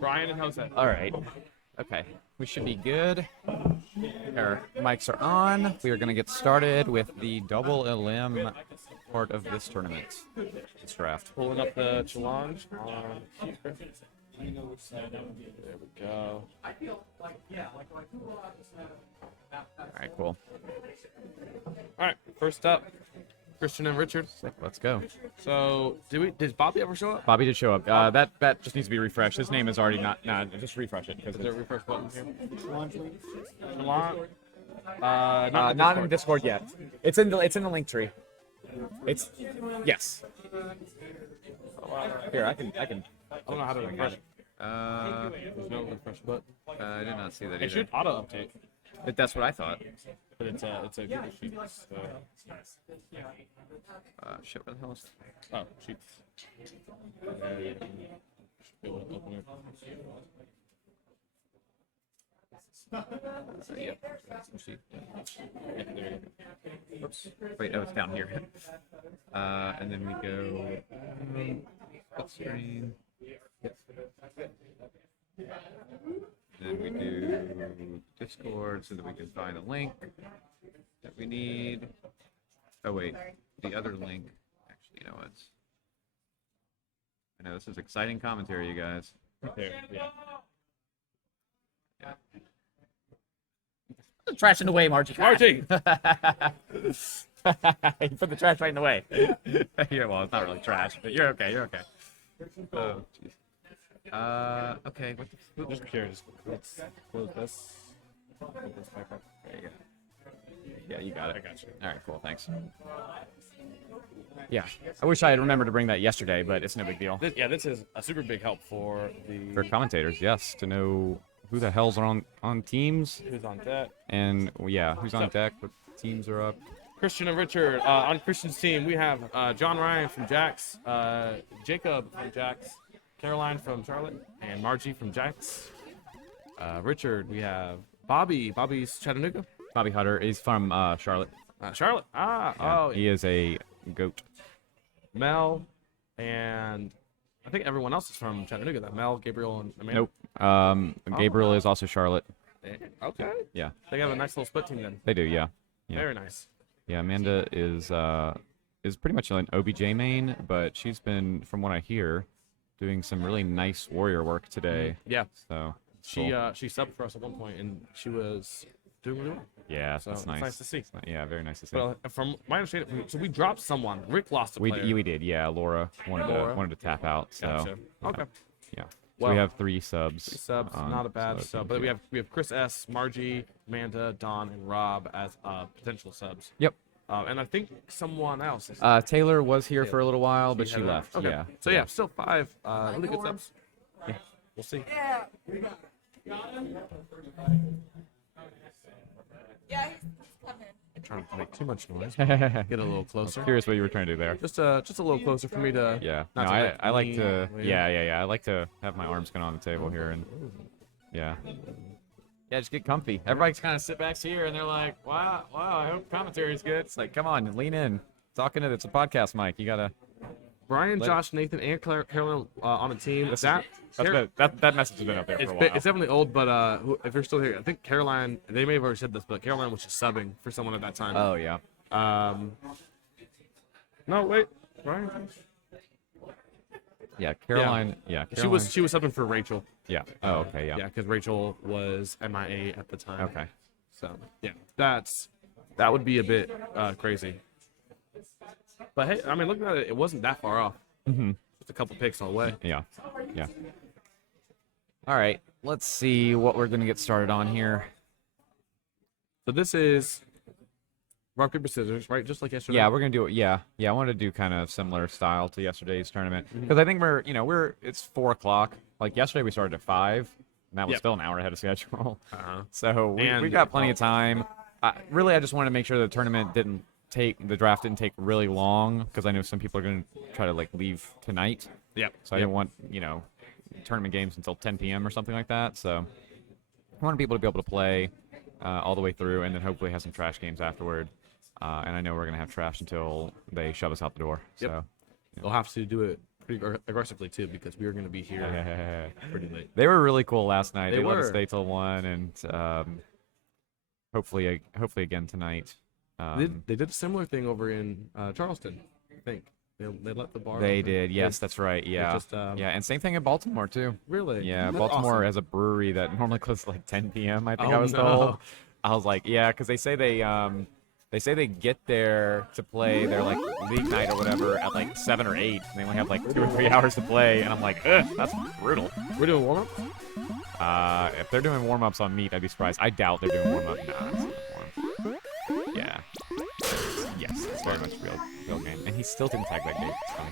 Brian and Jose. All right. Okay. We should be good. Our mics are on. We are going to get started with the double Elim part of this tournament. This draft. Pulling up the challenge on here. There we go. All right, cool. All right, first up, Christian and Richard. Let's go. So, did Bobby ever show up? Bobby did show up. That just needs to be refreshed. His name is already not. Nah, just refresh it because Is there a refresh button here? not in Discord yet. It's in the link tree. It's yes. Here, I can. I don't know how to refresh. There's no refresh button. I did not see that It either. should auto update, That's what I thought. but it's a Google sheet. So. Shit, where the hell is? Oh, sheets. Should be able to open it. Yep. Yeah, there you go. Oops. Wait, oh, it's down here. And then we go split screen. Yep. And then we do Discord so that we can find a link that we need. Oh wait, the other link. Actually, you know what? I know this is exciting commentary, you guys. There, yeah. Yeah. Put the trash in the way, Margie. Margie! You put the trash right in the way. Yeah, well, it's not really trash, but you're okay. You're okay. Oh, jeez. Okay. What the? Just curious. Let's close this. Put this back up. There you go. Yeah, you got it. I got you. All right, cool. Thanks. Yeah, I wish I had remembered to bring that yesterday, but it's no big deal. This is a super big help for the For commentators, yes, to know who the hell's on teams who's on deck. and yeah, who's on deck, what teams are up. Christian and Richard. On Christian's team, we have John Ryan from Jax, Jacob from Jax, Caroline from Charlotte, and Margie from Jax. Richard, we have Bobby. Bobby's Chattanooga. Bobby Hutter is from Charlotte. Charlotte. Yeah, he is a goat. Mel, and I think everyone else is from Chattanooga. That Mel, Gabriel, and Amanda. Nope. Gabriel is also Charlotte. Okay. Yeah, They have a nice little split team then. they do. Yeah. Yeah. Very nice. Yeah, Amanda is pretty much an OBJ main, but she's been, from what I hear, doing some really nice warrior work today. Yeah. So She cool. she subbed for us at one point, and she was doing really well. Yeah, So that's it's nice. nice to see. Yeah, very nice to see. But from my understanding, so we dropped someone. Rick lost a player. We did. Yeah, Laura wanted to tap out. So Gotcha. Okay. yeah. So Well, we have 3 subs. 3 subs, on, not a bad so sub. But we have Chris S, Margie, Amanda, Don, and Rob as potential subs. Yep. And I think someone else. Is Taylor was here for a little while, but she headed out. left. Okay. Yeah. So yeah, still 5 really good subs. Yeah. We'll see. Yeah, he's coming. Trying to make too much noise. Yeah. Get a little closer. Curious what you were trying to do there. Just a little closer for me to. Yeah. Not No, to, like, I like lean to. way Yeah. I like to have my arms kind of on the table here and. Yeah. Yeah, just get comfy. Everybody's kind of sit back here and they're like, wow, I hope commentary's good. It's like, come on, lean in. Talking to it's a podcast mic. You gotta. Brian, Let- Josh, Nathan, and Carolyn on a team. That That message has been up there for a while. it's definitely old, but if you're still here, I think Caroline. They may have already said this, but Caroline was just subbing for someone at that time. Oh yeah. No, wait, Brian. Yeah, Caroline. Yeah, Caroline. She was subbing for Rachel. Yeah. Oh, okay. Yeah. Yeah, because Rachel was MIA at the time. Okay. So yeah, that would be a bit crazy. But hey, I mean, looking at it, it wasn't that far off. Mm-hmm. Just a couple picks all the way. Yeah. Yeah. All right. Let's see what we're gonna get started on here. So this is rock paper scissors, right? Just like yesterday. Yeah, we're gonna do it. Yeah. I wanted to do kind of similar style to yesterday's tournament because I think it's 4:00. Like yesterday, we started at 5, and that was Yep. still an hour ahead of schedule. Uh-huh. So And- we got plenty of time. Really, I just wanted to make sure the tournament the draft didn't take really long because I know some people are going to try to like leave tonight. Yep. So I didn't want tournament games until 10 p.m. or something like that. So I wanted people to be able to play all the way through, and then hopefully have some trash games afterward. And I know we're going to have trash until they shove us out the door. Yep. So They'll have to do it pretty aggressively too because we were going to be here pretty late. They were really cool last night. They let us were. stay till 1, and hopefully again tonight. They did a similar thing over in Charleston, I think. They let the bar. They open. did. Yes, that's right. Yeah. just, yeah, and same thing in Baltimore too. Really? Yeah, That's Baltimore awesome. has a brewery that normally closes like 10 p.m. I think Oh, I was no. told. I was like, yeah, because they say they get there to play their like league night or whatever at like 7 or 8, and they only have like 2 or 3 hours to play, and I'm like, ugh, that's brutal. We're doing warm up. If they're doing warm ups on meat, I'd be surprised. I doubt they're doing warm up. Nah, it's not warm. Yeah. Yes, it's very much real game, and he still didn't tag that gate. It's funny.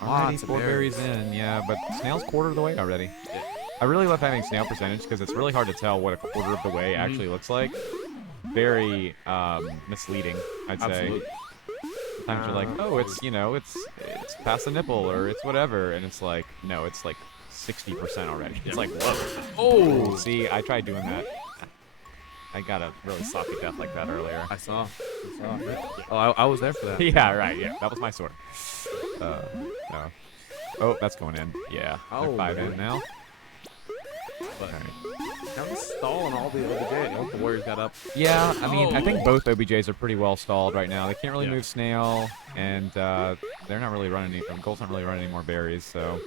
Already Lots of 4 berries in, yeah, but Snail's quarter of the way already. I really love having Snail percentage because it's really hard to tell what a quarter of the way actually looks like. Very misleading, I'd say. Absolutely. Sometimes you're like, oh, it's past the nipple or it's whatever, and it's like, no, it's like 60% already. It's like, whoa. Oh, see, I tried doing that. I got a really sloppy death like that earlier. I saw. Oh, I was there for that. Yeah, right. Yeah, that was my sword. No. Oh, that's going in. Yeah. Oh, They're 5 boy. in now. But kind of stalling all the OBJ. Oh, the Warriors got up. Yeah, I mean, I think both OBJs are pretty well stalled right now. They can't really move Snail, and they're not really running any. Gold's not really running any more berries, so.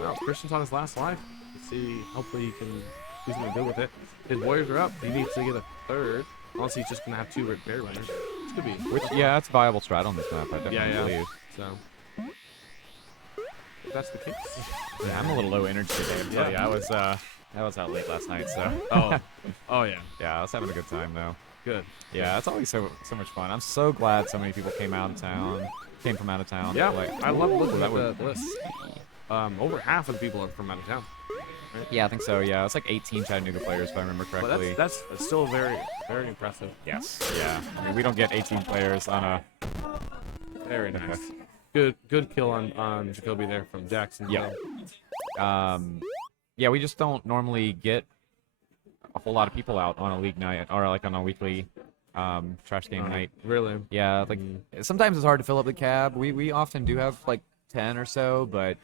Well, Christian's on his last life. Let's see. Hopefully he can do something good with it. His Warriors are up. He needs to get a third. Unless he's just gonna have 2 berry runners. Which could be. Which, yeah, that's a viable strat on this map. I definitely believe. So. If that's the case. Yeah, I'm a little low energy today. I'm telling you, I was out late last night, so. Oh yeah. Yeah, I was having a good time though. Good. Yeah, it's always so much fun. I'm so glad so many people came from out of town. Yeah. Like, I love looking that at the list. Over half of the people are from out of town. Right? Yeah, I think so. Yeah, it's like 18 Chattanooga players if I remember But correctly. that's still very, very impressive. Yes. Yeah. I mean, we don't get 18 players on a. Very nice. Good kill on Jacoby there from Jackson. Yeah. Yeah, we just don't normally get a whole lot of people out on a league night or like on a weekly trash game night. Really? Yeah, like sometimes it's hard to fill up the cab. We often do have like 10 or so, but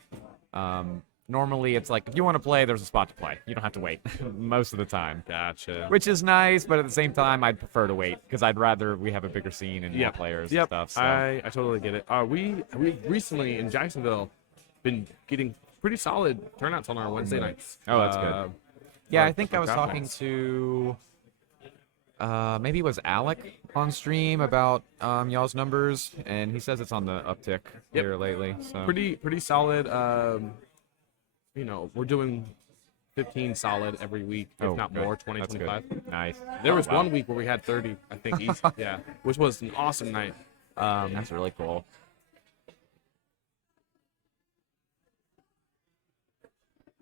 normally it's like if you want to play, there's a spot to play. You don't have to wait most of the time. Gotcha. Which is nice, but at the same time, I'd prefer to wait because I'd rather we have a bigger scene and more players and stuff. So. I totally get it. We recently in Jacksonville been getting pretty solid turnouts on our Wednesday nights. Oh, that's good. Yeah, I think I was draft talking nights. to maybe it was Alec on stream about y'all's numbers, and he says it's on the uptick here lately. So Pretty solid. You know, we're doing 15 solid every week, if not good. more, 20, That's 25. good. Nice. There was wow. one week where we had 30, I think, easy. Yeah, which was an awesome night. That's really cool.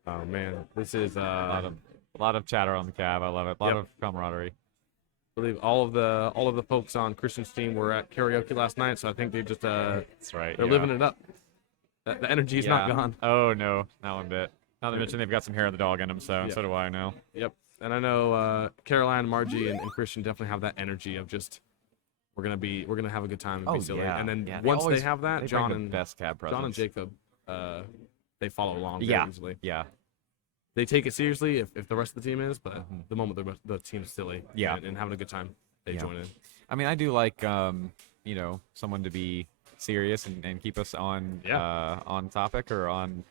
Oh man, this is A lot of chatter on the cab. I love it. A lot of camaraderie. I believe all of the folks on Christian's team were at karaoke last night, so I think they just That's right. they're living it up. The energy is not gone. Oh no, not one bit. Not to mention they've got some hair of the dog in them, so Yeah. so do I now. Yep. And I know Caroline, Margie, and Christian definitely have that energy of just we're gonna have a good time and be silly. And then once they have that, they John bring the and best cab presence. John and Jacob, they follow along very Yeah. easily. Yeah. They take it seriously if the rest of the team is, but the moment the team's silly Yeah. and having a good time, they join in. I mean, I do like someone to be serious and keep us on on topic or on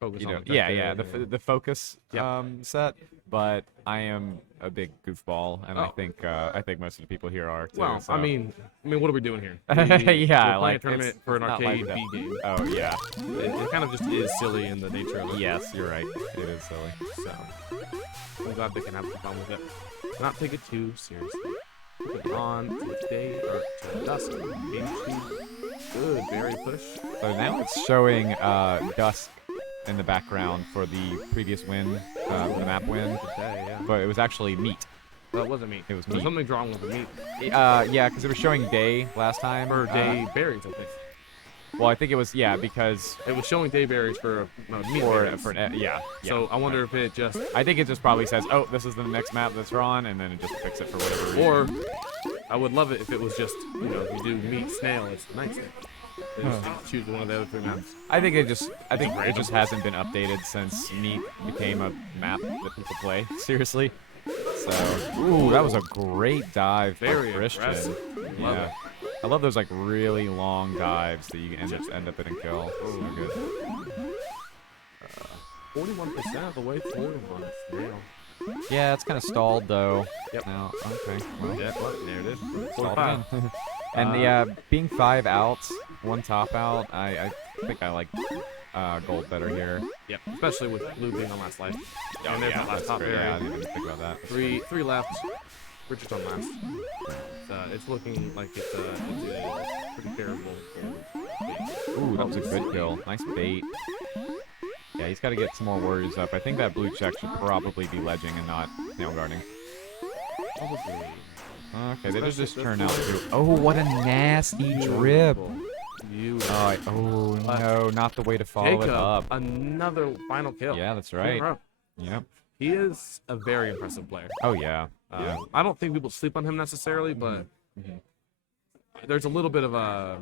Focus on the focus set. But I am a big goofball, and I think most of the people here are too. Well, so. I mean, what are we doing here? Yeah, we're playing like, a tournament it's for an not arcade like B game. Oh yeah. It kind of just is silly in the nature of it. Yes, you're right. It is silly. So I'm glad they can have some fun with it. Not take it too seriously. Moving on to day or to dusk. Game 2. Good berry push. So now it's showing Dusk in the background for the previous win, the map win. Good day, yeah. But it was actually meat. Well, it wasn't meat. It was There's meat. something wrong with the meat. Yeah, because it was showing day last time. Or day berries, I think. Well, I think it was because It was showing day berries for meat for berries. yeah. So I wonder if it just I think it just probably says, oh, this is the next map that's drawn, and then it just picks it for whatever reason. or I would love it if it was just, you know, if you do meat snail, it's the night snail. They just choose one of the other 3 maps. I think it just hasn't been updated since Meat became a map that people play. Seriously. So, ooh, that was a great dive Very by Christian. impressive. Love Yeah. it. I love those like really long dives that you end up hitting kill. So good. 41% of the way forward on snail. Yeah, it's kind of stalled though. Yep. Now, okay. Well, Yeah, well, there it is. stalled 45. again. And being 5 outs, 1 top out, I think I like gold better here. Yep, especially with blue being on last life. Oh, and there's that last that's top great. area. Yeah, I didn't even think about that. Three left. Richard's on last. It's looking like it's a pretty terrible. Ooh, that was a good kill. Nice bait. Yeah, he's got to get some more warriors up. I think that blue check should probably be ledging and not nail guarding. Probably. Okay, they just turn out to. Oh, what a nasty drip. Oh, no, not the way to follow it up. Another final kill. Yeah, that's 2 in a right. row. Yep. He is a very impressive player. Oh, yeah. Yeah. I don't think people sleep on him necessarily, but there's a little bit of a.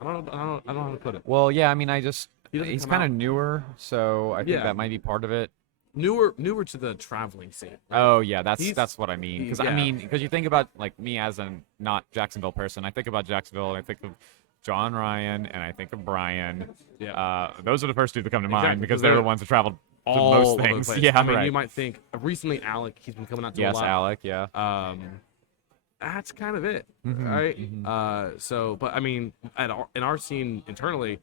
I don't know how to put it. Well, yeah, I mean, He doesn't he's come kind of out. newer, so I think Yeah. that might be part of it. Newer to the traveling scene. Right? Oh yeah, He's- that's what I mean. Because yeah. because you think about like me as a not Jacksonville person, I think about Jacksonville and I think of John Ryan and I think of Brian. Yeah. Those are the first 2 that come to Exactly, mind because because they're the they're ones that traveled to All most over the things. place. Yeah, I mean, right. you might think recently Alec. He's been coming out to Yes, a lot. Alec. Yeah. That's kind of it, Mhm, right? So, but I mean, in our scene internally,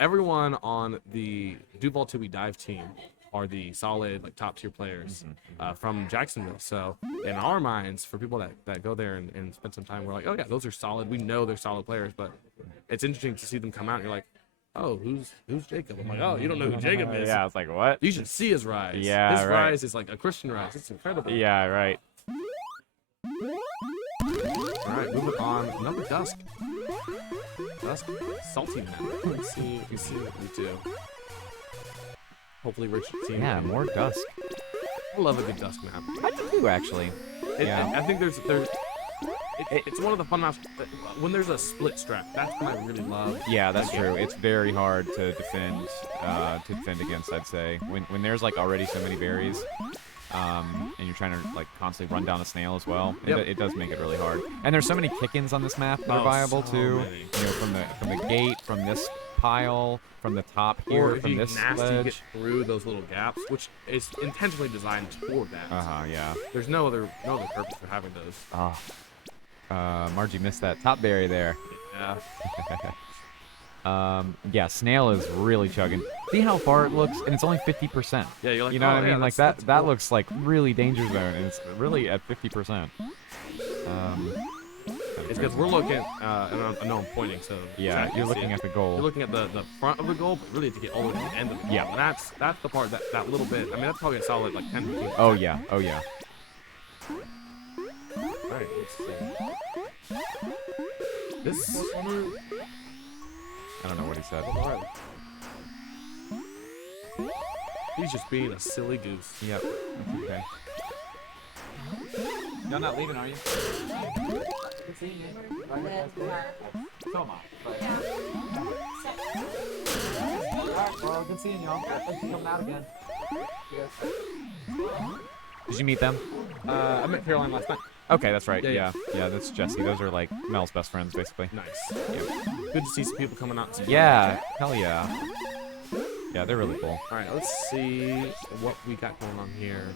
everyone on the Duval 2 dive team are the solid, like top tier players from Jacksonville. So, in our minds, for people that go there and spend some time, we're like, oh yeah, those are solid. We know they're solid players, but it's interesting to see them come out. And you're like, oh, who's Jacob? I'm like, oh, you don't know who Jacob is. Yeah, I was like, what? You should see his rise. Yeah, his right. rise is like a Christian rise. It's incredible. Yeah, right. All right, moving on. Another Dusk. Dusk, salty man. Let's see if we see what we do. Hopefully, Richard's team. Yeah, more dusk. I love a good Dusk map. I do actually. Yeah. I think it's one of the fun maps. When there's a split strat, that's when I really love. Yeah, that's that game. true. It's very hard to defend against. I'd say when there's like already so many berries, and you're trying to like constantly run down a snail as well. Yep. It does make it really hard. And there's so many kick-ins on this map that are viable so too. many. You know, from the gate, from this pile, from the top here, Or if from you this nasty ledge. get through those little gaps, which is intentionally designed for that. Yeah. There's no other purpose for having those. Margie missed that top berry there. Yeah. Yeah, snail is really chugging. See how far it looks, and it's only 50%. Yeah, you're like, you know oh, what I yeah, mean? Like that's that cool. looks like really danger zone, and it's really at 50%. It's because we're looking, and I know I'm pointing, so Yeah, Jack can you're see looking it. at the goal. You're looking at the front of the goal, but really to get all the way to the end of the goal. Yeah. And that's the part that little bit. I mean, that's probably a solid like 10. 15%. Oh yeah, oh yeah. All right, let's see. This. I don't know what he said. All right. He's just being a silly goose. Yep. That's okay. Y'all not leaving, are you? So am I. Alright, well, good seeing y'all. Thanks for coming out again. Did you meet them? I met Caroline last night. Okay, that's right. Yeah, Yeah, that's Jesse. Those are like Mel's best friends, basically. Nice. Yep. Good to see some people coming out. And Yeah, hell yeah. Yeah, they're really cool. All right, let's see what we got going on here.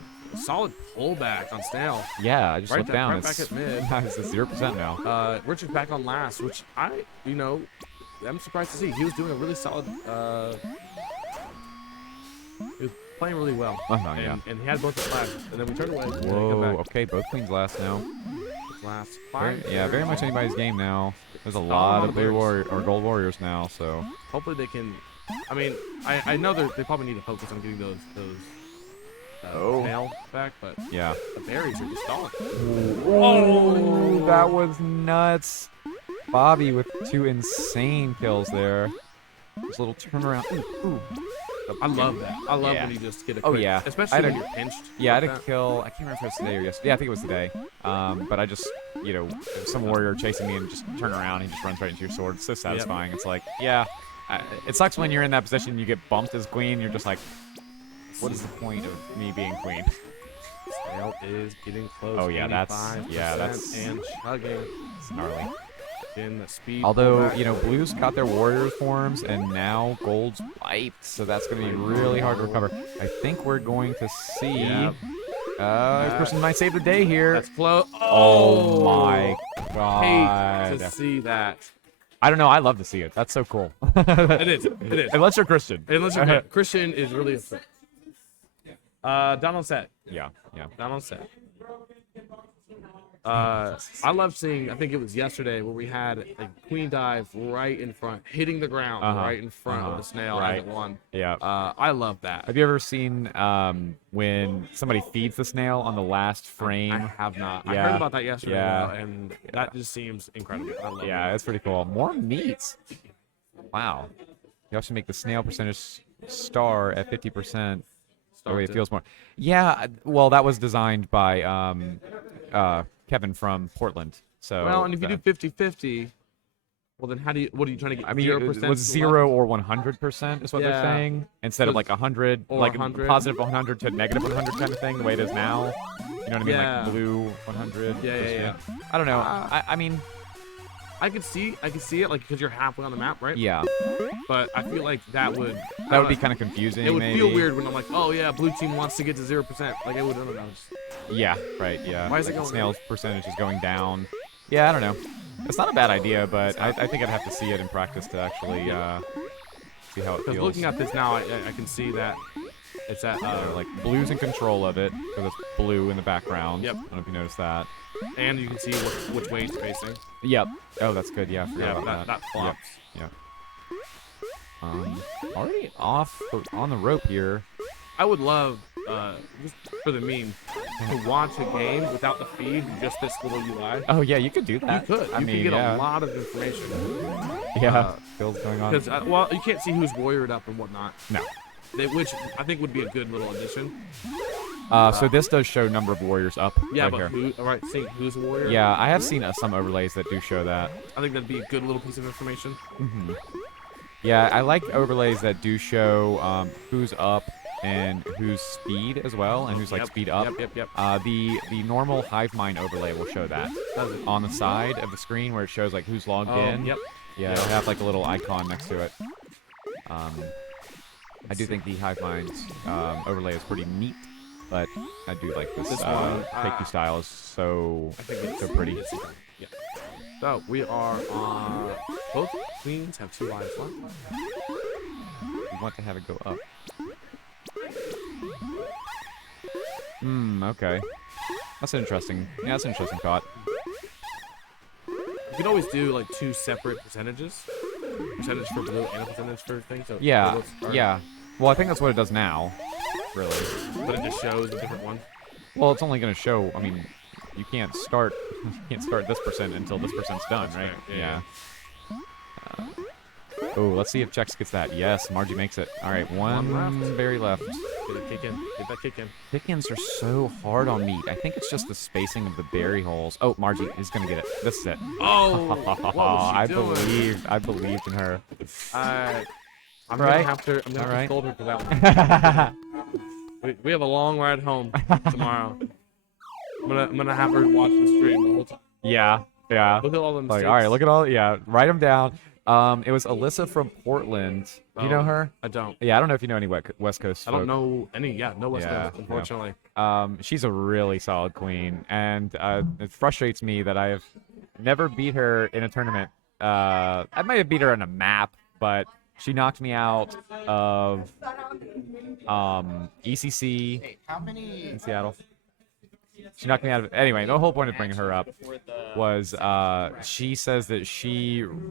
Solid pullback on Snail. Yeah, I just Right looked back- down. right back It's at mid. It's at 0% now. Richard's back on last, which I'm surprised to see. He was doing a really solid. He was playing really well. Yeah. And he had both the last, and then we turned away. and then he come Whoa. back. Okay, both queens last now. Last Very, five. very much anybody's game now. There's a All lot on of the blue Bears. gold warriors now. So Hopefully they can. I mean, I know they probably need to focus on getting those Snail back, but yeah. the berries are just stalling. Oh, that was nuts. Bobby with 2 insane kills there. Just a little turnaround. Ooh. I love that. I love Yeah. when you just get a Oh, quick, yeah. especially I had when a- you're pinched. Yeah, I like had to that. kill. I can't remember if it was today or yesterday. Yeah, I think it was today. But I just, some warrior chasing me and just turn around and he just runs right into your sword. It's so satisfying. It's like, yeah, it sucks when you're in that position and you get bumped as queen. You're just like, what is the point of me being queen? Snail is getting close. Oh, yeah, that's- 85% yeah, that's- and chugging It's gnarly. in the speed. Although, pullback. blue's got their warrior forms and now gold's wiped, so that's going to be really hard to recover. I think we're going to see. Yep. This person might save the day here. That's close. Oh my Hate god. to see that. I don't know. I love to see it. That's so cool. It is. It is. Unless you're Christian. Unless you're Christian is really upset. Down on set. Yeah, yeah. Down on set. I love seeing. I think it was yesterday where we had a queen dive right in front, hitting the ground right in front of the snail as it won. Yeah. I love that. Have you ever seen when somebody feeds the snail on the last frame? I have not. I Yeah. heard about that yesterday, Yeah. though, and that just seems incredible. I love Yeah, it. that's pretty cool. More meat. Wow. You also make the snail percentage star at 50%. The way it Starts feels more. Yeah, well, that was designed by Kevin from Portland. So Well, and if you do 50-50, well, then what are you trying to get? I mean, 0% it was 0 or 100% is what they're Yeah. saying, instead of So like 100, or like 100. positive 100 to negative 100 kind of thing, the way it is now. You know what I mean? Yeah. Like blue 100. Yeah. I don't know. I mean, I could see it, like, because you're halfway on the map, right? yeah, But I feel like that would be kind of confusing. It would maybe. feel weird when I'm like, oh yeah, blue team wants to get to 0%. Like I would have known. Yeah, right. Yeah. Why is it Like going the snail's percentage is going down? Yeah, I don't know. It's not a bad idea, but I think I'd have to see it in practice to actually see how it Because feels. looking at this now, I can see that it's at Like blue's in control of it because it's blue in the background. Yep. I don't know if you noticed that. and you can see which way it's facing. Yep. Oh, that's good. Yeah, I forgot Yeah, about that flops. Yep. Already on the rope here. I would love, just for the meme, to watch a game without the feed, just this little UI. Oh yeah, you could do that. You could. I You mean, could get yeah. a lot of information. Yeah. Builds going on. Because, well, you can't see who's warriored up and whatnot. No. Which I think would be a good little addition. So this does show number of warriors up Yeah, right but here. seeing who's a warrior. Yeah, I have seen some overlays that do show that. I think that'd be a good little piece of information. Yeah, I like overlays that do show who's up and who's speed as well, and who's like Yep, speed up. Yep. The normal hive mind overlay will show that Does it? on the side of the screen where it shows like who's logged Oh, in. yep. Yeah, it'll have like a little icon next to it. I do think the hive mind overlay is pretty neat, but I do like this This one, Take-Two style is so I think it's so pretty. Yeah. So we are on. Both queens have 2 lives left. We want to have it go up. Okay. That's interesting. Yeah, that's an interesting thought. You can always do like 2 separate percentages. Percentage for blue and a percentage for things. So Yeah, those are- yeah. Well, I think that's what it does now, really. But it just shows a different one. Well, it's only going to show, I mean, you can't start this percent until this percent's done, right? right, yeah. Oh, let's see if Chex gets that. Yes, Margie makes it. All right, one left. berry left. Get it kick in. Get that kick in. Pickins are so hard on meat. I think it's just the spacing of the berry holes. Oh, Margie is going to get it. This is it. Oh, what was she doing? I believed in her. I'm gonna Right? have to. I'm gonna have to Alright. scold her for that one. we have a long ride home tomorrow. I'm gonna have her watch the stream the whole time. Yeah. Look at all the mistakes. Like, all right, look at all. Yeah, write them down. It was Alyssa from Portland. Do you know her? I don't. Yeah, I don't know if you know any West Coast. I don't folk. know any. Yeah, no West Yeah, Coast, unfortunately. She's a really solid queen, and it frustrates me that I have never beat her in a tournament. I might have beat her on a map, but she knocked me out of ECC in Seattle. She knocked me out of. Anyway, the whole point of bringing her up was she says that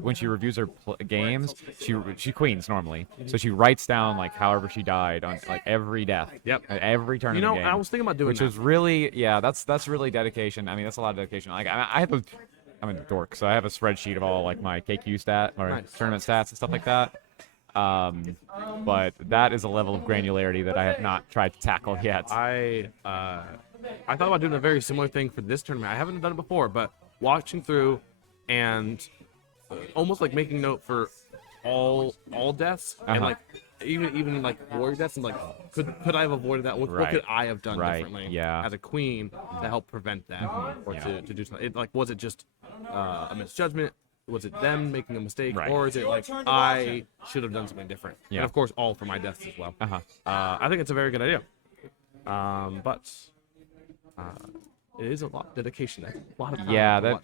when she reviews her games, she queens normally, so she writes down like however she died on like every death, Yep. at every You tournament know, game. I was thinking about doing Which that. is really, yeah, that's really dedication. I mean, that's a lot of dedication. Like, I have I'm a dork, so I have a spreadsheet of all like my KQ stat or Nice. tournament stats and stuff like that. But that is a level of granularity that I have not tried to tackle yet. I thought about doing a very similar thing for this tournament. I haven't done it before, but watching through and almost like making note for all deaths and like even like warrior deaths and like could I have avoided that? What could I have done differently as a queen to help prevent that or to do something? Was it just a misjudgment? Was it them making a mistake, or is it like I should have done something different? And of course, all for my deaths as well. I think it's a very good idea, but it is a lot of dedication. That's a lot of time.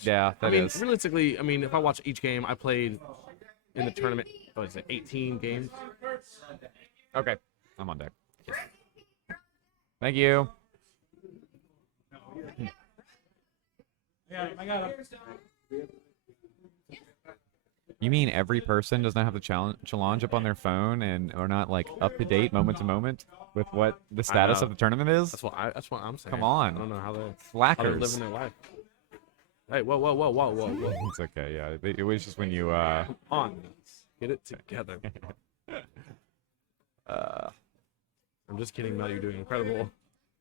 That I mean, is. realistically, I mean, if I watch each game, I played in the tournament. What is it? 18 games. Okay, I'm on deck. Thank you. Yeah, I got it. You mean every person does not have the challenge up on their phone and are not like up to date moment to moment with what the status of the tournament is? That's what I'm saying. Come on. I don't know how they're Slackers. living their life. Hey, whoa. It's okay, yeah. It was just when you Come on, get it together. I'm just kidding, Mel. You're doing incredible.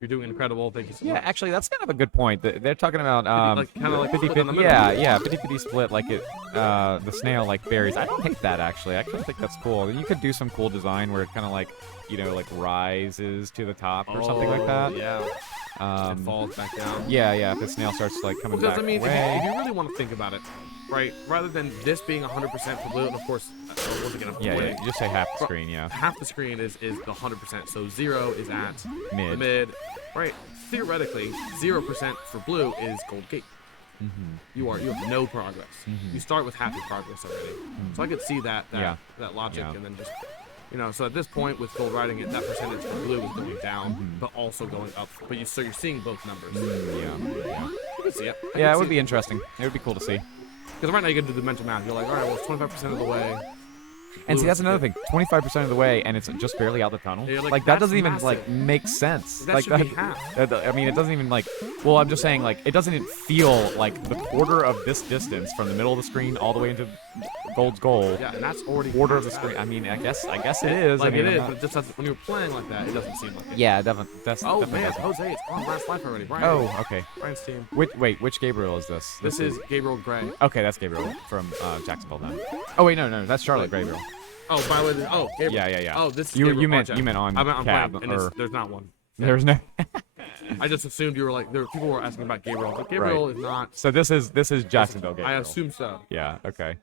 You're doing incredible. Thank you so much. Yeah, actually, that's kind of a good point. They're talking about kind of like 50 split in the middle. yeah, 50-50 split, like it, the snail like berries. I picked that actually. I actually think that's cool. You could do some cool design where it kind of like, like rises to the top or something like that. Yeah. And falls back down. Yeah. If the snail starts like coming Because back I mean, away. if you really want to think about it, right? Rather than this being 100% for blue, and of course, once again, Yeah, you just say half the screen, yeah. Half the screen is the 100%. So 0 is at Mid. the mid. Right. Theoretically, 0% for blue is gold gate. You have no progress. You start with half your progress already. So I could see that logic, and then just so at this point with gold riding it, that percentage for blue is going down, but also going up. But you're seeing both numbers. Yeah. You can see it. Yeah, it would be interesting. It would be cool to see. Because right now you can do the mental math. You're like, all right, well, it's 25% of the way. And see, that's another thing. 25% of the way, and it's just barely out the tunnel. Yeah, like that doesn't even massive. like make sense. That like should be half. I mean, it doesn't even like. Well, I'm just saying, like, it doesn't even feel like the quarter of this distance from the middle of the screen all the way into Gold's goal. Yeah, and that's already quarter of the screen. I mean, I guess it is. Like I mean, it is, I'm but just when you're playing like that, it doesn't seem like it. Yeah, definitely. That's Oh definitely man, doesn't. Jose, it's on last life already. Brian. Oh, okay. Brian's team. Which Gabriel is this? This is Gabriel Gray. Okay, that's Gabriel from Jacksonville then. Oh wait, no, that's Charlotte Gabriel. Oh, by the way, Gabriel. Yeah. Oh, this is You Gabriel meant Project. on I meant on cab, Brian, and or there's not one. there's no. I just assumed you were like people were asking about Gabriel, but Gabriel is not. So this is Jacksonville Gabriel. I assume so. Yeah. Okay.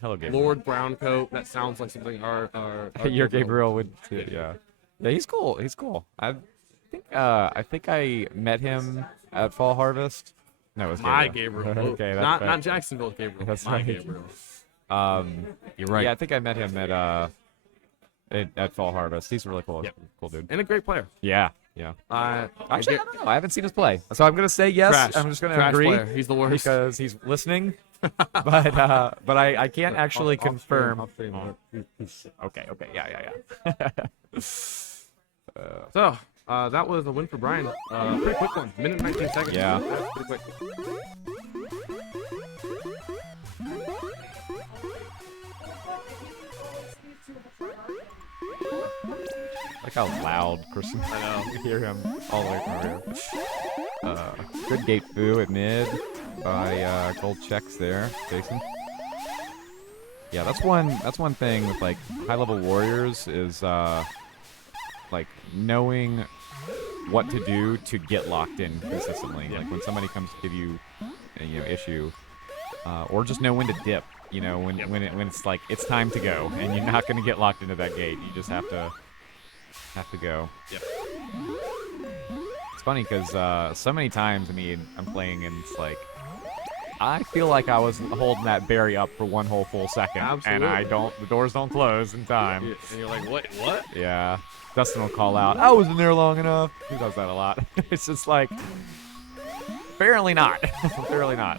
Hello, Gabriel. Lord Browncoat. That sounds like something our Your Gabriel would. Yeah. Yeah, he's cool. I think I met him at Fall Harvest. No, it was My Gabriel. Gabriel. Okay, that's not right. not Jacksonville Gabriel. That's my right. Gabriel. You're right. Yeah, I think I met him at Fall Harvest. He's really cool. Yep. Cool dude. And a great player. Yeah. Actually, I don't know. I haven't seen us play, so I'm gonna say yes. Trash. I'm just gonna Trash agree player. He's the worst. because he's listening. but I can't actually confirm. Okay. Yeah. So that was a win for Brian. Pretty quick one. Minute and 19 seconds. Yeah. That's pretty quick. Like how loud Kristen. I know. You hear him all the way from here. Good gate foo at mid by Gold Checks there, Jason. Yeah, that's one thing with like high level warriors is like knowing what to do to get locked in consistently. Like when somebody comes to give you issue, or just know when to dip. When it's like it's time to go and you're not going to get locked into that gate. You just have to go. Yep. It's funny because so many times, I'm playing and it's like, I feel like I was holding that berry up for one whole full second. Absolutely. And the doors don't close in time. And you're like, what? Yeah. Dustin will call out, I wasn't there long enough. He does that a lot. It's just like, apparently not. Apparently not.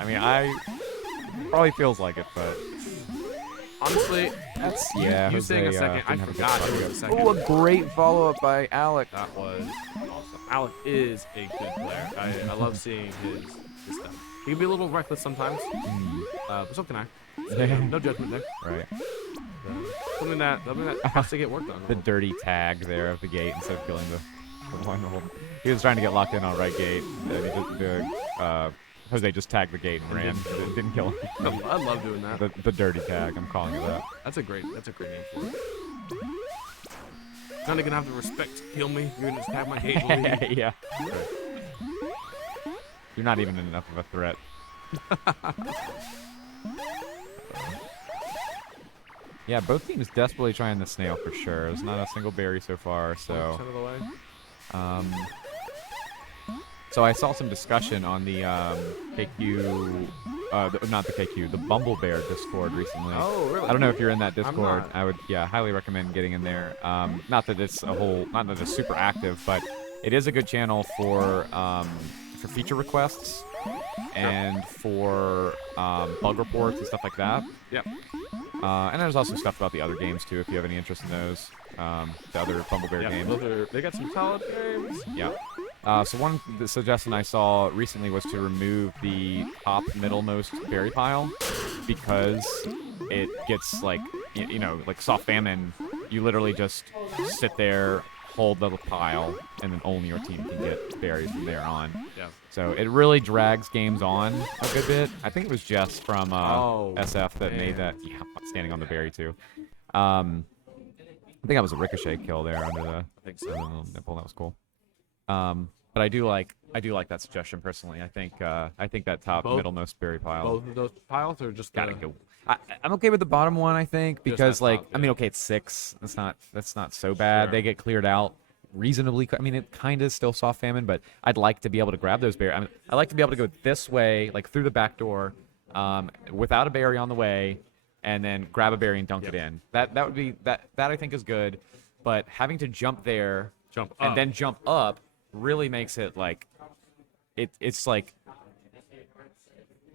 Probably feels like it, but Honestly, that's, you saying a second, I forgot it was a second. Oh, a great follow-up by Alec. That was awesome. Alec is a good player. I love seeing his stuff. He can be a little reckless sometimes, but so can I. So, no judgment there. Right. something that has to get worked on. The dirty tag there of the gate instead of killing the one hole. He was trying to get locked in on right gate. And Jose just tagged the gate and ran. It didn't kill him. I love doing that. The dirty tag. I'm calling it that. That's a great name for it. You're not gonna have the respect to kill me. You're gonna just tag my gate. Yeah. Right. You're not even enough of a threat. Yeah, both teams desperately trying the snail for sure. There's not a single berry so far, so. Out of the way. So I saw some discussion on the KQ, not the KQ, the Bumble Bear Discord recently. Oh, really? I don't know if you're in that Discord. not. I would, highly recommend getting in there. Not that it's not that it's super active, but it is a good channel for feature requests and for bug reports and stuff like that. Yep. And there's also stuff about the other games too, if you have any interest in those. The other Bumble Bear games. They got some solid games. Yeah. So one suggestion I saw recently was to remove the top middlemost berry pile because it gets like like soft famine. You literally just sit there, hold the pile, and then only your team can get berries from there on. Yeah. So it really drags games on a good bit. I think it was Jess from SF that made that. Yeah, standing on the berry too. I think that was a ricochet kill there under the little nipple. That was cool. But I do like that suggestion personally. I think that top middlemost berry pile. Both of those piles are just gotta go. I'm okay with the bottom one. I think because top, I mean, okay, it's 6. That's not so bad. Sure. They get cleared out reasonably. I mean, it kind of still soft famine, but I'd like to be able to grab those berries. I mean, I like to be able to go this way, like through the back door, without a berry on the way, and then grab a berry and dunk it in. That would be that I think is good. But having to jump there, and then jump up really makes it like it's like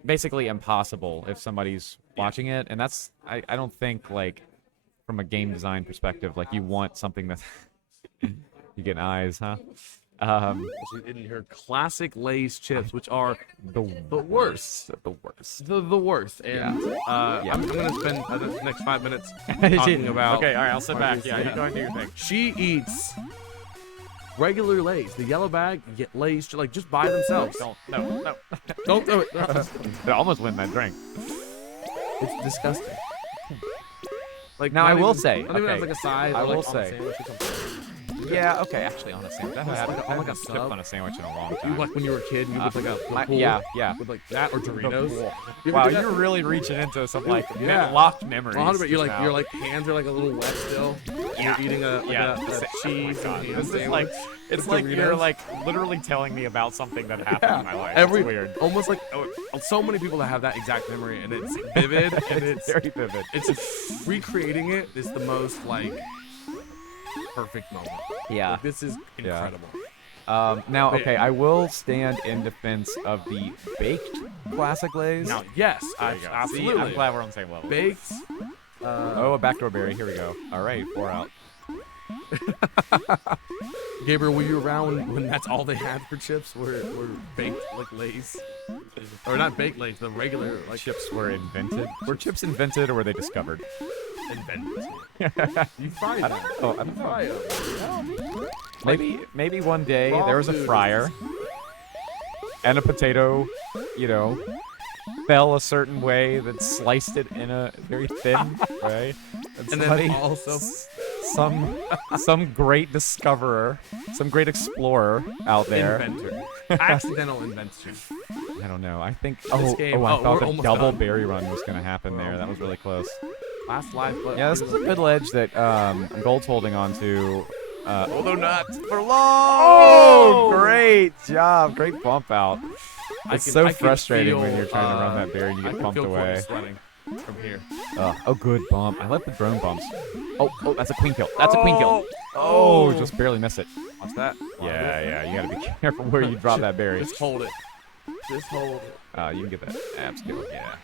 basically impossible if somebody's watching it, and that's I don't think like from a game design perspective like you want something that you get eyes, huh? In your classic Lay's chips, which are the worst. The worst. The worst. And I'm going to spend the next 5 minutes talking about... Okay, all right, I'll sit back. Yeah, you go and do your thing. She eats regular Lay's. The yellow bag, Lay's, like, just by themselves. No. Don't do it. It almost went in that drink. It's disgusting. Like, now, I will say... Not even as, like, a side. I or, like, will on say... a sandwich or something. Yeah, okay, actually on a sandwich. I haven't like a sipped sub? on a sandwich in a long You, time. like, when you were a kid, you would, like, a pool. Yeah. With, like, that or Doritos. You Wow, ever do that? you're really reaching into some, like, Yeah. locked memories. 100%. You're just your now. like hands are like a little wet still. Yeah. You're eating a cheese. Oh my God. and This is sandwich like, it's with like Doritos. you're like literally telling me about something that happened in my life. It's weird. Almost like so many people that have that exact memory, and it's vivid, and it's very vivid. It's just recreating it is the most like perfect moment. Yeah. Like, this is incredible. Now, okay, I will stand in defense of the baked classic Lay's. Now, yes, There you go. absolutely. See, I'm glad we're on the same level. Baked. Oh, a backdoor berry. Here we go. All right, 4 out. Gabriel, were you around when that's all they had for chips? Were baked like Lay's, or not baked Lay's, the regular like Chips were invented. Were chips invented or were they discovered? invented. You fry them. Oh, I don't Fry them. Maybe one day Raw there was a food. fryer and a potato, fell a certain way that sliced it in a very thin way. And then also some great discoverer, some great explorer out there. inventor, accidental invention. I don't know. I think. game- I oh, thought we're the almost double done. berry run was gonna happen there. That was really close. Last life, but Yeah, this is a good ledge that Gold's holding on to. although not for long. Oh, great job! Great bump out. I It's can- so I can frustrating when feel, you're trying to run that berry and you I get can bumped feel Courtney away. sweating from here. Oh, good bump. I like the drone bumps. Oh, that's a queen kill. That's a queen kill. Oh, just barely miss it. Watch that. Yeah. You gotta be careful where you drop that berry. Just hold it. Just hold it. You can get that abs kill. Yeah.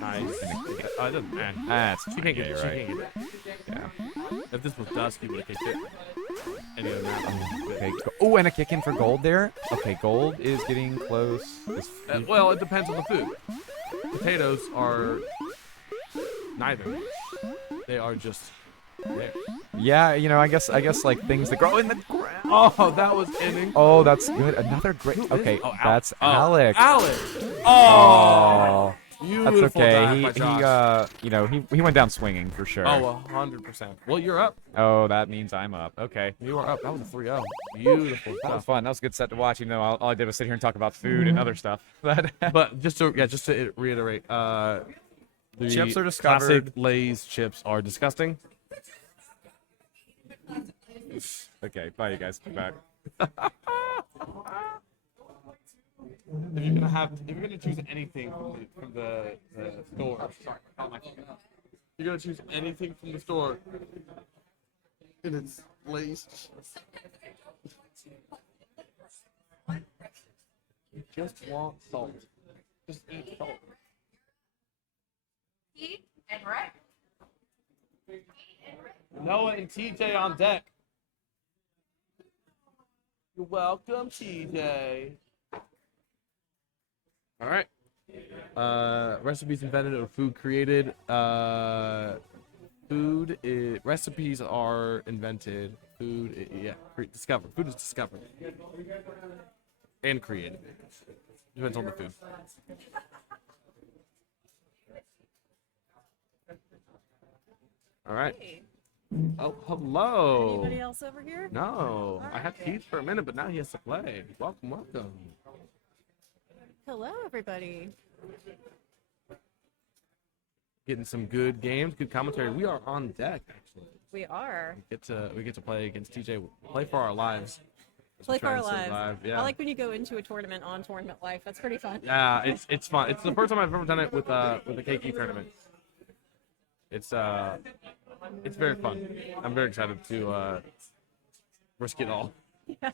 Nice. It doesn't matter. That's She fine. can't Yeah, get. you're She right. can't get it. Yeah. If this was dusk, he would have kicked it. Any other map. Okay. Oh, and a kick in for gold there. Okay, gold is getting close. Well, it depends on the food. Potatoes are neither. They are just Yeah, you know, I guess like things that grow in the ground. Oh, that was inning. Oh, that's good. Another great. Okay, Oh, that's oh, Alex. Alex. Oh, Beautiful that's okay. dive by He Josh. you know, he went down swinging for sure. Oh, 100%. Well, you're up. Oh, that means I'm up. Okay. You are up. That was a 3-0. Beautiful That was stuff. fun. That was a good set to watch. Even though all I did was sit here and talk about food and other stuff. But But just to reiterate, the Chips are discovered. Classic Lay's chips are disgusting. okay, bye, you guys. Come back. If you're gonna choose anything from the store, sorry, not my phone. You're gonna choose anything from the store, and it's Lay's chips. You just want salt. Just eat salt. Heat and Rick. Noah and TJ on deck. You're welcome, TJ. All right. Recipes invented or food created. Recipes are invented. Discovered. Food is discovered and created. Depends on the food. All right. Hey, Oh, hello. anybody else over here? No, I had Keith for a minute, but now he has to play. Welcome, welcome. Hello, everybody. Getting some good games, good commentary. We are on deck, actually. We are. We get to play against TJ. Play for our lives. Play for our Try and lives. survive, yeah. I like when you go into a tournament on Tournament Life. That's pretty fun. Yeah, it's fun. It's the first time I've ever done it with the KK tournament. It's very fun. I'm very excited to risk it all. All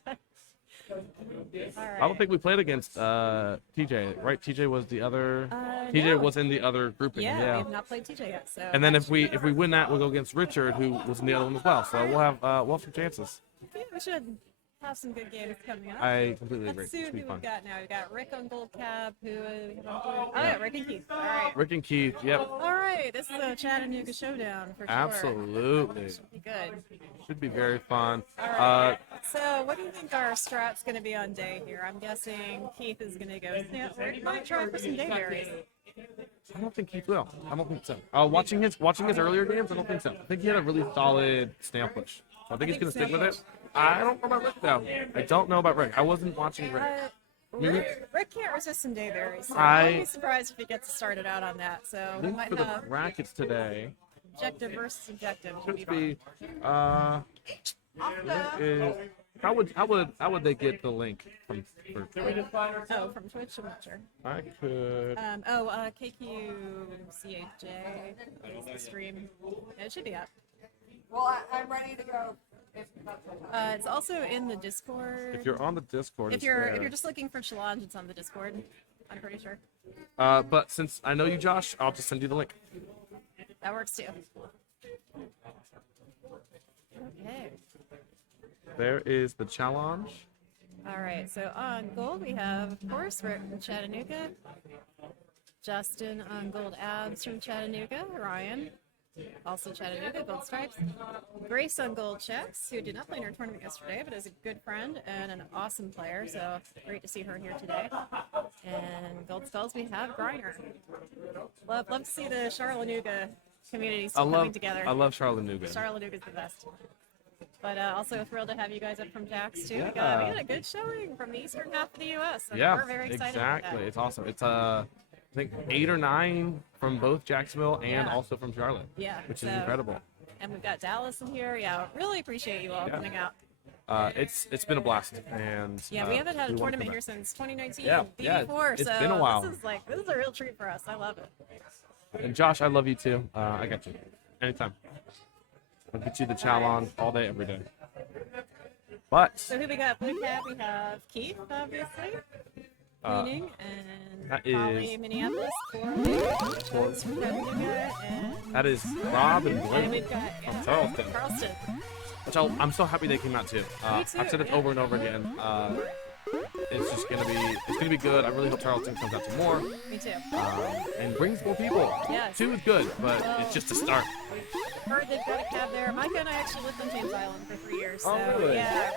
I don't think we played against TJ, right? TJ was the other. TJ no. was in the other grouping. Yeah, Yeah. we have not played TJ yet. So. And then if we win that, we'll go against Richard, who was in the other one as well. So we'll have some chances. Yeah, we should have some good games coming up. I completely agree. Let's see It who should be we've fun. got now. We've got Rick on Gold Cab, who is... Oh, yeah, Rick and Keith. All right. Rick and Keith. Yep. All right, this is a Chattanooga showdown for sure. Absolutely. Should be good. Should be very fun. All right. So, what do you think our strat's going to be on day here? I'm guessing Keith is going to go. We might try for some dayberries. I don't think Keith will. I don't think so. Watching his earlier games, I don't think so. I think he had a really solid snail push. So I think he's gonna stick with it. I don't know about Rick though. I don't know about Rick. I wasn't watching Rick. Rick can't resist some dayberries. So I- I'd be surprised if he gets started out on that. So we Link might for the have brackets today objective versus objective. should be how would they get the link from for Oh, from Twitch, I'm not sure. I could KQCHJ is the stream. Yeah, it should be up. Well, I'm ready to go. It's also in the Discord. if you're on the Discord. If it's you're there. just looking for challenge, it's on the Discord. I'm pretty sure But since I know you, Josh, I'll just send you the link. that works too. Okay. There is the challenge. All right. So on gold we have, of course, Rick from Chattanooga, Justin on gold abs from Chattanooga, Ryan, also Chattanooga, gold stripes, Grace on gold checks, who did not play in our tournament yesterday, but is a good friend and an awesome player. So great to see her here today. And gold skulls we have Griner. Love to see the Charlottesville community still coming together. I love Charlottesville. Charlottesville is the best. But also thrilled to have you guys up from Jax too. We Yeah. got a good showing from the eastern half of the U.S. So Yeah, we're very excited exactly. about that. It's awesome. It's I think 8 or 9 from both Jacksonville and Yeah. also from Charlotte. Yeah, which so- is incredible. And we've got Dallas in here. Yeah, really appreciate you all Yeah. coming out. It's been a blast, and Yeah, we haven't had a we wanna tournament come here back. since 2019, Yeah, BB4. it's so been a while. this is a real treat for us. I love it. And Josh, I love you too. I got you anytime. I'll get you the challenge all day, every day. But So who we got? Blue Cat. We have Keith, obviously. Cleaning and that Holly, is- Minneapolis, Corey, from Chattanooga, and that is Rob and and Blake we've got from Charleston. Charleston. Which I'm so happy they came out too. Me too, I've said it yeah. over and over again. it's just gonna be good. I really hope Charleston comes out to more Me too. and brings more people. Yes. 2 is good, but Well, it's just a start. Heard they've got a cab there. Micah and I actually lived on James Island for 3 years. So, Oh, really? yeah,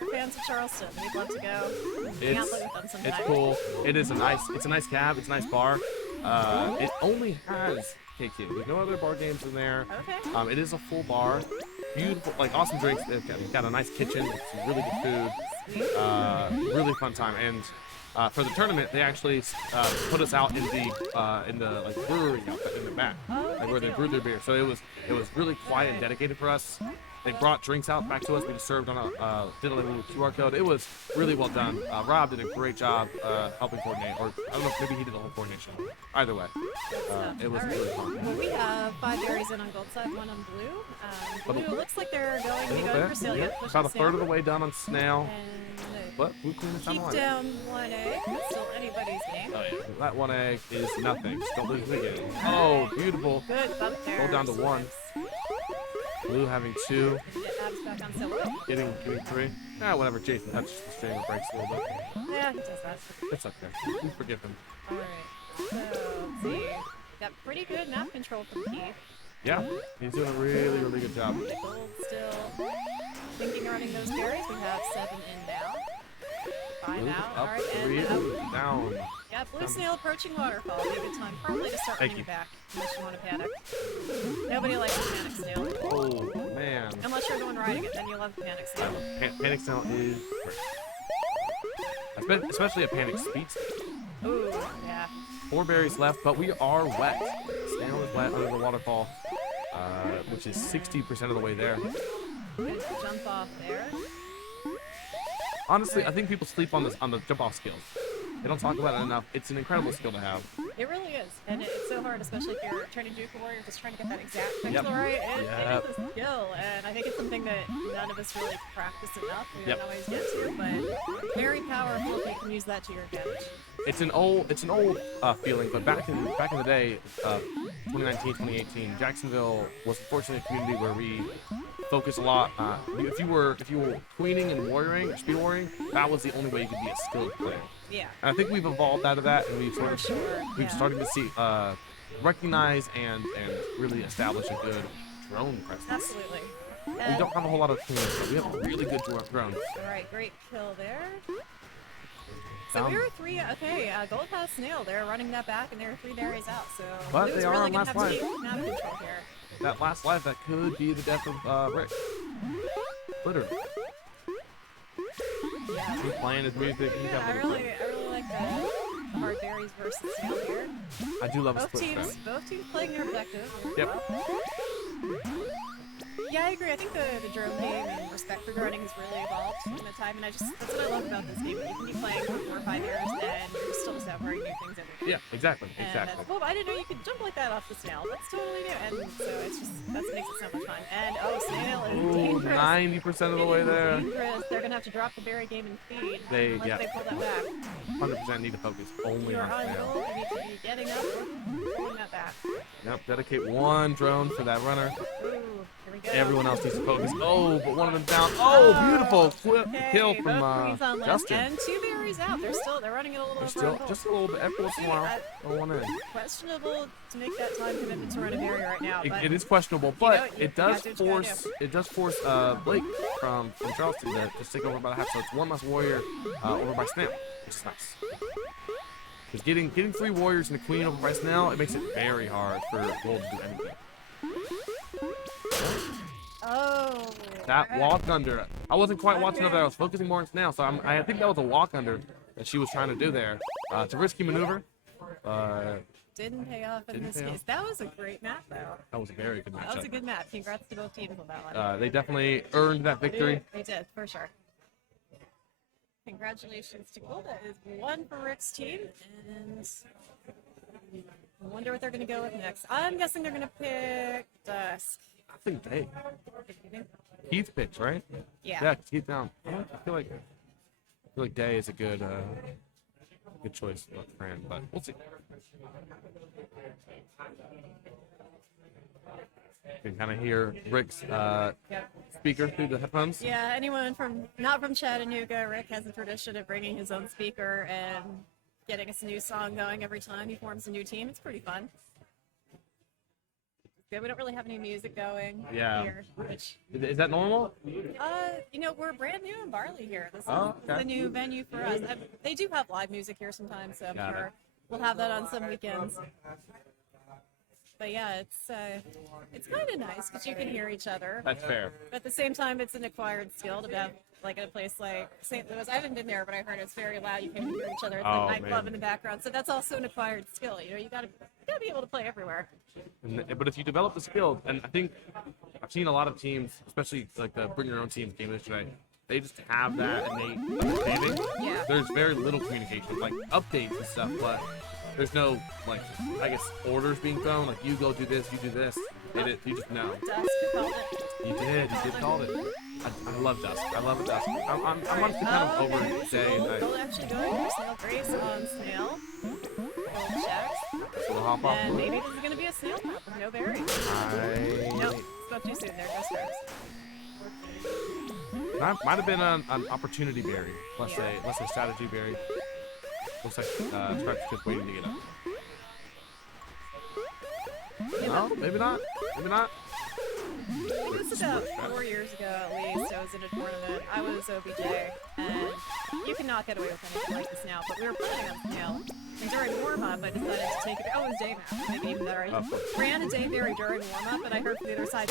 we're fans of Charleston. We'd love to go hang out with them sometime. It's cool. It's a nice cab. It's a nice bar. It only has KQ. There's no other bar games in there. Okay. It is a full bar. Beautiful, like awesome drinks. They've got a nice kitchen. Some really good food. Really fun time. And for the tournament, they actually put us out in the like brewery out in the back, like where they brewed their beer. So it was really quiet and dedicated for us. They brought drinks out back to us. We just served on did a little QR code. It was really well done. Rob did a great job helping coordinate, or I don't know if maybe he did the whole coordination. Either way, it was really fun. Well, we have 5 berries in on gold side, 1 on blue. Blue looks like they're going to be going for sale yet. About a third of the way done on snail. And But blue queen is on the keep line. down 1 egg. That's still anybody's game. Oh yeah, that 1 egg is nothing. Just don't lose it again. Oh, beautiful. Good bump there. Go down to 1. Blue having 2. Get abs back on sale. Whoa. Getting 3. Whatever. Jason touches the string or breaks a little bit. Yeah, he does that. It's okay. We forgive him. Alright. So, let's see. Got pretty good map control from Keith. Yeah, he's doing a really, really good job. Gold still thinking of running those berries. We have 7 in now. 5 Blue out. up Alright, 3, and up. down. Yeah, blue snail approaching waterfall. Be a good time probably to start Thank running you. it back. Unless you want to panic. Nobody likes a panic snail. Oh man. Unless you're the one riding it, then you'll love the panic snail. Panic snail is great. Especially a panic speed. Ooh, yeah. 4 berries left, but we are wet. Snail is wet under the waterfall, which is 60% of the way there. Good jump off there. Honestly, I think people sleep on the jump off skills. They don't talk about it enough. It's an incredible skill to have. It really is, and it's so hard, especially if you're trying to do a warrior, just trying to get that exact pixel Yep. right. It Yep. is a skill, and I think it's something that none of us really practice enough. We Yep. don't always get to, but very powerful if you can use that to your advantage. It's an old feeling, but back in the day, 2019, 2018, Jacksonville was unfortunately a community where we focus a lot. If you were queening and warrioring, or speed warrioring, that was the only way you could be a skilled player. Yeah. And I think we've evolved out of that, and we've For sure. we've Yeah. started to see recognize and really establish a good drone presence. Absolutely. We don't have a whole lot of queens, but we have a really good drone. Alright, great kill there. So we were 3, okay, Gold has snail. They're running that back, and there are 3 berries out, so But Blue's they are really on gonna last have to life. take map control here. That last life, that could be the death of Rick. Literally. Yeah. He's playing his music. He's Yeah, I having a really like the hard berries versus snail here. I do love a Both split teams, strat. both teams playing their objective. Yep. Yeah, I agree. I think the drone game and respect for droning has really evolved in the time, and that's what I love about this game. You can be playing for 4 or 5 years, and you're still discovering new things every day. Yeah, exactly, And exactly. that's, well, I didn't know you could jump like that off the snail. That's totally new, and so it's just that makes it so much fun. And snail is Ooh, dangerous. 90% of the It way is there. dangerous. They're gonna have to drop the berry game and feed They unless they pull that back. 100% need to focus only You're on on snail. goal. You need to be getting up or pulling that back. Yep, dedicate 1 drone for that runner. Ooh, here we go. Everyone else needs to focus. Oh, but one of them down. Oh, beautiful Okay, kill from both queens on left Justin. and 2 berries out. They're running it a little They're over still on goal. just a little bit. Every once in a while, throw one in. Questionable to make that time commitment to run a berry right now. But It is questionable, but know, you it does gotta do what you force Blake from Charleston to stick over by the half. So it's 1 less warrior over by snail, which is nice. Because getting 3 warriors and a queen over by snail, it makes it very hard for gold to do anything. Oh. That alright. walk under, I wasn't quite watching over there. I was focusing more on snail, so I think that was a walk under that she was trying to do there. It's a risky maneuver. Didn't pay off in Didn't this pay case. off. That was a great map, though. That was a very good That was a matchup. good map. Congrats to both teams on that one. They definitely earned that victory. They did, for sure. Congratulations to Gold. That is 1 for Rick's team, and I wonder what they're going to go with next. I'm guessing they're going to pick Dusk. I think they. Keith picked, right? Yeah. Yeah, Keith down. I feel like Day is a good choice for him, but we'll see. You can kind of hear Rick's Yep. speaker through the headphones. Yeah, anyone not from Chattanooga, Rick has a tradition of bringing his own speaker and getting us a new song going every time he forms a new team. It's pretty fun. Yeah, we don't really have any music going here, which Is that normal? we're brand new in Barley here. This is okay. the new venue for us. They do have live music here sometimes, so I'm Got it. sure we'll have that on some weekends. But yeah, it's kind of nice because you can hear each other. That's fair. But at the same time, it's an acquired skill to have, like, in a place like St. Louis. I haven't been there, but I heard it's very loud. You can hear each other. It's Oh, like nightclub man. in the background. So that's also an acquired skill. You gotta be able to play everywhere. But if you develop the skill, and I think I've seen a lot of teams, especially like the bring your own team game yesterday, they just have that innate understanding. Yeah. There's very little communication, like updates and stuff, but there's no, like, I guess, orders being thrown, like, you go do this, you do this. You just know. Dusk called it. You did call it. I love Dusk. I love Dusk. I'm honestly kind of over day and night. We'll actually go into Snail Grace on Snail. Gold Shacks. So we'll hop off. And maybe this is going to be a snail map with no berries. Nope, spoke too soon. There goes stars. That might have been an opportunity berry, let's say strategy berry. Looks like Stripes just waiting to get up. No, maybe not. Maybe not. It was about 4 years ago at least. I was in a tournament. I was OBJ, and you cannot get away with anything like this now. But we were playing on Snail, and during warm-up, I decided to take it. Oh, it was day map, maybe even better. I ran a Dayberry during warm-up, and I heard from the other side,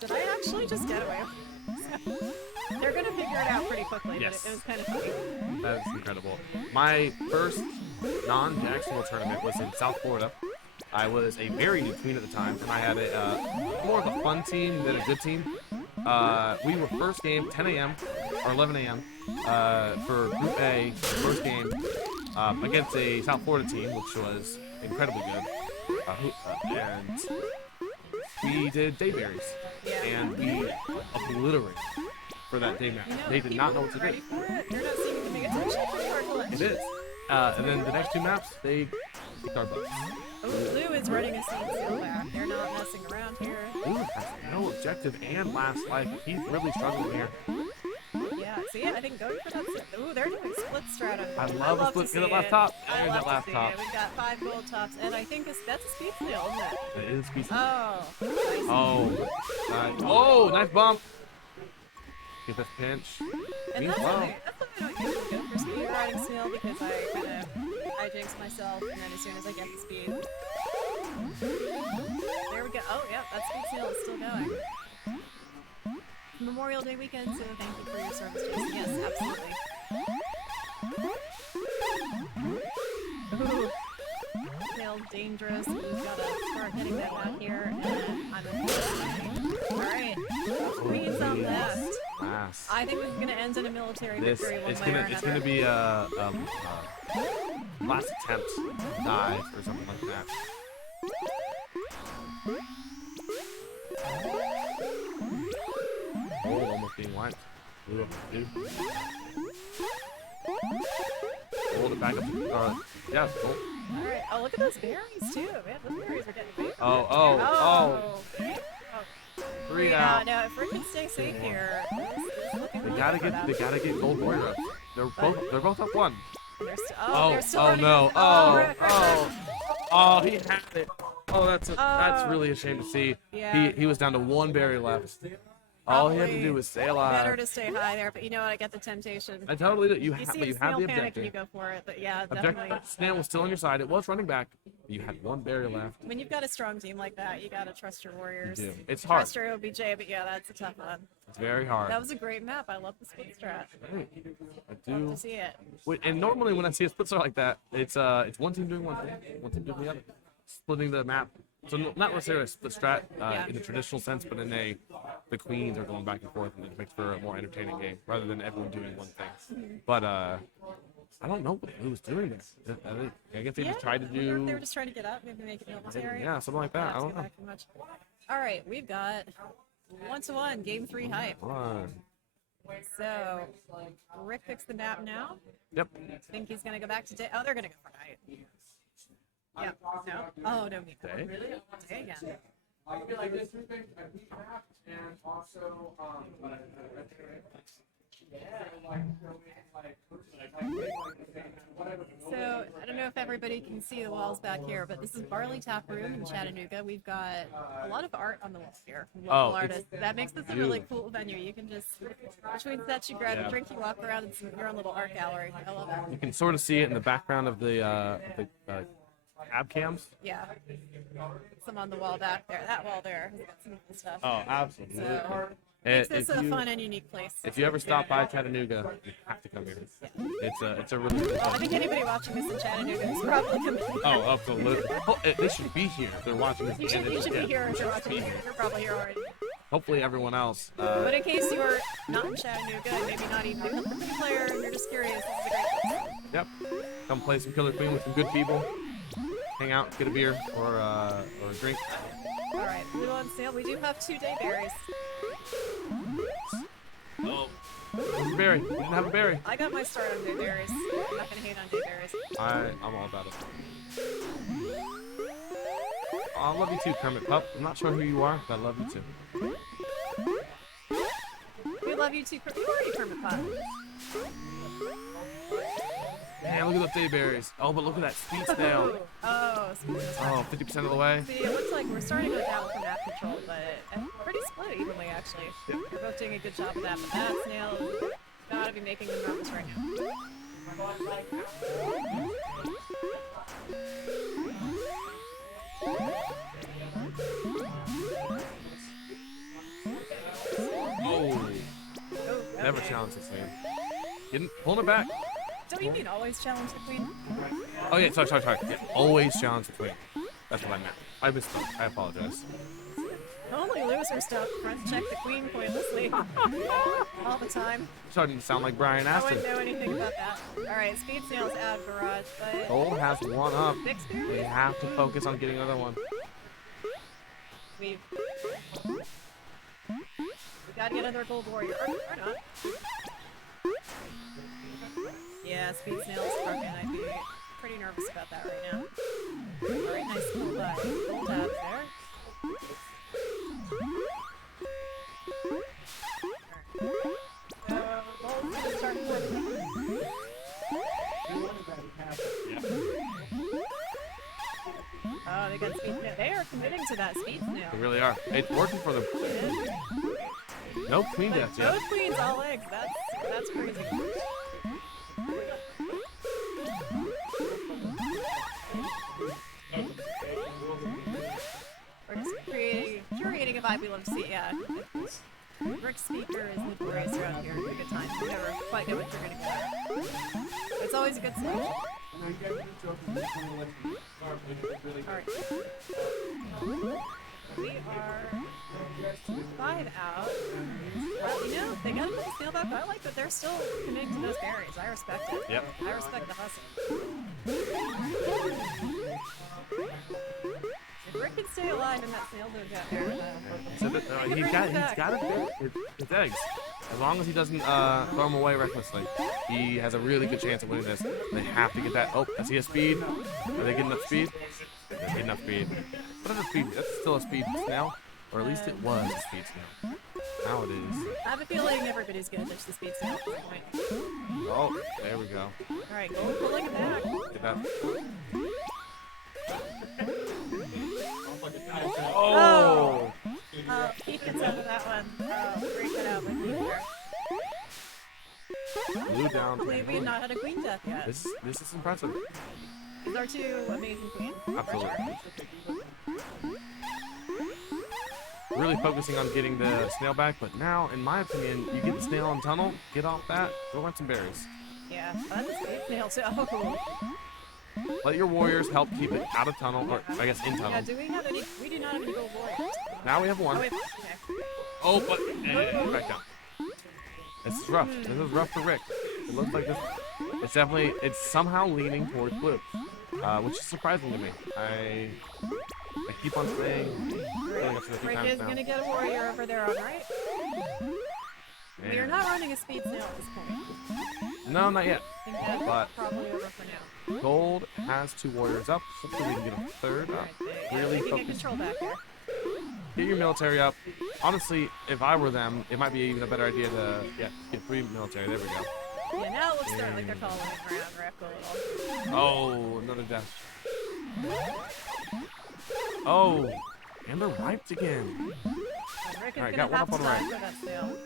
did I actually just get away with it? They're gonna figure it out pretty quickly, Yes. but it was kind of funny. That's incredible. My first non-Jacksonville tournament was in South Florida. I was a very new queen at the time, and I had a more of a fun team than a good team. We were first game 10 a.m. or 11 a.m. For Group A, first game against a South Florida team, which was incredibly good. And we did dayberries, and we obliterated for that day map. They did not know what to do. Ready for it? They're not seeming to pay attention. Pretty hard to let It is. And then the next two maps, they kicked our butts. Oh, Blue is running a scene still back. They're not messing around here. Blue has no objective and last life. He's really struggling here. Yeah, so yeah, I think going for that. Ooh, they're doing split strat. I love a split. to Get it see last it. top. I There's love that last to see top. it. We've got 5 gold tops, and I think that's a speed steal, isn't it? It is piece. Oh, nice. Oh, nice bump. Get this pinch. And Means that's well. why I don't usually go for speed riding snail because I jinx myself, and then as soon as I get the speed. There we go. Oh, yeah, that speed snail is still going. Memorial Day weekend, so thank you for your service, Jason. Yes, absolutely. Ooh. Snail's dangerous. We've got to start hitting that out here, and I'm a Alright. Queen's on left. Nice. I think this is going to end in a military This victory one it's way gonna or it's another. gonna be a last attempt dive or something like that. Oh, almost being wiped. Blue up, dude. Hold it back up. Yeah, cool. Alright. Oh, look at those berries, too. Man, those berries are getting big. Oh. Okay. Three out. Now, if we can stay safe here, this is looking They really gotta good for get them. gold warrior up. They're both up one. They're Oh still running no. with- Rick. Oh, he had it. Oh, that's really a shame to see. Yeah. He was down to one berry left. All he had to Probably do was stay Better alive. to stay high there, but you know what? I get the temptation. I totally did. You You have, see but a you have snail the panic and you objective. go for it, but yeah, definitely. Snail was still on your side. It was running back. But you had one berry left. When you've got a strong team like that, you gotta trust your warriors. You do. It's hard. Trust your OBJ, but yeah, that's a tough one. It's very hard. That was a great map. I love the split strat. I Love do. to see it. And normally when I see a split start like that, it's one team doing one thing, one team doing the other, splitting the map. So not necessarily a split strat Yeah. in the traditional sense, but in the queens are going back and forth, and it makes for a more entertaining game rather than everyone doing one thing. But I don't know what Blue was doing there. I guess they just tried to I wonder if they were do just trying to get up, maybe make it military. yeah, something like that. I don't know. All right, we've got 1-1 game 3 hype. One. So Rick picks the map now. Yep. Think he's gonna go back to day. Oh, they're gonna go for night. Yeah. No. Oh no, me. Day? Day again. I feel like this thing a heat map and also So I don't know if everybody can see the walls back here, but this is Barley Tap Room in Chattanooga. We've got a lot of art on the walls here from local artists. That makes this a really cool venue. You can just between sets you grab a drink, you walk around, it's your own little art gallery. I love it. You can sort of see it in the background of the ab cams. Yeah, some on the wall back there. That wall there has got some cool stuff. Oh, absolutely. So makes this a fun and unique place. If you ever stop by Chattanooga, you have to come here. It's a really good Well, I think anybody watching this in Chattanooga is probably coming. Oh, absolutely. Oh, they should be here if they're watching this. You should be here if you're watching it. You're probably here already. Hopefully everyone else. But in case you're not in Chattanooga, and maybe not even a company player, and you're just curious, this is a great place. Yep. Come play some Killer Queen with some good people. Hang out, get a beer or a drink. All right, blue on sale. We do have 2 day berries. Oh, where's the berry? We didn't have a berry. I got my start on day berries. I'm not gonna hate on day berries. I'm all about it. Oh, I love you too, Kermit Pup. I'm not sure who you are, but I love you too. We love you too. You already Kermit Pot. Man, look at those dayberries. Oh, but look at that speed snail. Oh, speed snail. Oh, 50% of the way. See, it looks like we're starting to go down for map control, but pretty split evenly actually. We're both doing a good job of that, but that snail is gotta be making them nervous right now. Oh, Oh, never okay. challenge this thing. Pulling it back. Don't you mean always challenge the queen? Oh yeah, sorry. Yeah, always challenge the queen. That's what I meant. I misspoke. I apologize. Only loser stuff. Front check the queen pointlessly. All the time. Starting to sound like Brian I Aston. wouldn't know anything about that. Alright, speed snails out of garage, but Gold has one up. fixed They berries? have to focus on getting another one. We gotta get another gold warrior. Or not. Yeah, speed snails parking. I'd be pretty nervous about that right now. Alright, nice gold gold tabs there. Gold's gonna start flipping. Oh, they got speed snail. They are committing to that speed snail. They really are. It's working for them. No queen deaths yet. Both queens, all eggs. That's crazy. We're just curating a vibe we love to see. Yeah. Rick's speaker is notorious around here. It's a good time. You never quite know what you're gonna get. It's always a good selection. Alright. We are 5 out. You know, they gotta put the snail back, but I like that they're still committing to those berries. I respect it. Yep. I respect the hustle. If Rick can stay alive in that snail node out there, So he's got his eggs. As long as he doesn't throw them away recklessly, he has a really good chance of winning this. They have to get that. Oh, does he have speed? Are they getting enough speed? They're getting enough speed. What is a speed? That's still a speed snail, or at least it was a speed snail. Now it is. I have a feeling everybody's gonna ditch the speed snail at this point. Oh, there we go. Alright, go pulling it back. Get that. Oh! Keith gets out of that one. Oh, freak it out with you there. Blue down. I believe we have not had a queen death yet. This is impressive. These are 2 amazing queens. for Absolutely. sure. Really focusing on getting the snail back, but now, in my opinion, you get the snail on tunnel, get off that, go run some berries. Yeah, that's a speed snail too. Oh. Let your warriors help keep it out of tunnel, or I guess in Yeah, tunnel. do we have any? We do not have any gold warriors. Now we have Oh, one. wait, okay. Oh, but back down. This is rough. This is rough for Rick. It looks like this. It's somehow leaning towards blue, which is surprising to me. I keep on saying up to a few Rick times is now. gonna get a warrior over there, all right? We are And- not running a speed snail at this point. No, not yet. I think that's But- probably over for now. Gold has 2 warriors up. Hopefully we can get a third up. Alright, Really we can get focus. control back here. get your military up. Honestly, if I were them, it might be even a better idea to get 3 military. There we go. Yeah, now it looks like they're following around Rick a little. Oh, another death. Oh, and they're wiped again. And Rick is Alright, gonna got one have up on to the die right. for that sale.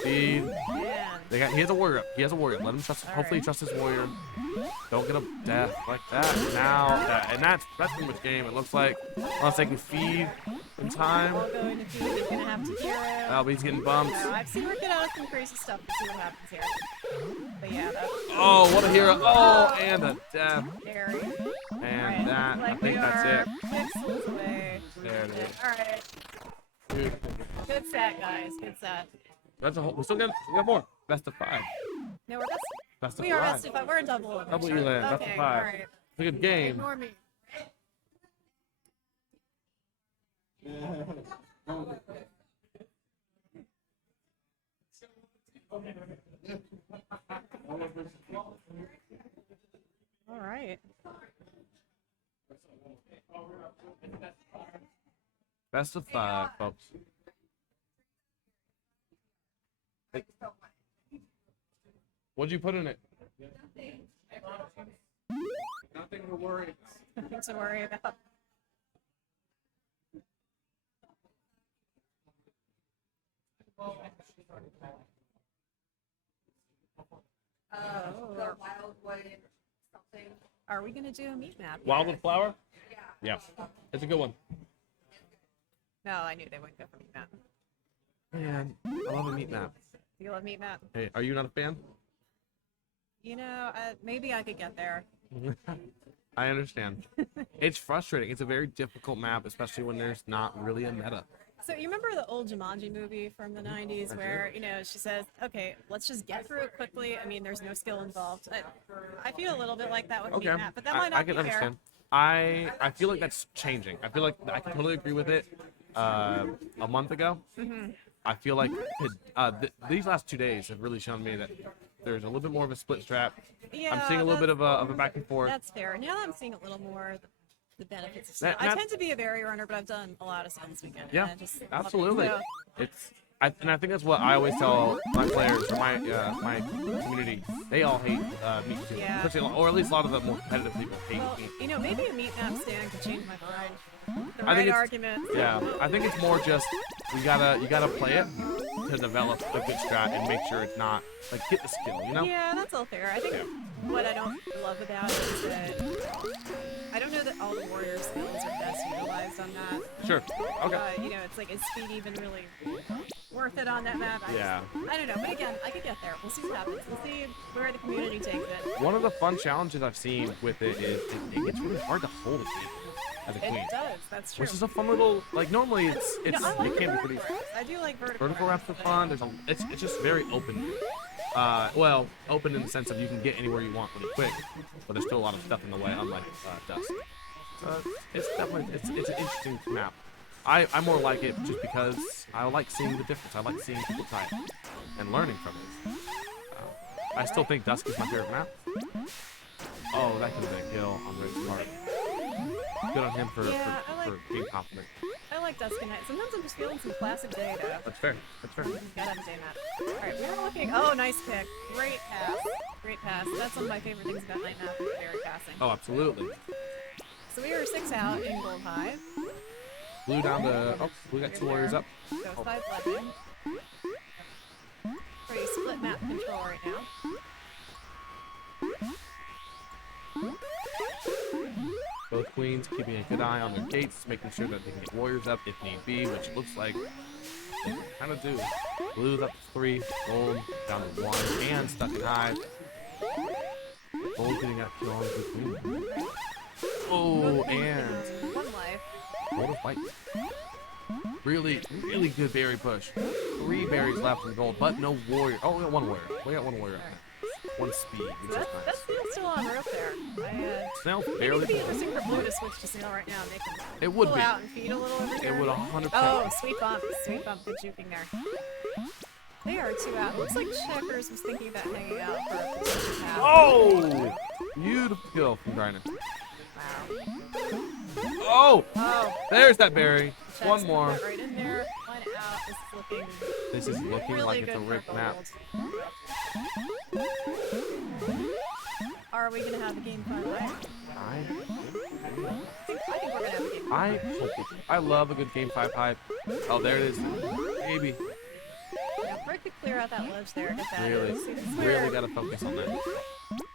Speed. Man. He has a warrior up. He has a warrior. Let him trust. Hopefully, he trusts his warrior. Don't get a death like that. Now, that's pretty much game. It looks like unless they can feed in time. We'll go into feed. He's gonna have to hero. Oh, but he's getting bumped. No, I've seen Rick get out of some crazy stuff to see what happens here. But yeah, that's Oh, what a hero! Oh, and a death. scary. And that. I think that's it. Pixels away. There it is. All right. Dude, Good set, guys. Good set. that's a whole. We got more. Best of 5. No, we're best. Best of We are 5. best of 5. We're in double. Double Elim, best of Okay, 5. all right. It's a good game. Ignore me. All right. Best of 5, folks. Hey. What'd you put in it? Nothing to worry about. Nothing to worry about. The Wildwood something. Are we gonna do a meat map? Wildwood flower? Yeah. It's a good one. No, I knew they wouldn't go for meat map. Man, I love a meat map. You love meat map? Hey, are you not a fan? You know, maybe I could get there. I understand. It's frustrating. It's a very difficult map, especially when there's not really a meta. So you remember the old Jumanji movie from the 90s where, you know, she says, okay, let's just get through it quickly. I mean, there's no skill involved. I feel a little bit like that with Okay, meat map, but that might not I can be understand. I feel like that's changing. I feel like I can totally agree with it. A month ago, I feel like these last 2 days have really shown me that there's a little bit more of a split strap. Yeah, I'm seeing a little bit of a back and forth. That's fair. Now I'm seeing a little more the benefits of That- skill. I that- tend to be a very runner, but I've done a lot of skill this weekend. Yeah, and I just love it. absolutely. So, And I think that's what I always tell my players or my community. They all hate meat too, Yeah. especially, or at least a lot of the more competitive people hate well, meat. you know, maybe a meat map stand could change my mind. The I right think it's- argument. Yeah, I think it's more just you gotta play it to develop a good strat and make sure it's not like get the skill, you know? Yeah, that's all fair. I think what I don't love about it is that I don't know that all the warrior skills are best utilized on that. Sure. Okay. You know, it's like, is speed even really worth it on that map? Yeah. I don't know, but again, I could get there. We'll see what happens. We'll see where the community takes it. One of the fun challenges I've seen with it is it gets really hard to hold a queen as a queen, It does, that's true. which is a fun little like. Normally it's You know, I like it can be vertical pretty. reps. I do like vertical Vertical reps are fun. It's just very open. Well, open in the sense of you can get anywhere you want really quick, but there's still a lot of stuff in the way, unlike Dusk. It's definitely it's an interesting map. I more like it just because I like seeing the difference. I like seeing people try it and learning from it. I still think Dusk is my favorite map. Oh, that could have been a kill on Rick's part. Good on him for being confident. I like Dusk and Night. Sometimes I'm just feeling some classic Data. That's fair. That's fair. Gotta have a day map. Alright, we're looking. Oh, nice pick. Great pass. Great pass. That's one of my favorite things about Night Map is very passing. Oh, absolutely. So we are 6 out in Gold Hive. Blue down to. Oh, we got 2 warriors up. Go 5 weapon. Pretty split map control right now. Both queens keeping a good eye on their gates, making sure that they can get warriors up if need be, which looks like they kind of do. Blue's up to 3, gold down to 1, and stuck in hive. Gold getting that kill on the queen. Oh, and One life. gold is white. Really, really good berry push. 3 berries left in gold, but no warrior. Oh, we got 1 warrior. We got 1 warrior up there. 1 speed, which is That's nice. still on rope there. Snail's It would barely. be interesting for Blue to switch to Snail right now and make him It would pull be. out and feed a little over It here. would 100%. Oh, sweet bump. Sweet bump. Good juking there. They are 2 out. Looks like Checkers was thinking about hanging out for a position pass. Oh! Beautiful kill from Griner. Wow. Oh! Oh, There's that berry. Jax One put more. that right in there. One out. This is looking really like it's a good rigged for map. gold. Are we gonna have a game 5 live? I I think we're gonna have a game. I hope we do. I love a good game 5 hype. Oh, there it is. Maybe. Yeah, Brick could clear out that ledge there. Get that. Really, See the really square. gotta focus on that.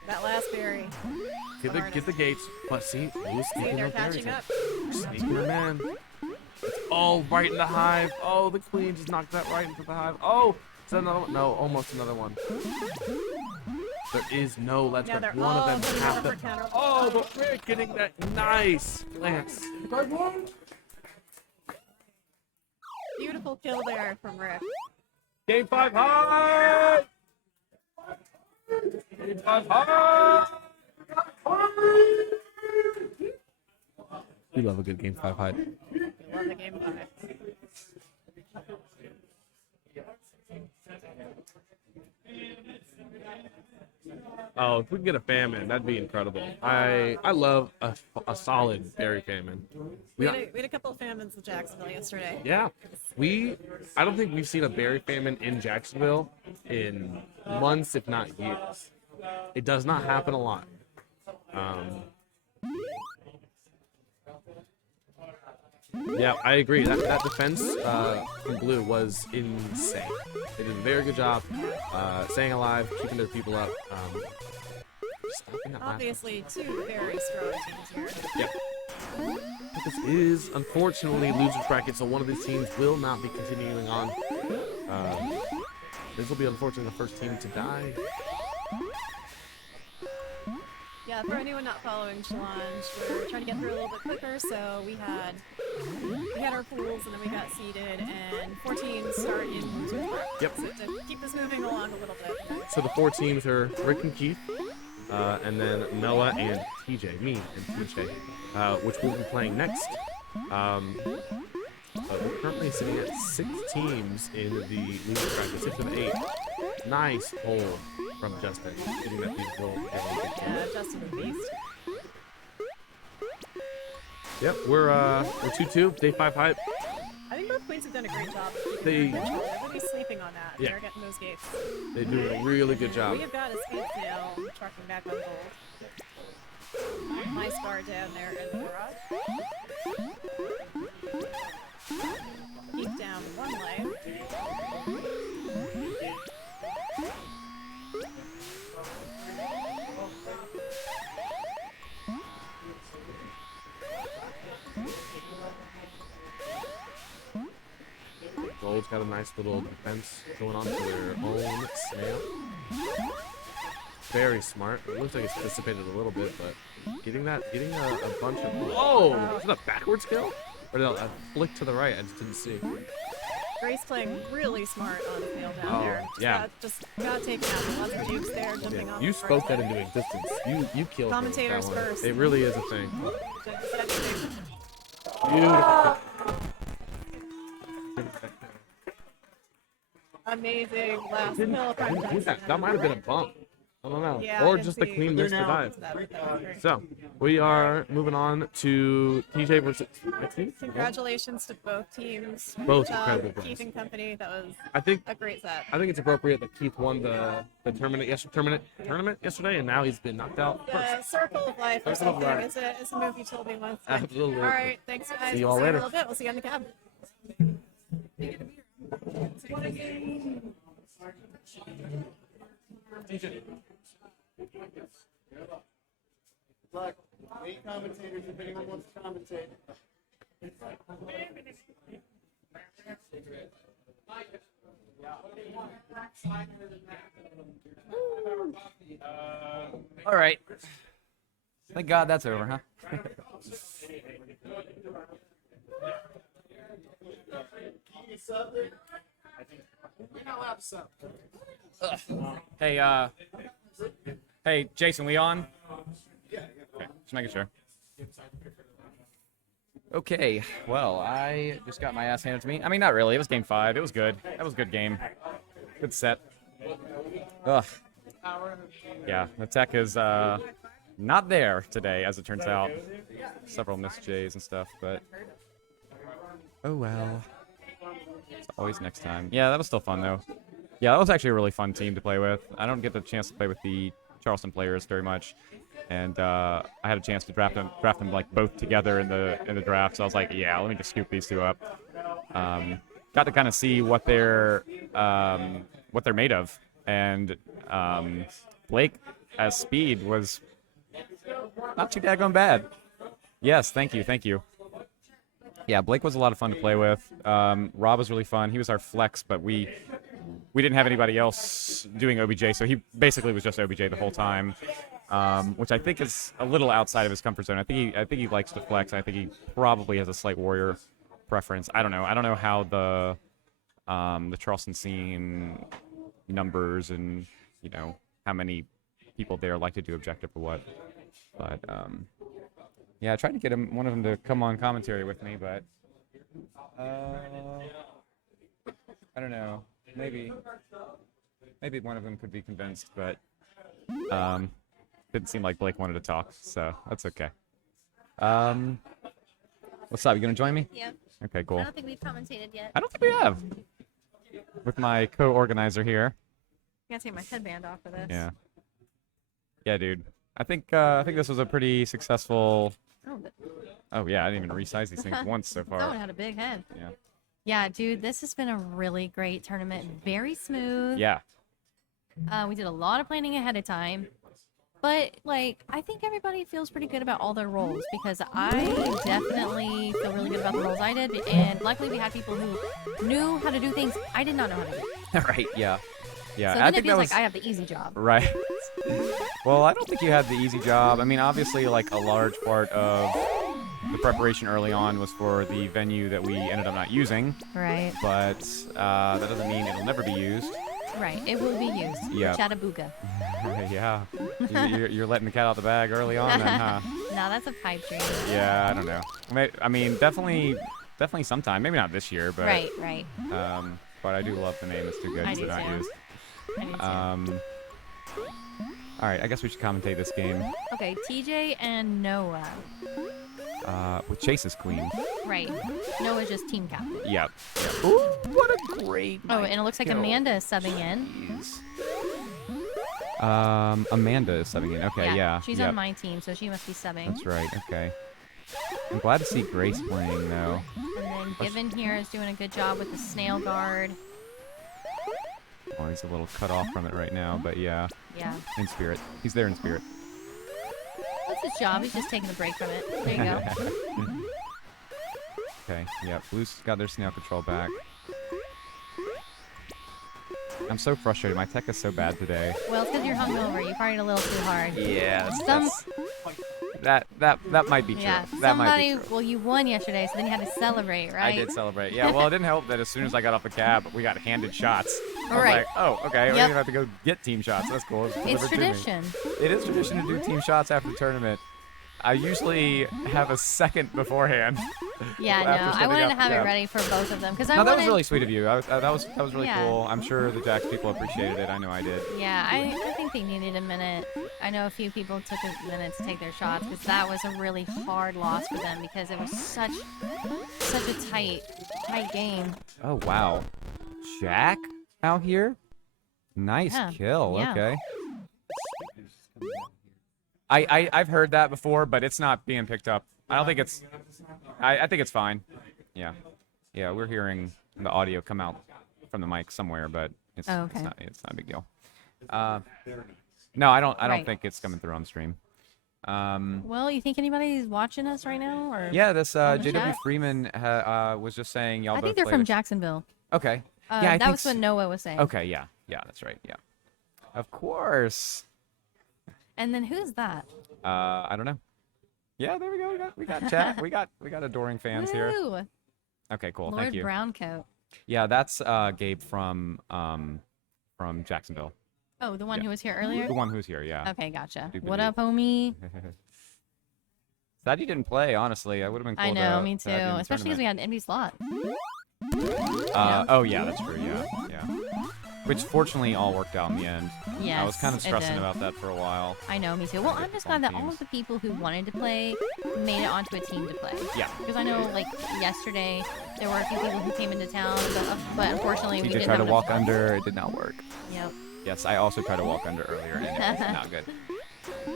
That last berry. Get the gates. But see, who's See, sneaking they're those berries catching in? up. Sneaking them in. Oh, right in the hive. Oh, the queen just knocked that right into the hive. Oh, is that another one? No, almost another one. There is no let's Yeah, break. they're One of all them coming have over to. for counter. Oh, but Rick getting that nice glance. Beautiful kill there from Rick. Game 5 high! Game 5 high! We love a good game 5 high. We love the game 5. Oh, if we can get a famine, that'd be incredible. I love a solid berry famine. We had a couple of famines in Jacksonville yesterday. Yeah, I don't think we've seen a berry famine in Jacksonville in months, if not years. It does not happen a lot. Yeah, I agree. That defense from Blue was insane. They did a very good job staying alive, keeping their people up. Stopping that last one. Obviously, two very strong teams here. Yep. This is unfortunately losers bracket, so one of these teams will not be continuing on. This will be unfortunately the first team to die. Yeah, for anyone not following challenge, we're trying to get through a little bit quicker, so we had our pools and then we got seeded, and 4 teams start in 2 o'clock. Yep. So to keep this moving along a little bit. So the 4 teams are Rick and Keith, and then Noah and TJ, me and TJ, which we'll be playing next. We're currently sitting at 6 teams in the loser bracket, 6 of 8. Nice pull from Justin, getting that beautiful. Yeah, Justin the Beast. Yep, we're 2-2, day 5 hype. I think both queens have done a great job. They- Everybody's sleeping on that. Yeah. They're getting those gates. They do a really good job. We have got a speed snail trucking back on gold. Nice guard down there in the garage. Keep down 1 life. Gold's got a nice little defense going on for their own snail. Very smart. It looks like it's dissipated a little bit, but getting a bunch of. Whoa! Is that a backwards kill? Or no, a flick to the right? I just didn't see. Grace playing really smart on the field down Oh, there. yeah. Just got taken out. Lots of jukes there, jumping off. You the spoke that first into existence. You killed me with Commentators that one. first. It really is a thing. Just- Beautiful. Amazing last kill from Justin. That might have been a bump. I don't know. Yeah, I Or didn't just a see. clean miss to dive. That was great. So, we are moving on to TJ versus next team. Congratulations to both teams. Both Good job, incredible guys. Keith and company. That was I think a great set. it's appropriate that Keith won the tournament yesterday, and now he's been knocked out The first. Circle of Life or Circle of something. Life. It's a movie you told me once. Absolutely. All right, thanks guys. See you We'll all see you in later. a little bit. We'll see you on the cab. Look, 8 commentators, if anyone wants to commentate. All right. Thank God that's over, huh? Hey, hey, Jason, we on? Okay, just making sure. Okay, well, I just got my ass handed to me. I mean, not really. It was game 5. It was good. That was a good game. Good set. Ugh. Yeah, the tech is not there today, as it turns out. Several missed J's and stuff, but Oh well. It's always next time. Yeah, that was still fun though. Yeah, that was actually a really fun team to play with. I don't get the chance to play with the Charleston players very much, and I had a chance to draft them like both together in the draft. So I was like, yeah, let me just scoop these two up. Got to kind of see what they're made of, and Blake as speed was not too daggone bad. Yes, thank you. Yeah, Blake was a lot of fun to play with. Rob was really fun. He was our flex, but we didn't have anybody else doing OBJ, so he basically was just OBJ the whole time, which I think is a little outside of his comfort zone. I think he likes to flex. I think he probably has a slight warrior preference. I don't know. I don't know how the Charleston scene numbers and how many people there like to do objective or what, but yeah, I tried to get one of them to come on commentary with me, but I don't know. Maybe one of them could be convinced, but didn't seem like Blake wanted to talk, so that's okay. What's up? You gonna join me? Yeah. Okay, cool. I don't think we've commentated yet. I don't think we have. With my co-organizer here. I gotta take my headband off for this. Yeah. Yeah, dude. I think this was a pretty successful. Oh yeah, I didn't even resize these things once so far. That one had a big head. Yeah. Yeah, dude, this has been a really great tournament. Very smooth. Yeah. We did a lot of planning ahead of time. But, like, I think everybody feels pretty good about all their roles because I definitely feel really good about the roles I did. And luckily, we had people who knew how to do things I did not know how to do. Right, yeah. Yeah, so I then think it feels that was... like I have the easy job. Right. Well, I don't think you had the easy job. I mean, obviously, like, a large part of the preparation early on was for the venue that we ended up not using. Right. But that doesn't mean it'll never be used. Right, it will be used. Yeah. Chattabooga. Yeah. You're letting the cat out the bag early on then, huh? No, that's a pipe dream. Yeah, I don't know. I mean, definitely sometime. Maybe not this year, but... Right. But I do love the name. It's too good to not use. I do too. All right, I guess we should commentate this game. Okay, TJ and Noah. With Chase as queen. Right. Noah's just team captain. Yep. Ooh, what a great... Oh, and it looks like Amanda is subbing in. Jeez. Amanda is subbing in. Okay, yeah. She's on my team, so she must be subbing. That's right, okay. I'm glad to see Grace playing, though. And then Given here is doing a good job with the snail guard. Oh, he's a little cut off from it right now, but yeah. Yeah. In spirit. He's there in spirit. That's his job. He's just taking a break from it. There you go. Okay, yeah. Blue's got their snail control back. I'm so frustrated. My tech is so bad today. Well, it's because you're hungover. You partied a little too hard. Yeah, that might be true. Yeah, that might be somebody, true. well, you won yesterday, so then you had to celebrate, right? I did celebrate. Yeah, well, it didn't help that as soon as I got off the cab, we got handed shots. I was Right. like, oh, okay, we Yep. didn't have to go get team shots. That's cool. It's delivered to me. tradition. It is tradition to do team shots after the tournament. I usually have a second beforehand. Yeah, no, after I setting wanted up, to have yeah. it ready for both of them because I No, wanted. that was really sweet of you. That was really Yeah. cool. I'm sure the Jax people appreciated it. I know I did. Yeah, I think they needed a minute. I know a few people took a minute to take their shots because that was a really hard loss for them because it was such a tight game. Oh wow, Jack out here. Nice Yeah. kill. Yeah. Okay. I've heard that before, but it's not being picked up. I don't think it's. I think it's fine. Yeah, we're hearing the audio come out from the mic somewhere, but it's okay. it's not a big deal. No, I don't Right. think it's coming through on stream. Well, you think anybody's watching us right now, or? Yeah, this on the JW chat? Freeman was just saying y'all I both think they're played from it. Jacksonville. Okay. Yeah, I that think was what Noah was saying. Okay, yeah, that's right. Yeah, of course. And then who's that? I don't know. Yeah, there we go. We got chat. we got adoring fans here. Woo! Okay, cool. Lord Thank you. Browncoat. Yeah, that's Gabe from Jacksonville. Oh, the one Yeah. who was here earlier? The one who's here, yeah. Okay, gotcha. Stupid What dude. up, homie? Sad you didn't play, honestly. I would have been cool I know, to, me to too. have you in the Especially because we tournament. had an empty slot. Oh, yeah, that's true. Yeah. which fortunately all worked out in the end. Yes, I was kind of it stressing did. about that for a while. I know, me too. Well, I'm just glad that all of the people who wanted to play made it onto a team to play. Yeah. Because I know, like, yesterday, there were a few people who came into town, but unfortunately, we TJ didn't tried have to enough walk time. under. It did not work. Yep. Yes, I also tried to walk under earlier, and it was not good.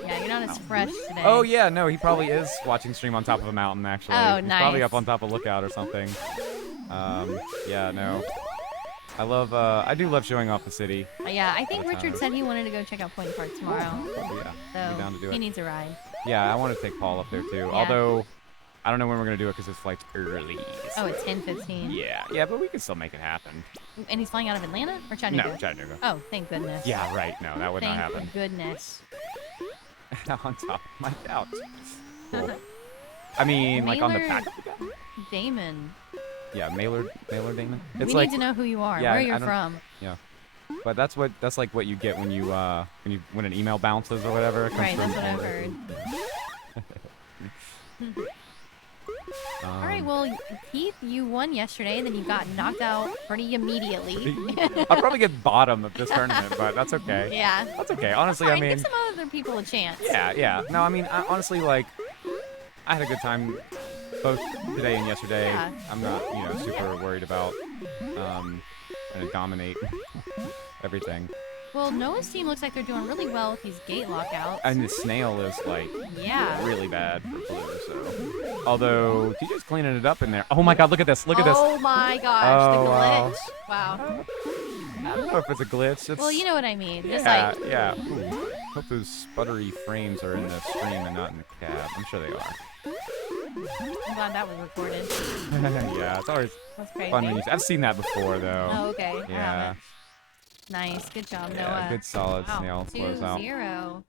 Yeah, you're not as fresh today. Oh, yeah, no, he probably is watching stream on top of a mountain, actually. Oh, He's probably nice. up on top of Lookout or something. Yeah, no. I do love showing off the city. Yeah, I think all the Richard time. said he wanted to go check out Point Park tomorrow. Oh, yeah, So I'd be down to do he it. needs a ride. Yeah, I want to take Paul up there, too. Although, I don't know when we're going to do it because his flight's early. Oh, it's 10:15. Yeah, but we can still make it happen. And he's flying out of Atlanta or Chattanooga? No, Chattanooga. Oh, thank goodness. Yeah, right. No, that would not Thank happen. goodness. On top of my couch. Cool. I mean, like on the Mailer back. Damon. Yeah, Mailer Damon. We It's like, need to know who you are, yeah, where I you're don't- from. yeah. But that's like what you get when you when an email bounces or whatever. It comes Right, that's from what I've heard. All right, well, Keith, you won yesterday, then you got knocked out pretty immediately. I'll probably get bottom of this tournament, but that's okay. Yeah. That's okay. Honestly, All I right, mean, give some other people a chance. yeah. No, I mean, honestly, like, I had a good time both today and yesterday. Yeah. I'm not, super worried about trying to dominate everything. Well, Noah's team looks like they're doing really well with these gate lockouts. And the snail is like Yeah. really bad for blue. So, although TJ's cleaning it up in there. Oh my God! Look at this! Look at this! Oh my gosh, Oh, the wow. glitch. Wow. I don't know if it's a glitch. It's, Well, you know what I mean. Just yeah, like, yeah. Ooh, hope those sputtery frames are in the stream and not in the cab. I'm sure they are. I'm glad that was recorded. Yeah, it's always That's crazy. fun when you. I've seen that before though. Oh, okay. I Yeah. haven't. Nice. Good job, Yeah, Noah. good solid Wow. snail closeout. 2-0.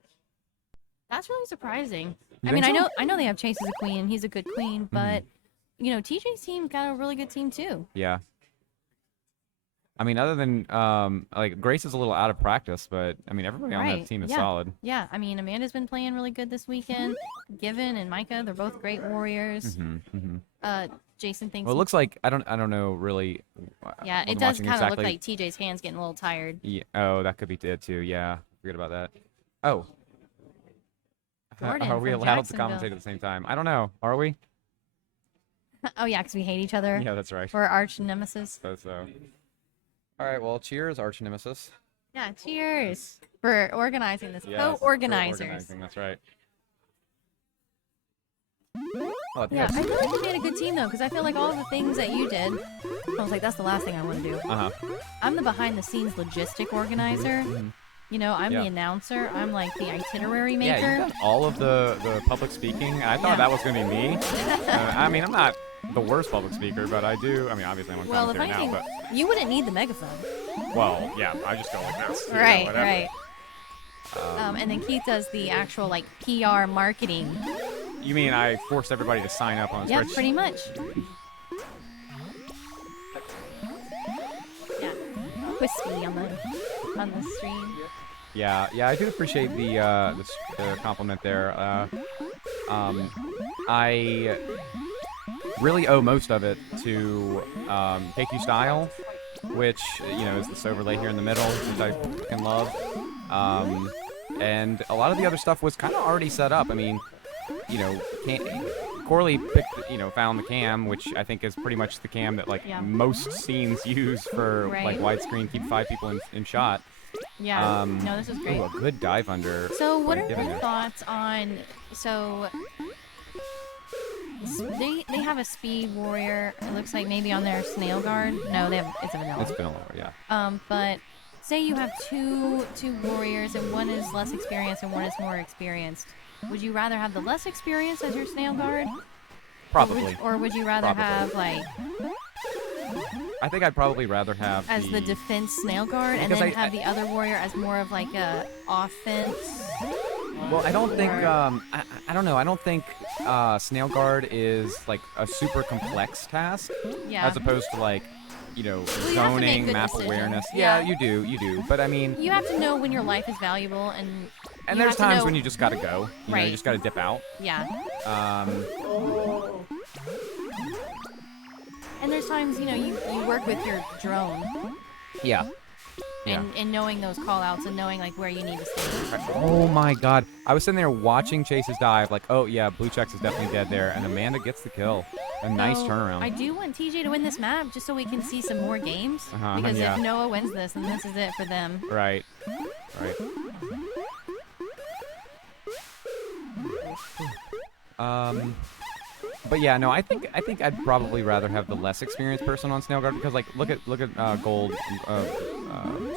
That's really surprising. You I mean, think so? I know they have Chase as a queen. He's a good queen, but TJ's team got a really good team too. Yeah. I mean, other than like Grace is a little out of practice, but I mean everybody on that Right, team is yeah. solid. Yeah, I mean, Amanda's been playing really good this weekend. Given and Micah, they're both great warriors. Jason thinks. Well, it looks like I don't know really. yeah, it wasn't does watching kind of look exactly. like TJ's hands getting a little tired. Yeah, oh, that could be it too. Yeah, forget about that. Oh. Jordan Are we from allowed to Jacksonville. commentate at the same time? I don't know. Are we? Oh yeah, because we hate each other. Yeah, that's right. We're arch nemesis. So. All right. Well, cheers, arch nemesis. Yeah, cheers for organizing this. Yes, Co-organizers. co-organizing, that's right. Oh, I think Yeah, I I've- feel like you made a good team though, because I feel like all the things that you did, I was like, that's the last thing I want to do. Uh-huh. I'm the behind-the-scenes logistic organizer. You know, I'm Yeah. the announcer. I'm like the itinerary Yeah, maker. you done all of the public speaking. I thought Yeah. that was going to be me. I mean, I'm not the worst public speaker, but I do. I mean, obviously I'm on Well, the commentary funny now, thing, but you wouldn't need the megaphone. well, yeah, I just go like this. you know, Right, whatever. right. And then Keith does the actual like PR marketing. You mean I forced everybody to sign up on a Yeah, spreadsheet? pretty much. Yeah, crispy on the stream. Yeah, I do appreciate the compliment there. I really owe most of it to KQ Style, which is this overlay here in the middle, which I fucking love. And a lot of the other stuff was kind of already set up. I mean, Corley found the cam, which I think is pretty much the cam that like Yeah. most scenes use for like Right. widescreen, keep 5 people in shot. Yeah, no, this is great. Ooh, a good dive under. So, what are given your there. thoughts on? So, they have a speed warrior. It looks like maybe on their snail guard. No, they have it's a vanilla. It's been a little, yeah. But say you have two warriors and one is less experienced and one is more experienced. Would you rather have the less experienced as your snail guard? Probably. Or would you rather Probably. have like I think I'd probably rather have as the defense snail guard and Because then I- have the other warrior as more of like a offense? Well, I don't think. Or- I don't know. I don't think snail guard is like a super complex task, Yeah. as opposed to like, you have to make zoning, good map decisions. awareness. Yeah. Yeah, you do. But I mean, You have to know when your life is valuable and you there's have to times know- when you just gotta go. You Right. just gotta dip out. Yeah. Um, And there's times, you work with your drone. yeah. and knowing those call outs and knowing like where you need to stay. Oh my god. I was sitting there watching Chase's dive, like, oh yeah, Blue Checks is definitely dead there, and Amanda gets the kill. A nice So, turnaround. I do want TJ to win this map just so we can see some more games. Because yeah. if Noah wins this, then this is it for them. Right. Right. But yeah, no, I think I'd probably rather have the less experienced person on Snail Guard because like look at Gold,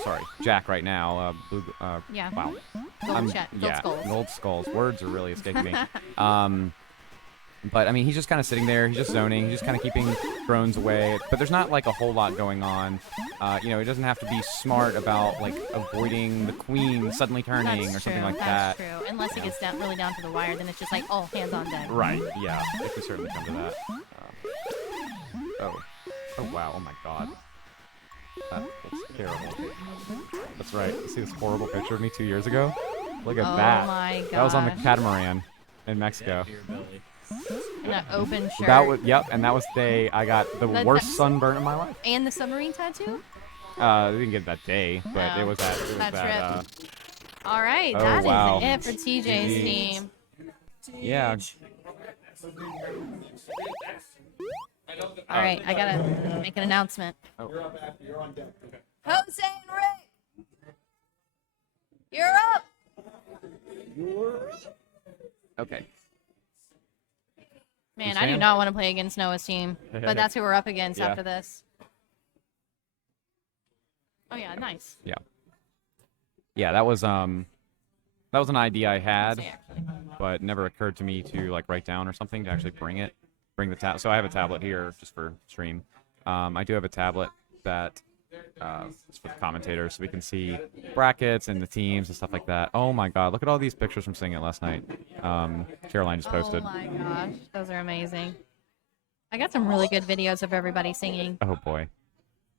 sorry, Jack right now, Blue, Yeah. wow, Gold skulls. Gold Skulls. Words are really escaping me. But I mean, he's just kind of sitting there. He's just zoning. He's just kind of keeping drones away. But there's not like a whole lot going on. You know, he doesn't have to be smart about like avoiding the queen suddenly turning That's or something true, like that's that. true. Unless it gets really down to the wire, then it's just like, oh, hands on deck. Right. Yeah. It could certainly come to that. Oh. Oh wow. Oh my God. That's terrible. That's right. You see this horrible picture of me 2 years ago? Look at that. Oh my god. That was on the catamaran in Mexico. In an open shirt. That was and that was the day I got the worst sunburn of my life. And the submarine tattoo? We didn't get it that day, but Oh, it was that. trip. All right, Oh, that is wow. it for TJ's team. Yeah. All right, I gotta make an announcement. You're on deck. Jose and Ray, you're up. Okay. Man, You I do stand? not want to play against Noah's team, but that's who we're up against Yeah. after this. Oh yeah, nice. Yeah, that was an idea I had, Say, actually. but never occurred to me to like write down or something to actually bring the tab. So I have a tablet here just for stream. I do have a tablet that is for the commentators, so we can see brackets and the teams and stuff like that. Oh my God, look at all these pictures from singing it last night. Caroline just posted. Oh my gosh, those are amazing. I got some really good videos of everybody singing. Oh boy,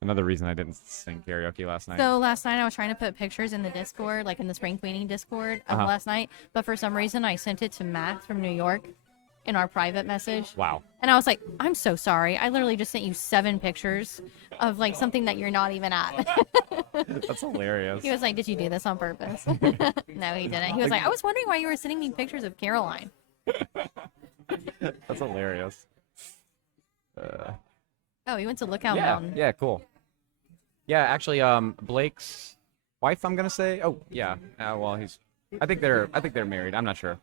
another reason I didn't sing karaoke last night. So last night I was trying to put pictures in the Discord, like in the Spring Cleaning Discord of last night, but for some reason I sent it to Matt from New York in our private message. Wow. And I was like, I'm so sorry. I literally just sent you 7 pictures of like something that you're not even at. That's hilarious. He was like, did you do this on purpose? No, he didn't. He was like, I was wondering why you were sending me pictures of Caroline. That's hilarious. Oh, he went to Lookout Yeah, Mountain. yeah, cool. Yeah, actually, Blake's wife, I'm gonna say. Oh, yeah. Well, I think they're married. I'm not sure.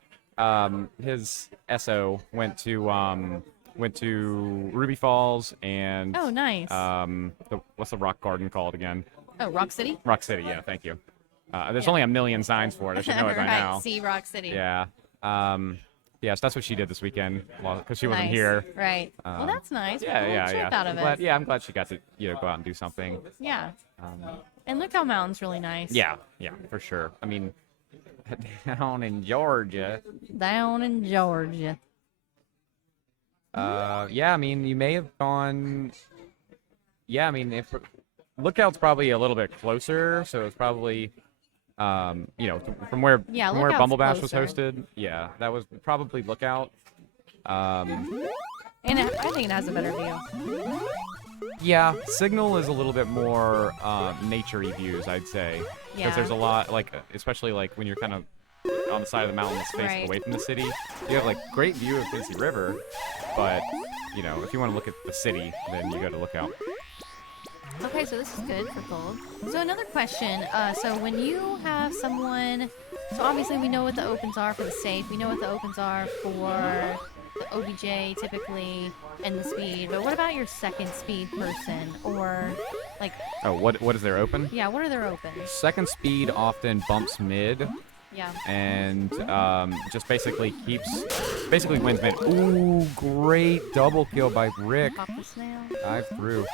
His SO went to Ruby Falls and Oh, nice. what's the rock garden called again? Oh, Rock City? Rock City. Yeah, thank you. There's only a million signs for it. I should know it by right, now. see Rock City. Yeah. Yes, that's what she did this weekend because she wasn't Nice. here. Right. Well, that's nice. Yeah, Make a yeah, little yeah. trip out of it. I'm glad she got to go out and do something. Yeah. Um, And Lookout Mountain's really nice. yeah, for sure. I mean, down in Georgia. Down in Georgia. Yeah, I mean, you may have gone. Yeah, I mean, if Lookout's probably a little bit closer, so it's probably, from where Lookout's Bumble Bash was closer. hosted. Yeah, that was probably Lookout. And I think it has a better view. Yeah, Signal is a little bit more nature-y views, I'd say, because Yeah. there's a lot, like, especially like when you're kind of on the side of the mountain that's facing Right. away from the city. You have like great view of Quincy River, but if you want to look at the city, then you got to look out. Okay, so this is good for gold. So another question. So when you have someone, so obviously we know what the opens are for the safe. We know what the opens are for the OBJ typically and the speed. But what about your second speed person or like? Oh, what is there open? Yeah, what are their opens? Second speed often bumps mid Yeah. and just basically wins mid. Ooh, great double kill by Rick. Pop the snail. Dive through.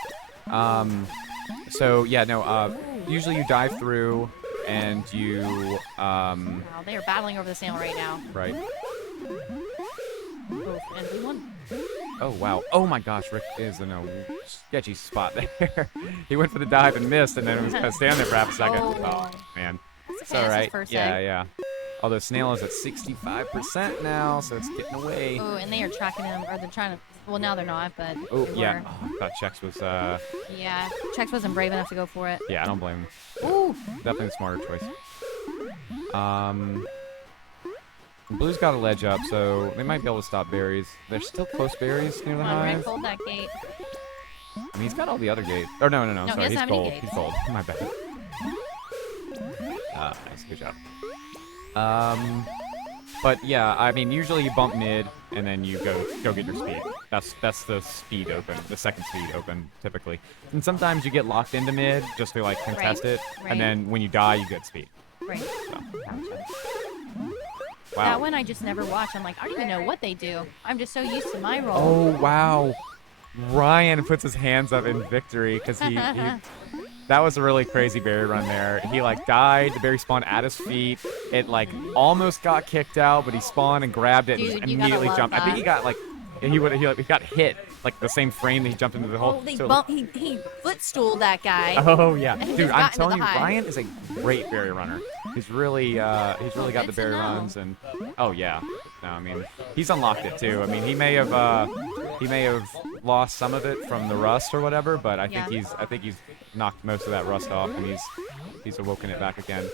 So yeah, no. Usually you dive through and you Wow, they are battling over the snail right now. right. Oof, and we won. Oh wow. Oh my gosh, Rick is in a sketchy spot there. He went for the dive and missed, and then was kind of standing there for half a second. Oh. Oh man. That's It's okay, all that's his right. first Yeah, egg. yeah. Although Snail is at 65% now, so it's getting away. Oh, and they are tracking him, or they're trying to. Well, now they're not, but. Oh, they yeah. were. Oh, I thought Chex was, Yeah, Chex wasn't brave enough to go for it. yeah, I don't blame him. Ooh. Definitely a smarter choice. Blue's got a ledge up, so they might be able to stop berries. There's still close berries near the Come on, Rick, hive. hold that gate. I mean, he's got all the other gates. Or no, No, he sorry, doesn't he's have any gold. gates. He's gold. My bad. Nice, good job. But yeah, I mean, usually you bump mid and then you go get your speed. That's the speed open, the second speed open typically. And sometimes you get locked into mid just to like contest Right, it, right. and then when you die, you get speed. Right. So, Gotcha. wow. That one I just never watch. I'm like, I don't even know what they do. I'm just so used to my role. Oh wow, Ryan puts his hands up in victory because he that was a really crazy berry run there. He like died, the berry spawned at his feet. It like almost got kicked out, but he spawned and grabbed it Dude, and you gotta immediately love jumped. I think that. he got like he got hit like the same frame that he jumped into the hole. Oh, So- he footstooled that guy. Oh yeah, And he dude, just I'm got into telling the you, hive. Ryan is a great berry runner. He's really got the Good to berry know. runs, and oh yeah, no, I mean he's unlocked it too. I mean he may have lost some of it from the rust or whatever, but I think he's knocked most of that rust off, and he's awoken it back again.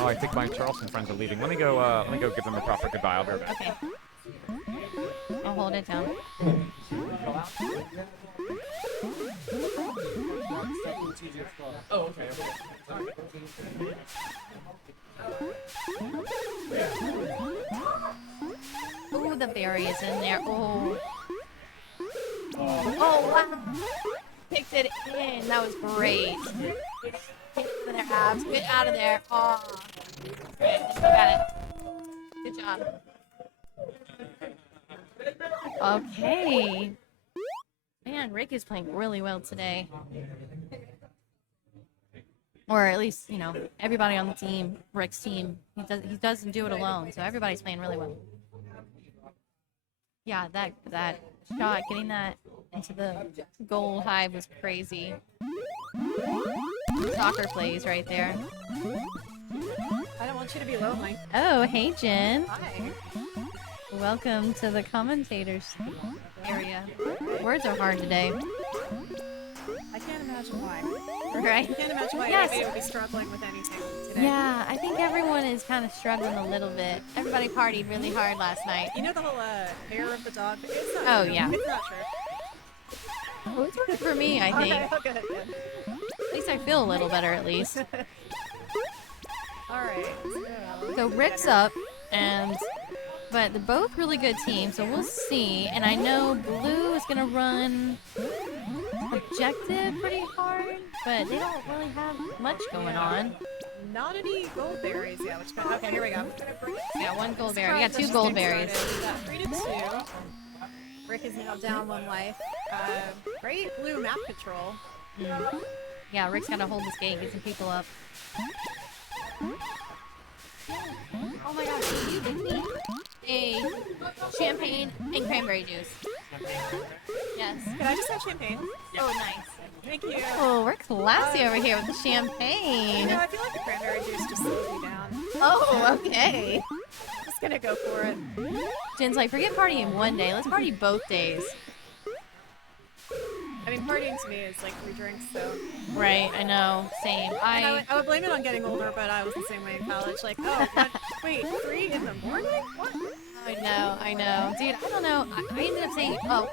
Oh, I think my Charleston friends are leaving. Let me go give them a proper goodbye. I'll be right back. Okay. I'll hold it down. Ooh, the berry is in there. Oh. Oh, wow. Picked it in. That was great. Get out of there, Abs. Get out of there. Oh. Great. You got it. Good job. Okay. Man, Rick is playing really well today. Or at least, you know, everybody on the team, Rick's team, he doesn't do it alone, so everybody's playing really well. Yeah, that shot, getting that into the gold hive was crazy. Soccer plays right there. I don't want you to be lonely. Oh, hey Jen. Hi. Welcome to the commentators area. Words are hard today. I can't imagine why. Right? I can't imagine why Yes. anybody would be struggling with anything today. Yeah, I think everyone is kind of struggling a little bit. Everybody partied really hard last night. You know the whole hair of the dog? It's not Oh, true. yeah. It's not true. Oh, it's working for me, I think. Okay, good, good. At least I feel a little better, at least. Alright. So Rick's up, but they're both really good teams, so we'll see. And I know Blue is gonna run objective pretty hard, but they don't really have much going on. Not any gold berries yet, which kind of, okay, here we go. Yeah, one gold berry. We got two gold berries. We got 3 to 2. Rick is now down 1 life. Great blue map control. Yeah, Rick's gotta hold this gate, get some people up. Oh my gosh, can you give me a champagne and cranberry juice? Yes. Can I just have champagne? Oh, nice. Thank you. Oh, we're classy over here with the champagne. I feel like the cranberry juice just slows me down. Oh, okay. Just gonna go for it. Jen's like, forget partying one day. Let's party both days. I mean, partying to me is like 3 drinks, so. Right, I know. Same. And I would blame it on getting older, but I was the same way in college. Like, oh, what? Wait, 3 in the morning? What? I know. Dude, I don't know. I ended up saying, out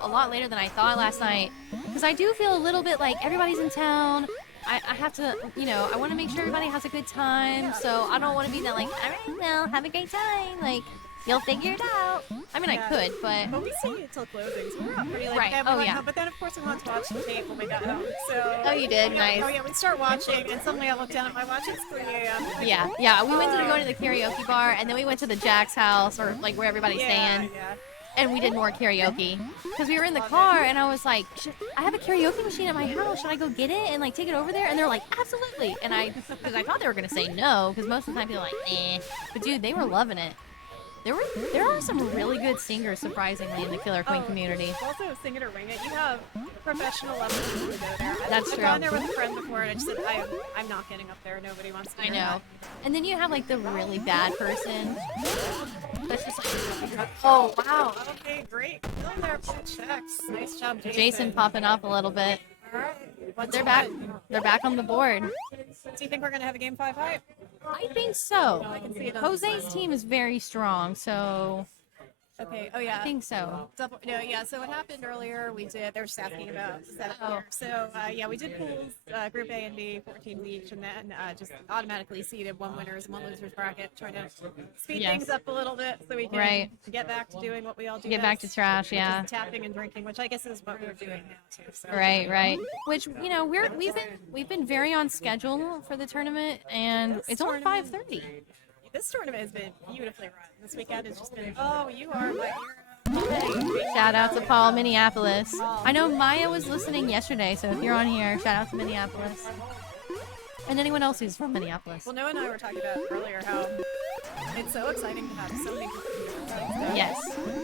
a lot later than I thought last night. Because I do feel a little bit like everybody's in town. I have to, I want to make sure everybody has a good time. So I don't want to be that like, all right, now, have a great time. Like, you'll figure it out. I mean, Yeah. I could, but But we stayed until closing, so we were up pretty late. Right. And we Oh, went yeah. home, but then, of course, we wanted to watch the tape when we got home. So. Oh, you did? Nice. Oh, yeah, we'd start watching, and suddenly I looked down at my watch, it's 3 a.m. Like, yeah. We went to go to the karaoke bar, and then we went to the Jack's house, or like where everybody's staying. Yeah. And we did more karaoke because we were in the car, and I was like, I have a karaoke machine at my house. Should I go get it and like take it over there? And they're like, absolutely. And because I thought they were gonna say no, because most of the time people are like, eh. But dude, they were loving it. There are some really good singers, surprisingly, in the Killer Queen community. Also, Sing It or Ring It, you have professional level before we go there. That's I've true. gone there with a friend before, and I just said, I'm not getting up there. Nobody wants to. I do know. that. And then you have like the really bad person. That's just like, oh wow. Okay, great. Still there. Good checks. Nice job, Jason. Jason popping off a little bit. All right. But they're back. They're back on the board. Do you think we're gonna have a game 5 hype? I think so. I can see it on the Jose's slide. team is very strong, so Okay. Oh yeah. I think so. No, yeah. So what happened earlier? We did. They're just asking about the setup Oh. here. So yeah, we did pools, Group A and B, 14 each, and then just automatically seeded one winners and one losers bracket, trying to speed Yes. things up a little bit so we can Right. get back to doing what we all do. Get back to best, trash, which yeah. is tapping and drinking, which I guess is what we're doing now too. So. Right, right. Which we've been very on schedule for the tournament, and it's only 5:30. This tournament has been beautifully run. This weekend has just been. Oh, you are my hero. Shout out to Paul, Minneapolis. I know Maya was listening yesterday, so if you're on here, shout out to Minneapolis. And anyone else who's from Minneapolis. Well, Noah and I were talking about earlier how it's so exciting to have so many people here. Yes.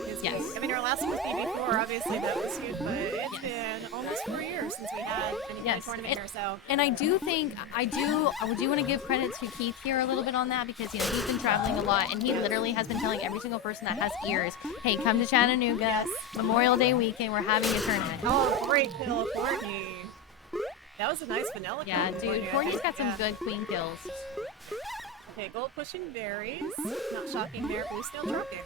It's Yes. big. I mean, our last one was BB4, obviously that was huge, but it's been almost 4 years since we had any Yes. tournament here, so. And I do want to give credit to Keith here a little bit on that because he's been traveling a lot and he literally has been telling every single person that has ears, hey, come to Chattanooga, Memorial Day weekend, we're having a tournament. Oh, great kill, Courtney. That was a nice vanilla kill. Yeah, from dude, Courtney, I Courtney's think. got some Yeah. good queen kills. Okay, gold pushing berries. Not shocking there. Blue snail trucking.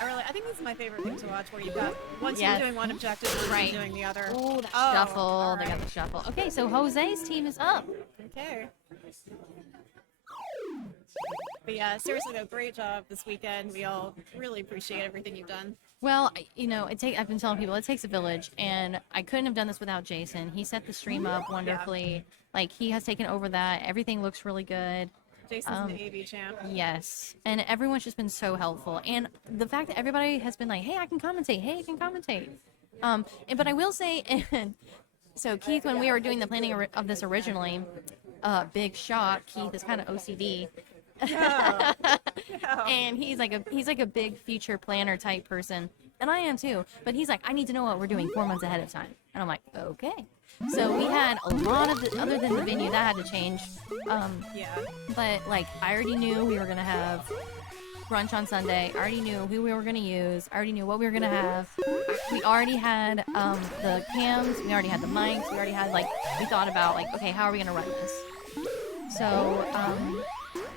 I think this is my favorite thing to watch, where you've got one team Yes. doing one objective, one Right. team doing the other. Ooh, that Oh, shuffle. all They got right. the shuffle. Okay, so Jose's team is up. Okay. But yeah, seriously though, great job this weekend. We all really appreciate everything you've done. Well, I've been telling people it takes a village, and I couldn't have done this without Jason. He set the stream up wonderfully. Like, he has taken over that. Everything looks really good. Jason's the AV champ. Yes, and everyone's just been so helpful, and the fact that everybody has been like, "Hey, I can commentate. Hey, I can commentate." But I will say, so Keith, when we were doing the planning of this originally, big shock. Keith is kind of OCD. And he's like a big future planner type person, and I am too. But he's like, I need to know what we're doing 4 months ahead of time, and I'm like, okay. So we had a lot of other than the venue that had to change. Yeah. But like, I already knew we were gonna have brunch on Sunday. I already knew who we were gonna use. I already knew what we were gonna have. We already had the cams. We already had the mics. We already had we thought about okay, how are we gonna run this? So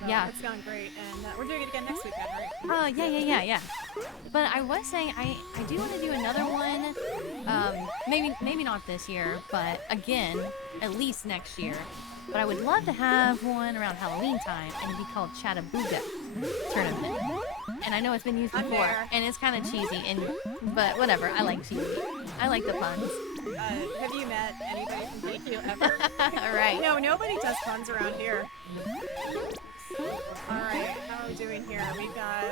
yeah. It's gone great, and we're doing it again next weekend, right? Yeah. But I was saying I do want to do another one. Maybe not this year, but again, at least next year. But I would love to have one around Halloween time, and it'd be called Chattanooga Tournament. And I know it's been used I'm before, there. and it's kind of cheesy, but whatever. I like cheesy. I like the puns. Have you met anybody from KQ ever? All right. No, nobody does puns around here. Alright, how are we doing here? We've got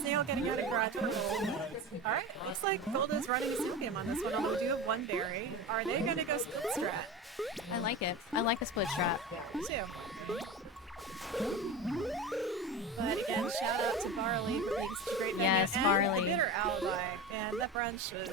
Snail getting out of garage for gold. Alright, looks like gold is running a single game on this one, although we do have one berry. Are they gonna go split strat? I like it. I like the split strap. Me too. But again, shout out to Barley for being such a great venue. Yes, and Barley. the Bitter Alibi. And that brunch was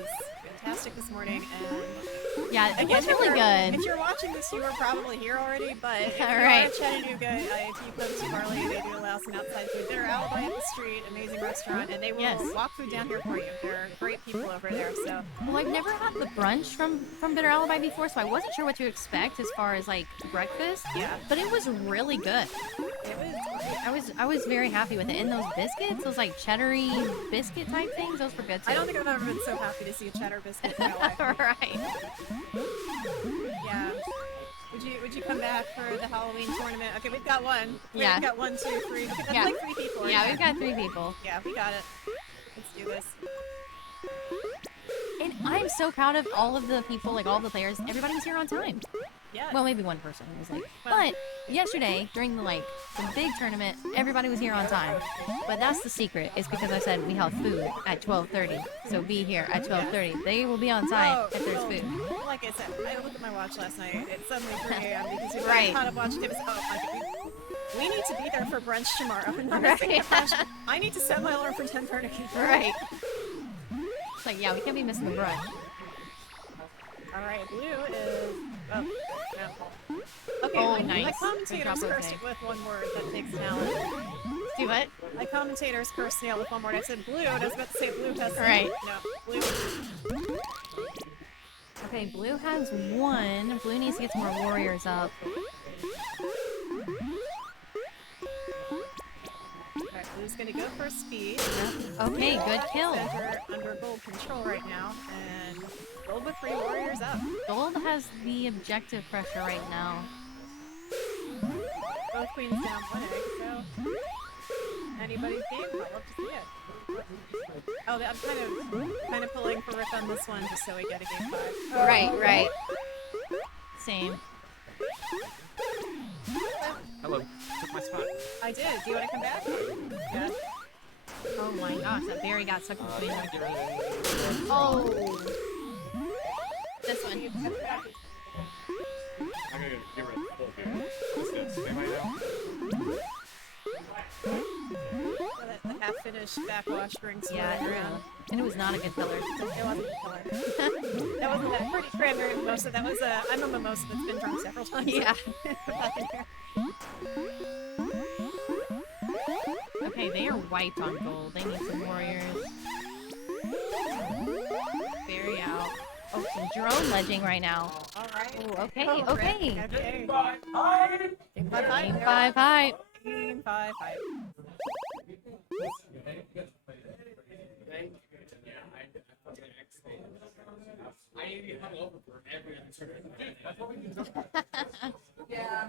fantastic this morning. And Yeah, it again, was really If good. you're watching this, you were probably here already. But if All you're right. at Chattanooga, if you go to Barley, they do allow some outside food. Bitter Alibi in the street, amazing restaurant, and they will Yes. walk food down here for you. They're great people over there. So Well, I've never had the brunch from Bitter Alibi before, so I wasn't sure what to expect as far as breakfast. Yeah. But it was really good. it was. I was very happy with it. And those biscuits, those cheddary biscuit type things, those were good too. I don't think I've ever been so happy to see a cheddar biscuit in my life. Right. Yeah. Would you come back for the Halloween tournament? Okay, we've got one. Yeah. We've got 1, 2, 3. Okay, that's Yeah. 3 people. Yeah, right we've got 3 people. Yeah, we got it. Let's do this. And I'm so proud of all of the people, all the players. Everybody was here on time. Yeah. Well, maybe one person was late. Well- But yesterday, during the big tournament, everybody was here on time. But that's the secret. It's because I said we have food at 12:30. So be here at 12:30. They will be on time if there's food. Like I said, I looked at my watch last night. It's suddenly 3 a.m. because we've Right. caught up watching TV. We need to be there for brunch tomorrow. Not Right. missing the brunch. I need to set my alarm for 10:30. Right. It's like, yeah, we can't be missing the brush. Alright, blue is. Oh, no. Okay, Oh, my nice. commentators Good job, cursed Jose. it with one word that takes talent. Do what? My commentators cursed Snail with one word. I said blue, and I was about to say blue has. Right. No, blue. Okay, blue has one. Blue needs to get some more warriors up. Alright, blue's gonna go for speed. Okay, good kill. Center under gold control right now, and gold with 3 warriors up. Gold has the objective pressure right now. Both queens down 1 egg, so anybody's game. I'd love to see it. Oh, I'm kind of pulling for Rick on this one just so we get a game 5. Right. Same. Hello. Took my spot. I did. Do you want to come back? Yeah. Oh my gosh, that berry got stuck between them. Get rid of it. Oh! This one. I gotta get rid of the full game. Let's go. Stay right now. So the half-finished backwash brings Yeah, me around. and it was not a good color. It wasn't the color. That wasn't that pretty cranberry mimosa. That was I'm a mimosa that's been drunk several times. Yeah. Back in here. Okay, they are wiped on gold. They need some warriors. Berry out. Oh, some drone ledging right now. All right. Oh, okay, Oh, okay. Rick, okay. Game 5 5 high. Game 5 high.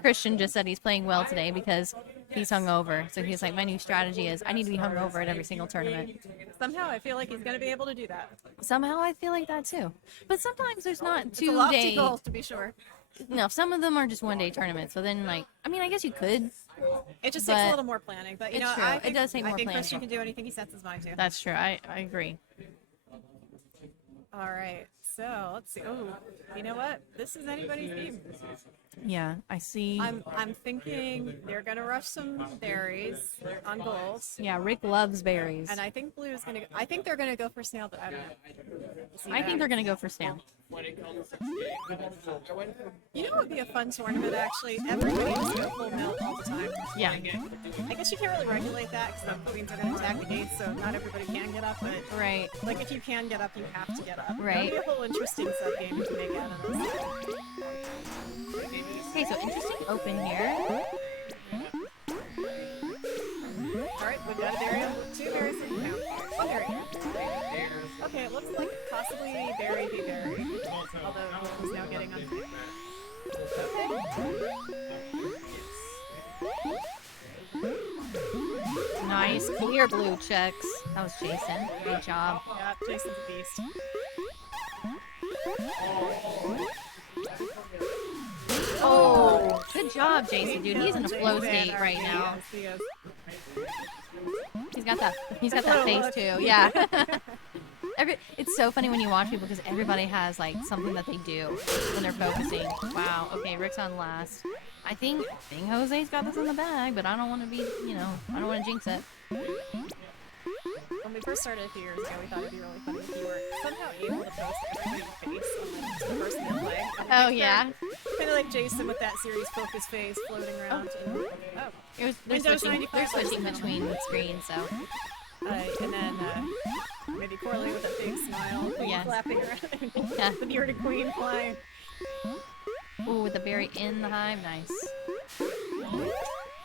Christian just said he's playing well today because he's hungover. So he's like, my new strategy is I need to be hungover at every single tournament. Somehow I feel like he's going to be able to do that. Somehow I feel like that too. But sometimes there's not It's a lofty 2 goal, day. to be sure. No, some of them are just 1 day tournaments. So then, like, I mean, I guess you could. It just takes a But little more planning. But you it's know, true. I It think, does take I more think planning. Christian can do anything he sets his mind to. That's true. I agree. All right. So let's see. Oh, you know what? This is anybody's game. Yeah, I see. I'm thinking they're gonna rush some berries on gold, Yeah, Rick loves berries. and I think blue is gonna. I think they're gonna go for snail, but I don't know. We'll see I think that. they're gonna go for snail. You know, it would be a fun tournament actually. Everybody just go full milk all the time. Yeah. I guess you can't really regulate that because the queens are gonna attack the gates, so not everybody can get up. But Right. like, if you can get up, you have to get up. Right. That'd be a whole interesting sub game to make out of this. Okay, so interesting open here. All right, we've got a berry, 2 berries in now. 1 berry. Okay, it looks like possibly berry be berry. Although he's now getting on. Nice. Clear blue checks. That was Jason. Good job. Yeah, Jason's a beast. Oh, good job, Jason, dude. He's in a flow Jason, state right now. He is. He's got that face too. Yeah. It's so funny when you watch people because everybody has like something that they do when they're focusing. Wow. Okay, Rick's on last. I think Jose's got this in the bag, but I don't want to be, I don't want to jinx it. When we first started a few years ago, we thought it'd be really funny if you were somehow able to post everybody's face on the person they're playing. Oh yeah. Kind of like Jason with that series focus face floating around. Oh. They're Windows switching 95 between the screens, so And then maybe Corley with that big smile, Yes. flapping around. Yeah. The bearded queen flying. ooh, with the berry in the hive, nice.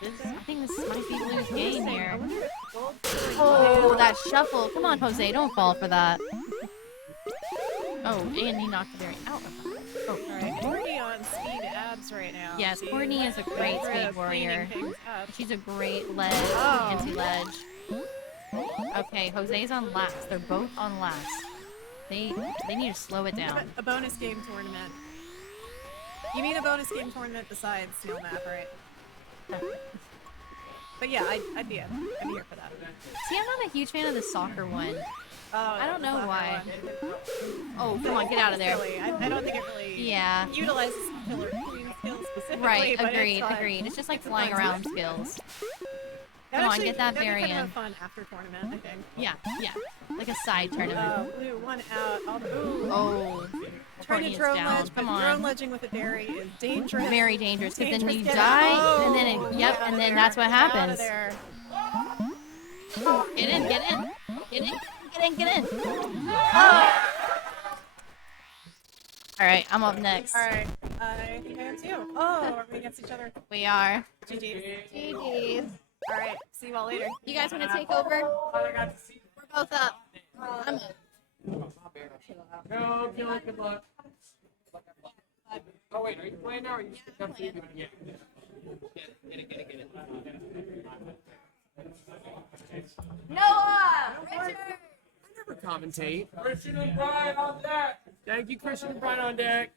I think this might be Blue's game I here. wonder if Gold's Oh, that shuffle. Come on, Jose, don't fall for that. Oh, and he knocked the berry out. Oh, Alright, Courtney on speed abs right now. yes, She's Courtney is a great good speed at warrior. cleaning things up. She's a great ledge, Oh. anti-ledge. Okay, Jose's on last. They're both on last. They need to slow it down. A bonus game tournament. You mean a bonus game tournament besides Steel Map, right? But yeah, I'd be here for that. See, I'm not a huge fan of the soccer one. Oh, I don't know the why. soccer one. Oh, come on, get out of there. Silly. I don't think it really Yeah. utilizes killer queen skills specifically. Right, but agreed, it's fun. agreed. It's just like It's a flying fun around time. skills. That'd Come on, actually- get that that'd be berry kind of in. a fun after tournament, I think. Yeah, yeah. Like a side tournament. Blue, one out. All the, ooh. Oh. Trying to Courtney is drone down. ledge, but Come drone on. ledging with a dairy is dangerous. Very dangerous, because then Dangerous. you Get die, out. and then Oh, yep, get out and of then there. that's what Get out of happens. there. Get in, get in. Get in, get in, get in. Oh. Alright, I'm up next. All right. I think I am too. Oh, are we against each other? We are. GG's. GG's. All right. See you all later. You guys want to take over? We're both up. I'm up. No, good luck. Oh wait, are you playing now or are you just playing. Yeah. Get it. Noah! Richard! Never commentate. Christian and Brian on deck. Thank you, Christian and Brian on deck.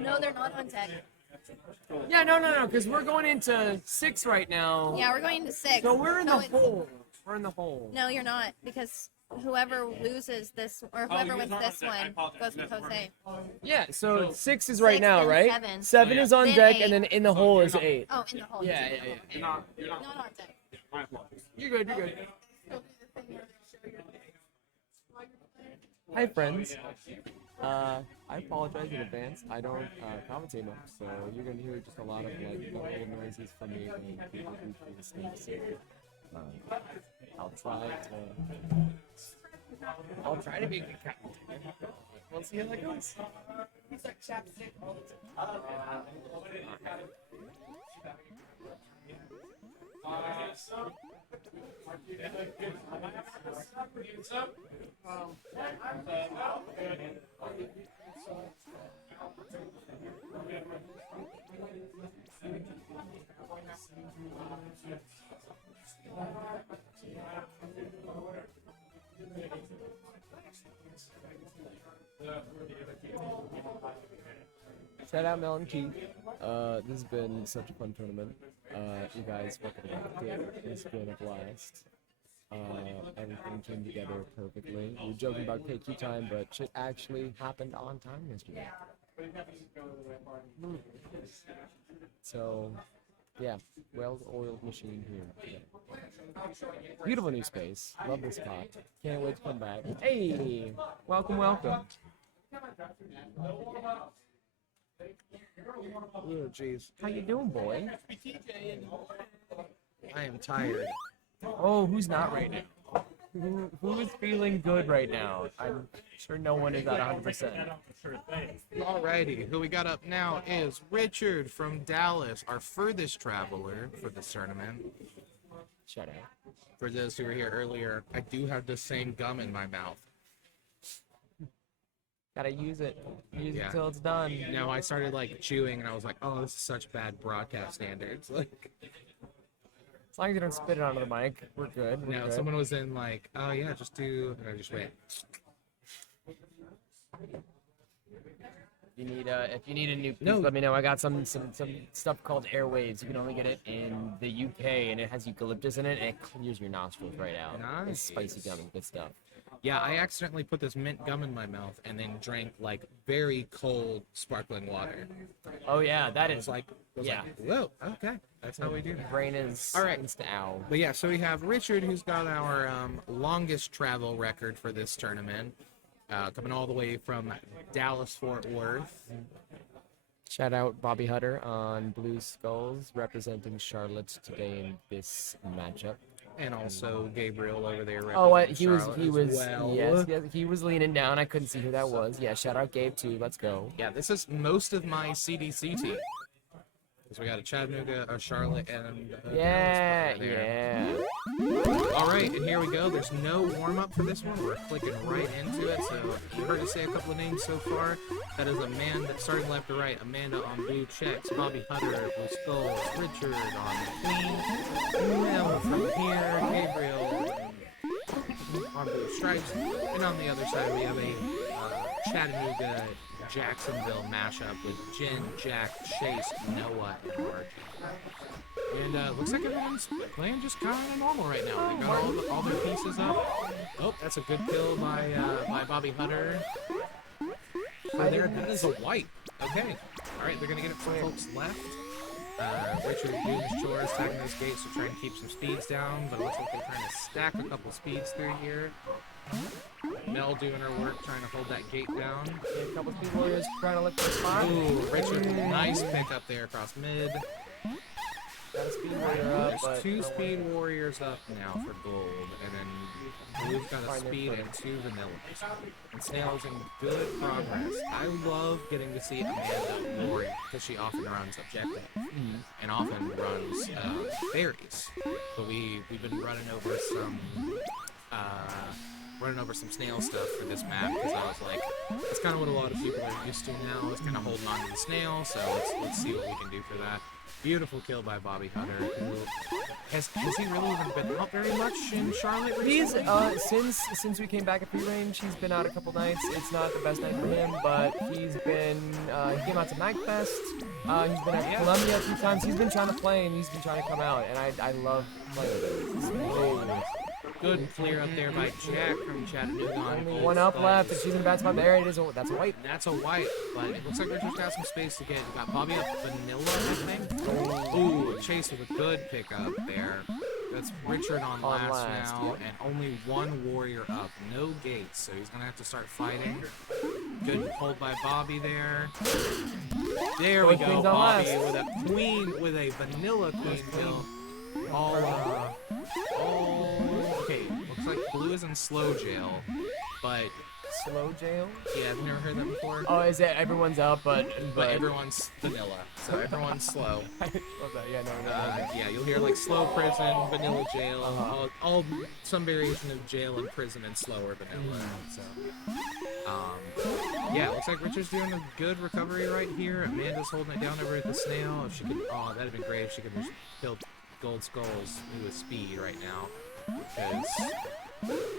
No, they're not on deck. Yeah, no, because we're going into 6 right now. Yeah, we're going to 6. So we're in the it- hole. We're in the hole. No, you're not, because whoever loses this, or whoever wins this one, goes with Jose. Yeah, so 6 is right 6 now, and right? 7. 7 is on Then deck, 8. and then in the hole is 8. Oh, in the hole. Yeah. Not on deck. You're good. Hi, friends. I apologize in advance. I don't commentate much, so you're gonna hear just a lot of like little noises from me when people do things. So, I'll try to be a good commentator. We'll see how that goes. Shout out Mel and Keith. This has been such a fun tournament. You guys fucking rocked it. It's been a blast. Everything came together perfectly. We were joking about KQ time, but shit actually happened on time yesterday. So, yeah, well-oiled machine here today. Beautiful new space. Love this spot. Can't wait to come back. Hey, welcome. Oh, jeez. How you doing, boy? I am tired. Oh, who's not right now? Who is feeling good right now? I'm sure no one is at 100%. Alrighty, who we got up now is Richard from Dallas, our furthest traveler for this tournament. Shut up. For those who were here earlier, I do have the same gum in my mouth. Gotta use it. Use Yeah. it till it's done. No, I started like chewing and I was like, oh, this is such bad broadcast standards. Like, As long as you don't spit it onto the mic, we're good. We're no, good. someone was in like, oh yeah, just do, and I just went. If you need a new piece, No. let me know. I got some stuff called Airwaves. You can only get it in the UK, and it has eucalyptus in it, and it clears your nostrils right out. It's spicy gum and good stuff. Yeah, I accidentally put this mint gum in my mouth and then drank like very cold sparkling water. Oh yeah, that I is was like, yeah. whoa, okay, that's how we do that. Brain is All right. ow. But yeah, so we have Richard, who's got our longest travel record for this tournament, coming all the way from Dallas-Fort Worth. Shout out Bobby Hutter on Blue Skulls, representing Charlotte today in this matchup. And also Gabriel over there. Oh, representing he was Charlotte as well. yes, he was leaning down. I couldn't see who that was. Yeah, shout out Gabe too. Let's go. Yeah, this is most of my CDC team. Because we got a Chattanooga, a Charlotte, and a Yeah, Dallas player there. yeah. All right, and here we go. There's no warm-up for this one. We're clicking right into it. So you heard us say a couple of names so far. That is Amanda, starting left to right. Amanda on blue checks. Bobby Hutter, blue skulls. Richard on clean. Mel from here. Gabriel on blue stripes. And on the other side, we have a Chattanooga Jacksonville mashup with Jen, Jack, Chase, Noah, and Margie. And looks like everyone's playing just kind of normal right now. They got all their pieces up. Oh, that's a good kill by Bobby Hutter. Oh, there, that is a white. Okay. All right, they're gonna get it from folks left. Richard doing his chores, stacking those gates to try and keep some speeds down, but it looks like they're trying to stack a couple speeds through here. Mel doing her work, trying to hold that gate down. Yeah, a couple speed warriors trying to lift the spot. Ooh, Richard, nice pick up there across mid. Got a speed warrior up, There's but 2 speed warriors up now for gold, and then Blue's got a Find their speed footing. and 2 vanillas. And Snail's in good progress. I love getting to see Amanda Lori because she often runs objective and often runs berries. But we've been running over some snail stuff for this map because I was like, that's kind of what a lot of people are used to now, is kind of holding on to the snail. So let's see what we can do for that. Beautiful kill by Bobby Hunter. Who has he really even been out very much in Charlotte? he's since we came back at free range, he's been out a couple nights. It's not the best night for him, but he's been he came out to MagFest. He's been at Columbia a few times. He's been trying to play and he's been trying to come out, and I love playing with him. He's really Good clear up there by Jack from Chattanooga. On only gold one up skulls. left, and she's in a bad spot. There it is. That's a white. That's a white, but it looks like Richard's got some space to get. Got Bobby up vanilla, I think. Ooh, Chase with a good pickup there. That's Richard on last now, yeah. and only one warrior up. No gates, so he's going to have to start fighting. Good hold by Bobby there. There we Both go, queens on Bobby last. with a queen, with a vanilla queen kill. Okay, looks like Blue is in slow jail, but Slow jail. yeah, I've never heard that before. Oh, is it everyone's up, but But everyone's vanilla, so everyone's slow. I love that. Yeah, no. Yeah, you'll hear like slow prison, vanilla jail, all some variation of jail and prison and slower vanilla. So, yeah, it looks like Richard's doing a good recovery right here. Amanda's holding it down over at the snail. If she could, oh, that'd have been great if she could just kill Gold Skulls with speed right now, because.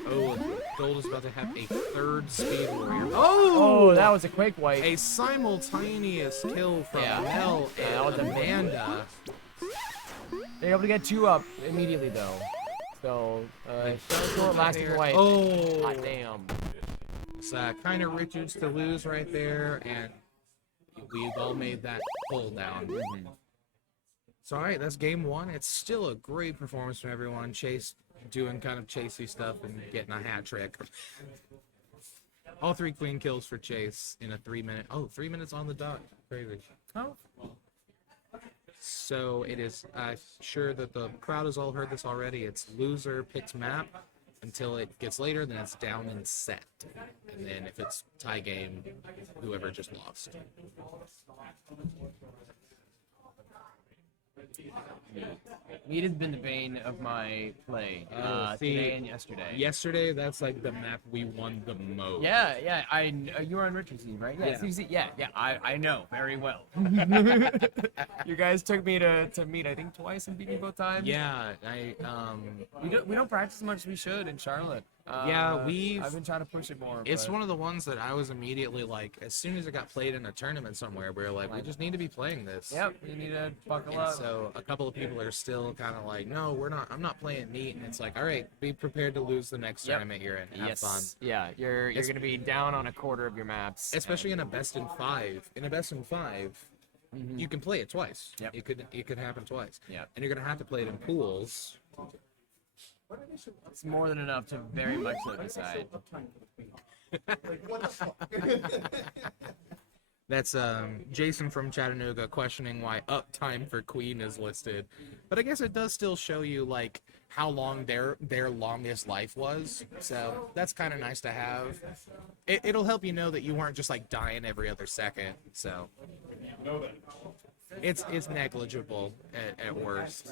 Oh, Gold is about to have a 3rd speed warrior. Oh, that was a quick wipe. A simultaneous kill from Yeah. Mel Yeah, that and was a quick Amanda. They're able to get 2 up immediately though. So, short lasting wipe. Oh, Hot damn. it's kind of Richards to lose right there, and we've all made that pull down. So, all right, that's game 1. It's still a great performance from everyone. Chase doing kind of chasey stuff and getting a hat trick. All 3 queen kills for Chase in a 3-minute. Oh, 3 minutes on the dot. Crazy. Oh. So it is sure that the crowd has all heard this already. It's loser picks map until it gets later, then it's down and set. And then if it's tie game, whoever just lost. Meat has been the bane of my play See, today and yesterday. Yesterday, that's like the map we won the most. Yeah. You were on Richard's team, right? Yeah. Yeah. I know very well. You guys took me to meet, I think, twice and beat me both times. Yeah, We don't practice as much as we should in Charlotte. Yeah, I've been trying to push it more. it's but- one of the ones that I was immediately like, as soon as it got played in a tournament somewhere, we were like, we just need to be playing this. Yep, you need to buckle And up. so a couple of people are still kind of like, no, I'm not playing neat. And it's like, all right, be prepared to lose the next tournament you're in. Have fun. Yeah, you're going to be down on a quarter of your maps. Especially in a best in 5. In a best in 5, you can play it twice. Yep. It could happen twice. Yep. And you're gonna have to play it in pools. It's more than enough to very much so decide. That's Jason from Chattanooga questioning why uptime for Queen is listed. But I guess it does still show you like how long their longest life was. So that's kind of nice to have. It'll help you know that you weren't just like dying every other second. So it's negligible at worst.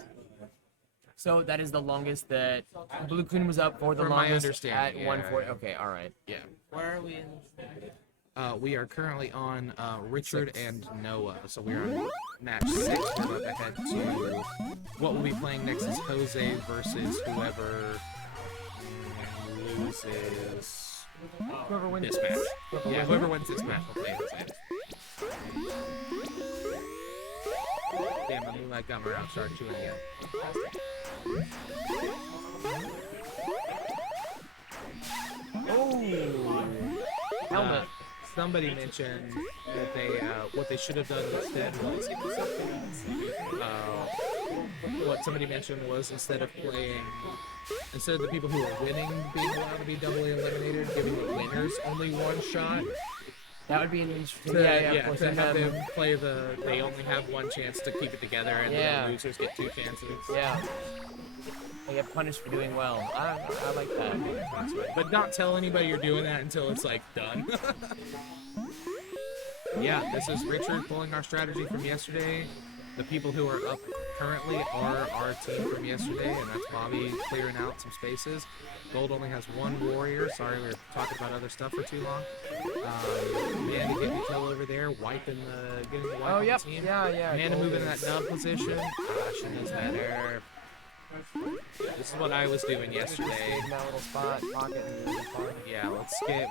So that is the longest that Blue Queen was up for the From my longest understanding, at yeah. 140. Okay, all right. Yeah. Where are we in? We are currently on Richard and Noah, so we're on match 6. We're about to head to what we'll be playing next is Jose versus whoever loses Whoever wins this match. Yeah, whoever wins this match will play Jose. Damn, I knew I got my route start 2 again. Oh, helmet. somebody mentioned that what they should have done instead was what somebody mentioned was instead of the people who are winning being allowed to be doubly eliminated, giving the winners only one shot. That would be an interesting. To Of course, have them play they only have one chance to keep it together, and the losers get 2 chances. Yeah. They get punished for doing well. I like that. But not tell anybody you're doing that until it's like done. Yeah, this is Richard pulling our strategy from yesterday. The people who are up currently are our team from yesterday, and that's Bobby clearing out some spaces. Gold only has 1 warrior. Sorry, we were talking about other stuff for too long. Amanda getting the kill over there, getting the wipe on the team. Yeah. Amanda moving in that nub position. She knows better. This is what I was doing yesterday. In that little spot, pocket, and Yeah,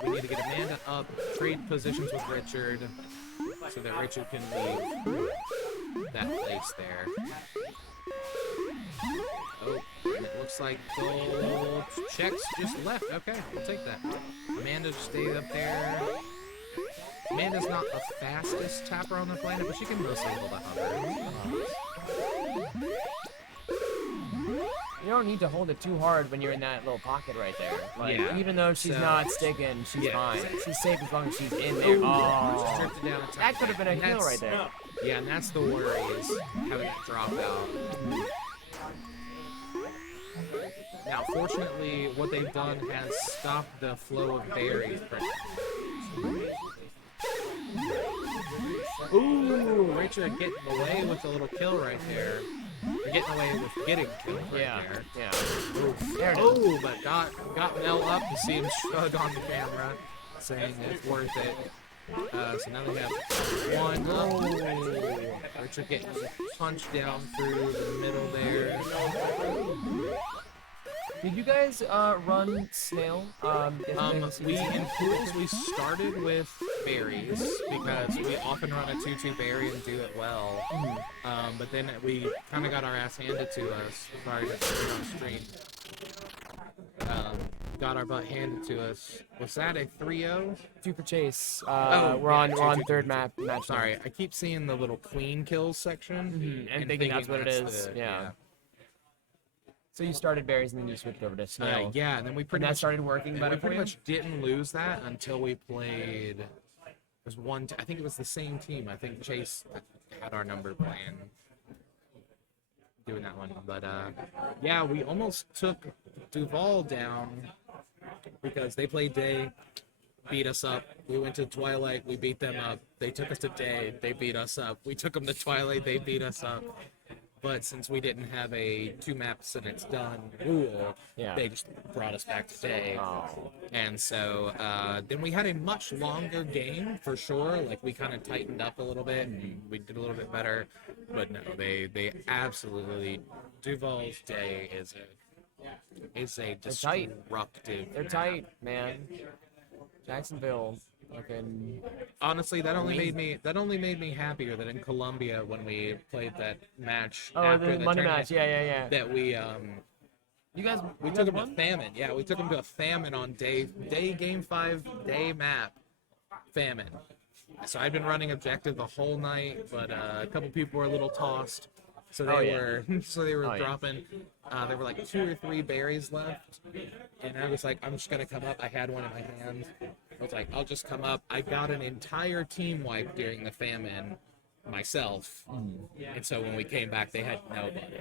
we need to get Amanda up, trade positions with Richard, so that Richard can leave that place there. Oh, and it looks like Gold checks just left. Okay, we'll take that. Amanda just stayed up there. Amanda's not the fastest tapper on the planet, but she can mostly hold a hover. You don't need to hold it too hard when you're in that little pocket right there. Like, Yeah. even though she's not sticking, she's fine. She's safe as long as she's in there. Stripped it down a That could have been a kill right there. Yeah, and that's the worry, is having that drop out. Now, fortunately, what they've done has stopped the flow of berries. Ooh, Richard getting away with a little kill right there. Or getting away with getting killed right there. Yeah. There it is. But got Mel up to see him shrug on the camera, saying it's worth it. So now they have 1 up. Richard getting punched down through the middle there. Did you guys run snail? In pools we started with berries because we often run a 2-2 berry and do it well. But then we kind of got our ass handed to us. Sorry to say it on stream. Got our butt handed to us. Was that a 3-0? 2 for chase. We're on third match. Sorry, I keep seeing the little clean kills section and thinking that's what it is. Yeah. So you started berries and then you switched over to snail. Yeah, and then we pretty much started working better. We pretty much didn't lose that until we played. There's one. I think it was the same team. I think Chase had our number playing, doing that one. But yeah, we almost took Duval down because they played day, beat us up. We went to Twilight, we beat them up. They took us to day, they beat us up. We took them to Twilight, they beat us up. But since we didn't have a 2 maps and it's done rule, they just brought us back to day. And so then we had a much longer game for sure. Like we kind of tightened up a little bit and we did a little bit better. But no, they absolutely, Duval's day is a disruptive. They're tight, man. Jacksonville. Honestly, that only made me happier that in Colombia when we played that match the after the Monday tournament, match, yeah. that we took them to famine. Yeah, we took them to a famine on day game 5 day map famine. So I'd been running objective the whole night, but a couple people were a little tossed. So they were dropping. There were like 2 or 3 berries left, and I was like, I'm just gonna come up. I had one in my hand. I was like, I'll just come up. I got an entire team wipe during the famine myself, and so when we came back, they had nobody.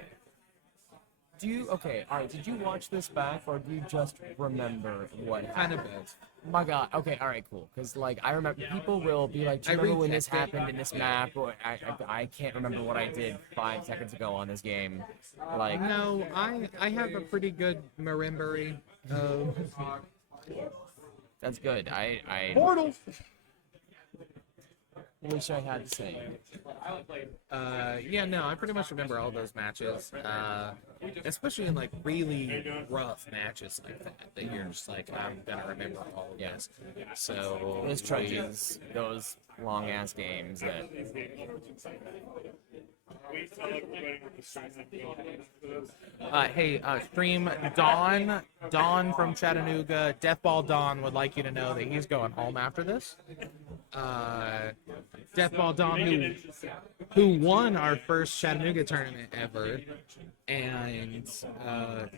Did you watch this back, or do you just remember what Kind of both. My God. Okay. All right. Cool. Because I remember people will be like, "Do you remember when this happened in this map?" Or I can't remember what I did 5 seconds ago on this game. No, I have a pretty good marimbery. That's good. I Portal. wish I had the same. I pretty much remember all those matches, especially in like really rough matches like that you're just like, I'm gonna remember all of this. So those trudges, those long ass games that. Stream Don from Chattanooga, Deathball Don would like you to know that he's going home after this. Deathball Dom, who won our first Chattanooga tournament ever, and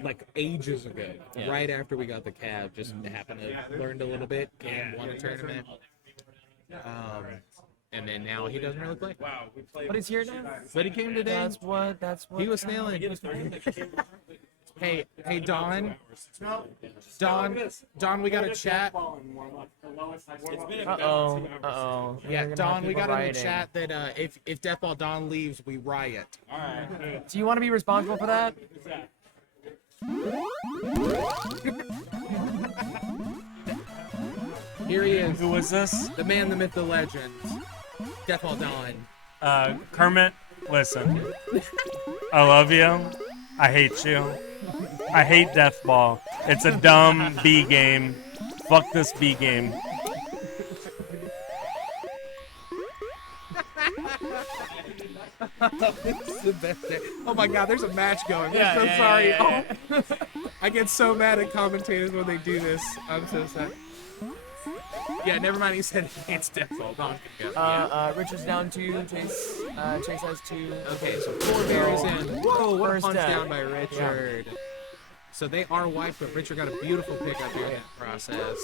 like ages ago, right after we got the cab, just happened to learned a little bit and won a tournament. And then now he doesn't really play. But he's here now. But he came today. That's what. He was snailing. Hey, Don. Don, we got a chat. Uh-oh. Yeah, We're gonna Don, have we people got in the rioting. chat that if Deathball Don leaves, we riot. Do you want to be responsible for that? Here he is, Who was this? the man, the myth, the legend, Deathball Don. Kermit, listen. I love you. I hate you. I hate Death Ball. It's a dumb B game. Fuck this B game. This is the best day. Oh my God, there's a match going. I'm so sorry. Oh. I get so mad at commentators when they do this. I'm so sad. Yeah, never mind. He said it's Deathball. Don can go. Richard's down 2. Chase has 2. Okay, so 4 berries in. Whoa, what a First punch death. down by Richard. So they are wiped, but Richard got a beautiful pick up here in that process.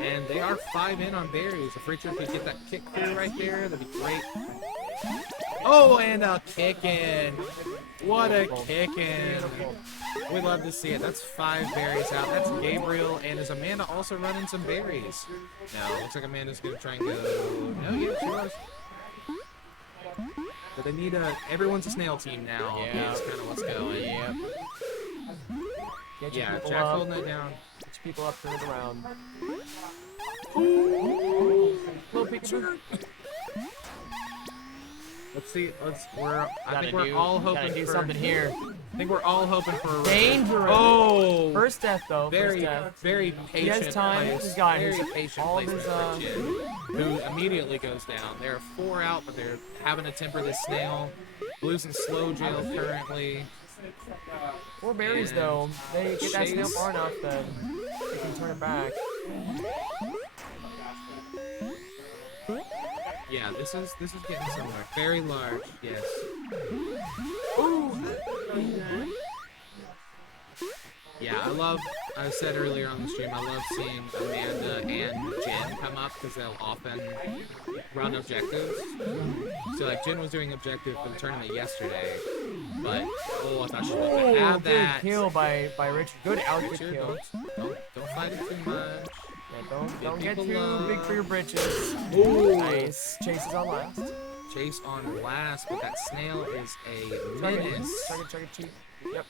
And they are 5 in on berries. If Richard could get that kick through right there, that'd be great. Oh, and a kick in. What a kick in. We love to see it. That's 5 berries out. That's Gabriel. And is Amanda also running some berries? No, looks like Amanda's going to try and go. No, yeah, she was. But they need everyone's a snail team now. Yeah. Is kind of what's going. Yep. Get your Yeah, people Jack's up. holding it down. Get your people up, turn it around. Little picture. Let's see. I Gotta think we're do- all gotta hoping do for something here. I think we're all hoping for a Dangerous. Oh, First death though. very, First death. very He has patient time. place. He's got very his- patient all of place his, for Richard, who immediately goes down. There are 4 out, but they're having to temper this snail. Blue's in slow jail currently. 4 berries And though. They get that snail Chase- far enough that they can turn it back. Yeah, this is getting somewhere. Very large, yes. Yeah, I said earlier on the stream, I love seeing Amanda and Jen come up because they'll often run objectives. So like Jen was doing objective for the tournament yesterday, but I thought she was gonna have Good that. kill by Richard. Good outfit Richard, kill. don't fight it too much. Yeah, don't get people too love. big for your britches. Ooh. Nice. Chase is on last. Chase on last, but that snail is a Chug menace. it, cheat. Yep.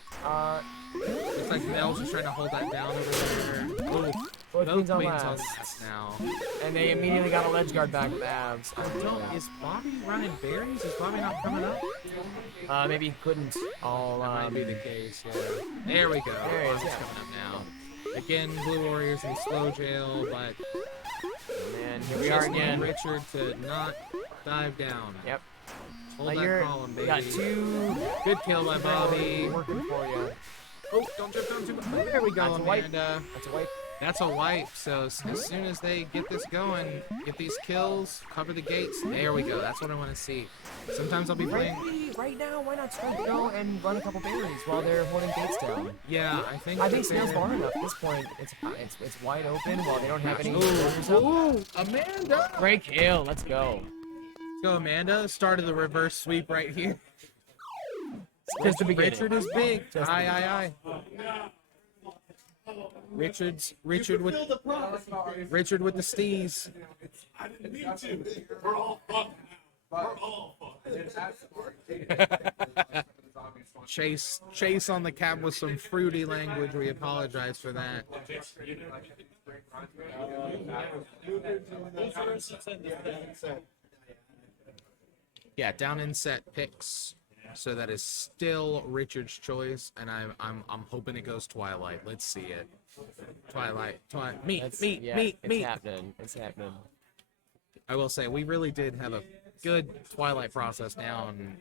Looks like Mel's just trying to hold that down over there. Oh, Both queens on queens last. now. And they immediately got a ledge guard back with abs. Is Bobby running berries? Is Bobby not coming up? Maybe he couldn't. All That might be the case, yeah. There we go. There he is, Bobby's yeah. coming up now. Again, Blue Warriors in slow jail, but man, here we are just need again. Richard to not dive down. Yep. Hold Like that column, baby. got 2 Good kill by Bobby. working for you. Oh, don't jump down too much. There we go, That's a wipe. Amanda. That's a wipe. That's a wipe. So as soon as they get this going, get these kills, cover the gates. There we go. That's what I want to see. Sometimes I'll be playing. Right now, why not strike go and run a couple berries while they're holding gates down? Yeah, I think. Snail's far enough at this point. It's wide open while they don't have any. Ooh, Amanda! Great kill. Let's go. Let's go, Amanda. Start of the reverse sweep right here. Just the beginning. Richard is big. Just the Aye. Richard with the steez. I didn't mean to. We're all fucking. We're all fucking. Chase on the cab with some fruity language. We apologize for that. Yeah, down in set picks. So that is still Richard's choice, and I'm hoping it goes Twilight. Let's see it. Twilight. Meet. It's happening. It's happening. I will say we really did have a good Twilight process down,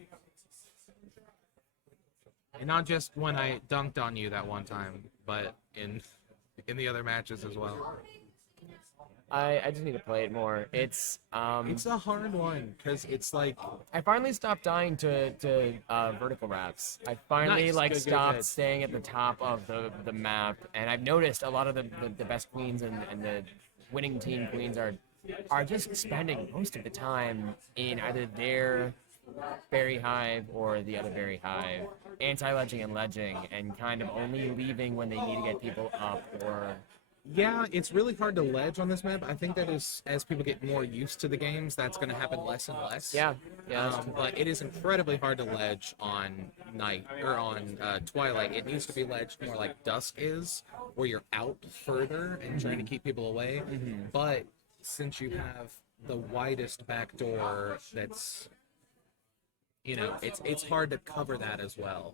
and not just when I dunked on you that one time, but in in the other matches as well. I just need to play it more. It's a hard one because it's like I finally stopped dying to vertical wraps. I finally Nice. like Good, good, stopped good. staying at the top of the map, and I've noticed a lot of the best queens and the winning team queens are just spending most of the time in either their berry hive or the other berry hive, anti-ledging and ledging, and kind of only leaving when they need to get people up or. Yeah, it's really hard to ledge on this map. I think that as people get more used to the games, that's going to happen less and less. Yeah. But it is incredibly hard to ledge on night or on twilight. It needs to be ledged more like dusk is, where you're out further and trying to keep people away. But since you have the widest back door, that's it's hard to cover that as well.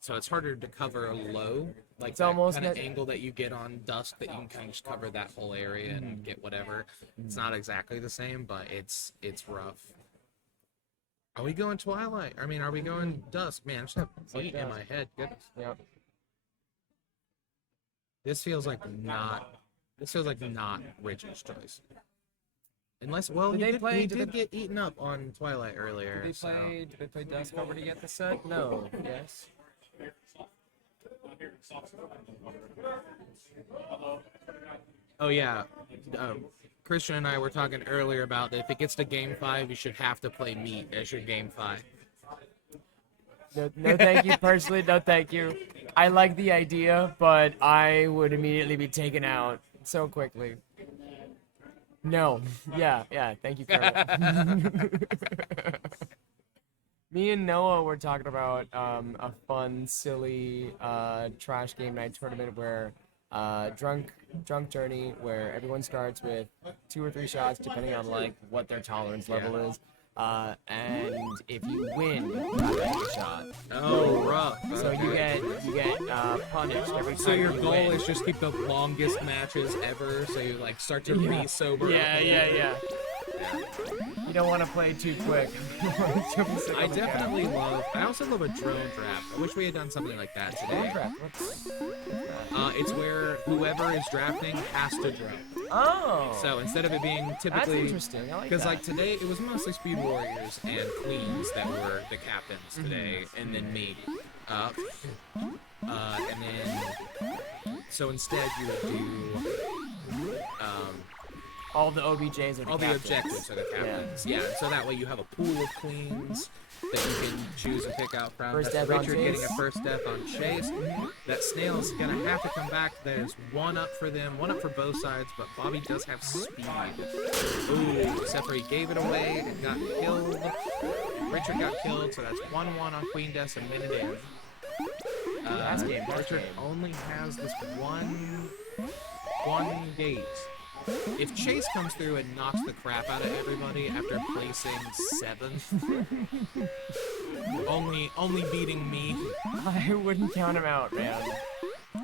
So it's harder to cover low, like It's that almost kind of net- angle that you get on dusk that you can kind of just cover that whole area and get whatever. It's not exactly the same, but it's rough. Are we going twilight? I mean, are we going dusk? Man, I just have weight in my head. Goodness. Yep. This feels like not Richard's choice. Unless, well, Did he they play- he did did they- get eaten up on Twilight earlier. Did they play Dusk over to get the set? No. Yes. Oh yeah, Christian and I were talking earlier about that if it gets to Game 5, you should have to play Meat as your Game 5. No, thank you. Personally, no, thank you. I like the idea, but I would immediately be taken out so quickly. No. Yeah. Thank you, Carol. Me and Noah were talking about a fun, silly trash game night tournament where drunk journey, where everyone starts with 2 or 3 shots depending on like what their tolerance level is. And if you win, you have to take a shot. Oh, rough. So you get punished every time. So your you goal win. is just keep the longest matches ever, so you like start to be sober. Yeah. You don't want to play too quick. I definitely love. I also love a drone draft. I wish we had done something like that today. It's where whoever is drafting has to drone. Oh. So instead of it being typically, That's interesting. I like because that. like today it was mostly Speed Warriors and Queens that were the captains today, and then me. And then so instead you would do all the OBJs are the all the captains. objectives are the captains. Yeah. So that way you have a pool of queens that you can choose and pick out from. First That's death on Richard Chase. getting a first death on Chase. That Snail's gonna have to come back. There's one up for them, one up for both sides, but Bobby does have speed. Ooh, except for he gave it away and got killed. Richard got killed, so that's 1-1 on Queen Death a minute in. Last game, Richard only has this one gate. If Chase comes through and knocks the crap out of everybody after placing 7th, only beating me, I wouldn't count him out, man.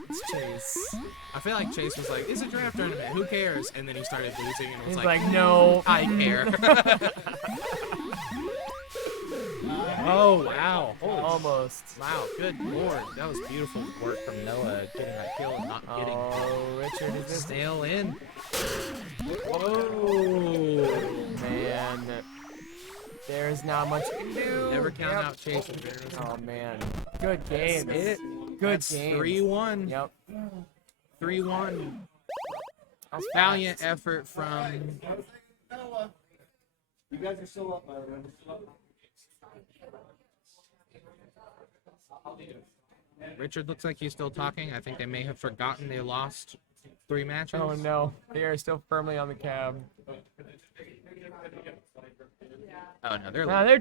It's Chase. I feel like Chase was like, "It's a draft tournament. Who cares?" And then he started losing, and was He's like, like, no. I care." Oh wow! Holy Almost. wow! Good lord, that was beautiful work from Noah getting that kill and not getting Oh, Richard is this. Snail in. Whoa! Man. There's not much you can do. Never count Yep. out Chase if there is. Oh, man. Good game. That's it. Good That's game. 3-1. Yep. 3-1. That's Valiant effort from. You guys are still up, by the way. Richard looks like he's still talking. I think they may have forgotten they lost 3 matches. Oh no, they are still firmly on the cab. Oh no, they're No,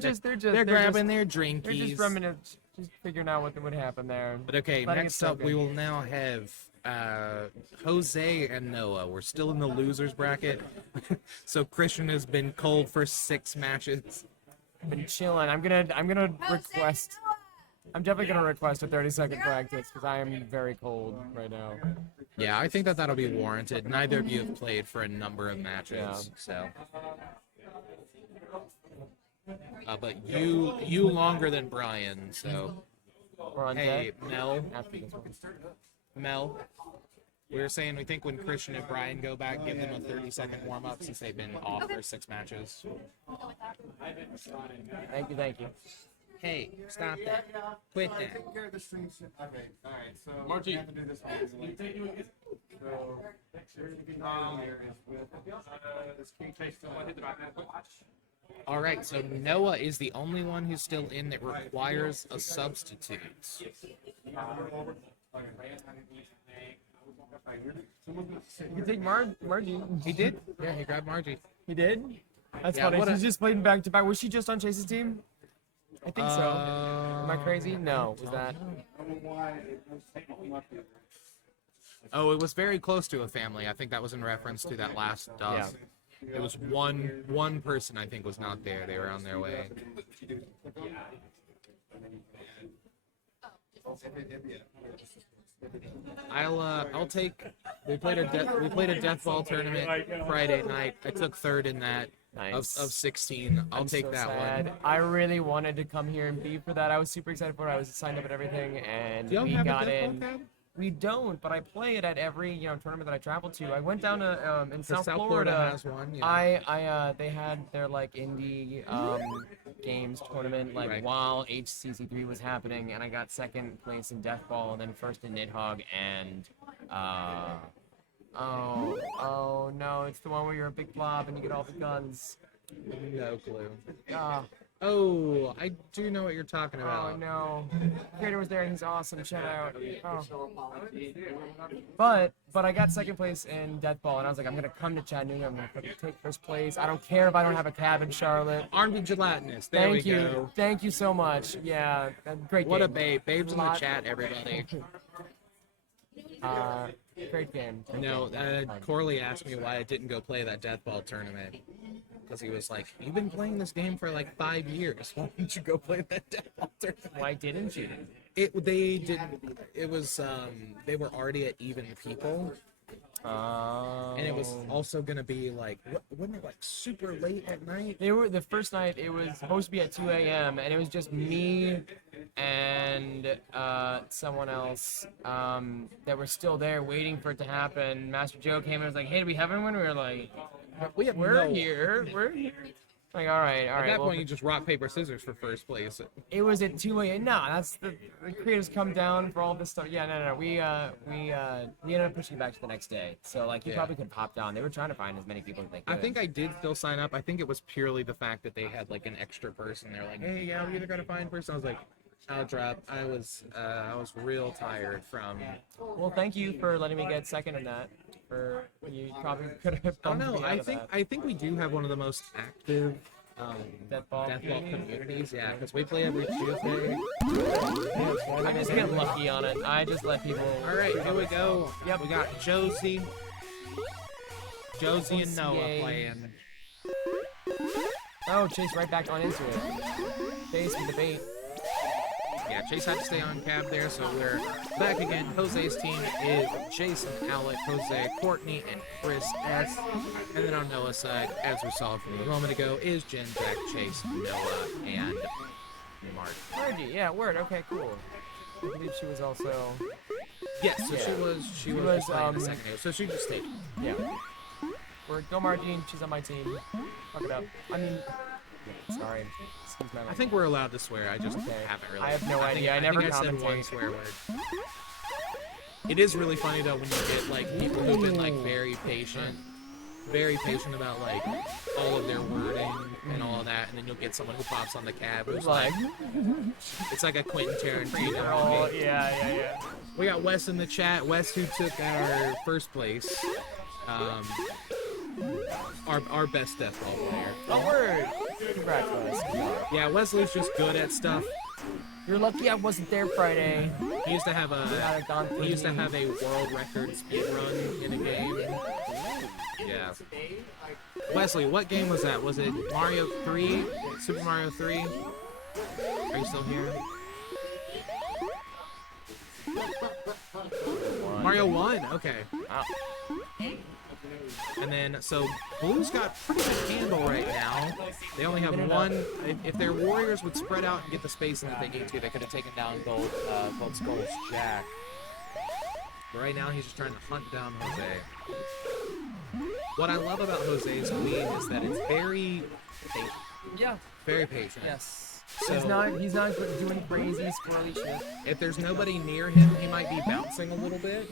they're grabbing their They're drinkies. just reminiscing, just figuring out what would happen there. But okay, Letting it next up soak we in. will now have Jose and Noah. We're still in the losers bracket, so Christian has been cold for 6 matches. I've been chilling. I'm gonna request. I'm definitely gonna request a 30-second practice because I am very cold right now. Yeah, I think that'll be warranted. Neither of you have played for a number of matches, Yeah. so. But you longer than Brian, so. We're on Hey, deck Mel. after this one. Mel. We were saying we think when Christian and Brian go back, give them a 30-second warm-up since they've been off for 6 matches. Thank you. Hey, stop that. Quit that. Margie. All right, so Noah is the only one who's still in that requires a substitute. You take Margie. He did? Yeah, he grabbed Margie. He did? That's Yeah, funny. what She's a- just playing back to back. Was she just on Chase's team? I think so. Am I crazy? No. Was that? Oh, it was very close to a family. I think that was in reference to that last dust. It was one person I think was not there. They were on their way. I'll take. We played a death ball tournament Friday night. I took third in that of 16. I'll I'm take so that sad. one. I really wanted to come here and be for that. I was super excited for it. I was signed up and everything, and Do y'all we have a got death ball in. cab? We don't, but I play it at every tournament that I travel to. I went down to in South South Florida. Florida has one, yeah. I they had their like indie games tournament like Right. while HCC3 was happening, and I got second place in Death Ball and then first in Nidhogg and oh no, it's the one where you're a big blob and you get all the guns. No clue. Ah. Oh, I do know what you're talking Oh about. no, Creator was there and he's awesome. Shout out. Oh. But I got second place in Death Ball and I was like, I'm gonna come to Chattanooga. I'm gonna fucking take first place. I don't care if I don't have a cab in Charlotte. Armed and gelatinous. There Thank we you, go. thank you so much. Yeah, great What a game. babe. Babes in the Lot- chat, everybody. Great game. No, Corley asked me why I didn't go play that death ball tournament. Because he was like, you've been playing this game for like 5 years. Why didn't you go play that death ball tournament? Why didn't you? They didn't. It was, they were already at even people. And it was also going to be like, wasn't it like super late at night? They were the first night. It was supposed to be at 2 a.m. and it was just me and someone else that were still there waiting for it to happen. Master Joe came and was like, "Hey, do we have anyone?" We were like, "We're here. We're here." Like, all right. At that well, point, you just rock, paper, scissors for first place. it was at 2 a.m. No, that's the creators come down for all this stuff. Yeah, no. We ended up pushing it back to the next day. So like, you Yeah. probably could pop down. They were trying to find as many people as they could. I think I did still sign up. I think it was purely the fact that they had like an extra person. They're like, hey, yeah, we either got to find a person. I was like, I'll drop. I was real tired from. Well, thank you for letting me get second in that. For you probably could have. Oh bumped no, me out of that. I think we do have one of the most active Death Ball communities. Yeah, because we play every Tuesday. I just get lucky on it. I just let people. All right, here we go. Yep. We got Josie and Noah playing. Oh, Chase right back on into it. Chase with the bait. Yeah, Chase had to stay on cab there, so we're back again. Jose's team is Jason, Alec, Jose, Courtney, and Chris S. And then on Noah's side, as we saw from a moment ago, is Jen, Jack, Chase, Noah, and Mark. Margie, yeah, word. Okay, cool. I believe she was also. Yes, so Yeah. she was just playing a second ago, so she just stayed. Yeah. Word. Go Margie. She's on my team. Fuck it up. I mean, sorry. Excuse my I language. think we're allowed to swear. I just Okay. haven't really. I have no idea. I think never I said one commentate. swear word. It is really funny though when you get like people who've been like very patient about like all of their wording and all of that, and then you'll get someone who pops on the cab who's like, it's like a Quentin Tarantino movie. Yeah. We got Wes in the chat. Wes, who took our first place, our best death ball player. Oh, word. Congrats, Wes. Yeah, Wesley's just good at stuff. You're lucky I wasn't there Friday. He used to have a world record speed run in a game. Yeah. Wesley, what game was that? Was it Mario 3? Super Mario 3? Are you still here? Mario 1, okay. Wow. And then, so Blue's got pretty good handle right now. They only have one. If their Warriors would spread out and get the spacing that they need to, they could have taken down Gold Skull's Jack. But right now, he's just trying to hunt down Jose. What I love about Jose's queen is that it's very patient. Yeah. Very patient. Yes. So He's not doing crazy squirrely shit. if there's nobody near him, he might be bouncing a little bit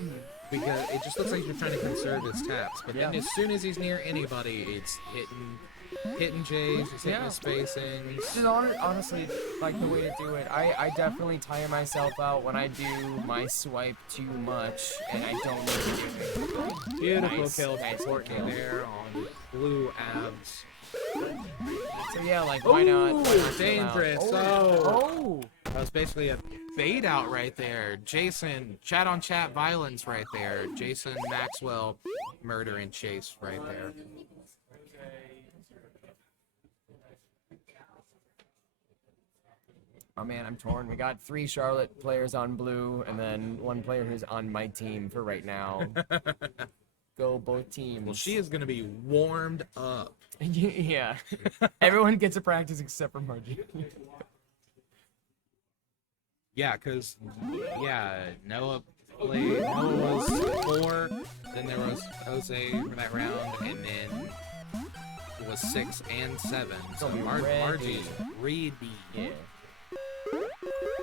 because it just looks like he's trying to conserve his taps. But then as soon as he's near anybody, it's hitting J's, it's hitting his spacings. Just honestly, like the way to do it. I definitely tire myself out when I do my swipe too much, and I don't need to do it. Beautiful kill nice from Courtney kill. there on blue abs. So yeah, like why not? Why not chill out? Dangerous. Oh. That was basically a fade out right there. Jason, chat on chat violence right there. Jason Maxwell murder and chase right there. Oh man, I'm torn. We got 3 Charlotte players on blue, and then 1 player who's on my team for right now. Go both teams. Well, she is going to be warmed up. Yeah. Everyone gets a practice except for Margie. Yeah, because, Noah was 4, then there was Jose for that round, and then it was 6 and 7. So Margie's ready. Yeah.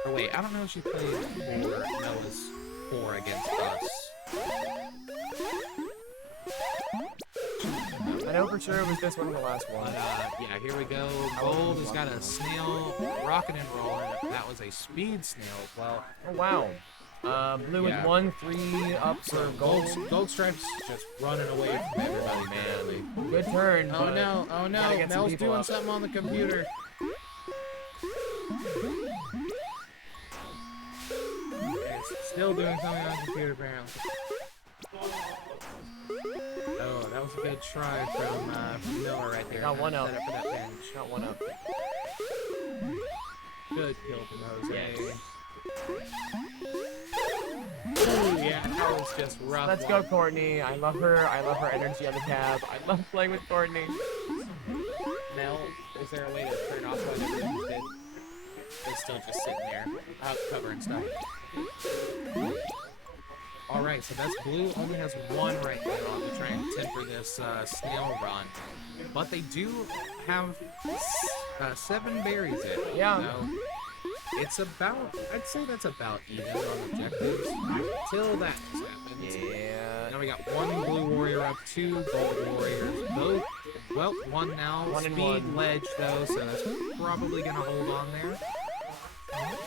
Or wait, I don't know if she played for Noah's 4 against us. I know for sure it was this one and the last one. But, yeah, here we go. Gold has got a snail rocking and rolling. That was a speed snail as well. Oh, wow. Blue with 1, 3 up for gold. Gold Stripes just running away from everybody, man. Good turn. Oh but no, gotta get some Mel's people doing up. something on the computer. Still doing something on the computer, apparently. Oh, that was a good try from Miller right there. Got 1 up. Set up for that bench. Got 1 up. Good kill from Jose. Oh yeah, that was just rough. Let's go, Courtney. I love her. I love her energy on the tab. I love playing with Courtney. Mel, is there a way to turn off what everyone's did? They're still just sitting there, out covering stuff. Alright, so that's blue only has 1 right now to try and temper this snail run. But they do have 7 berries in. Yeah. So it's about, I'd say that's about even on objectives. Till that happens. Yeah. Now we got 1 blue warrior up, 2 gold warriors. Both, well, 1 now. 1 and Speed 1. ledge though, so that's probably gonna hold on there.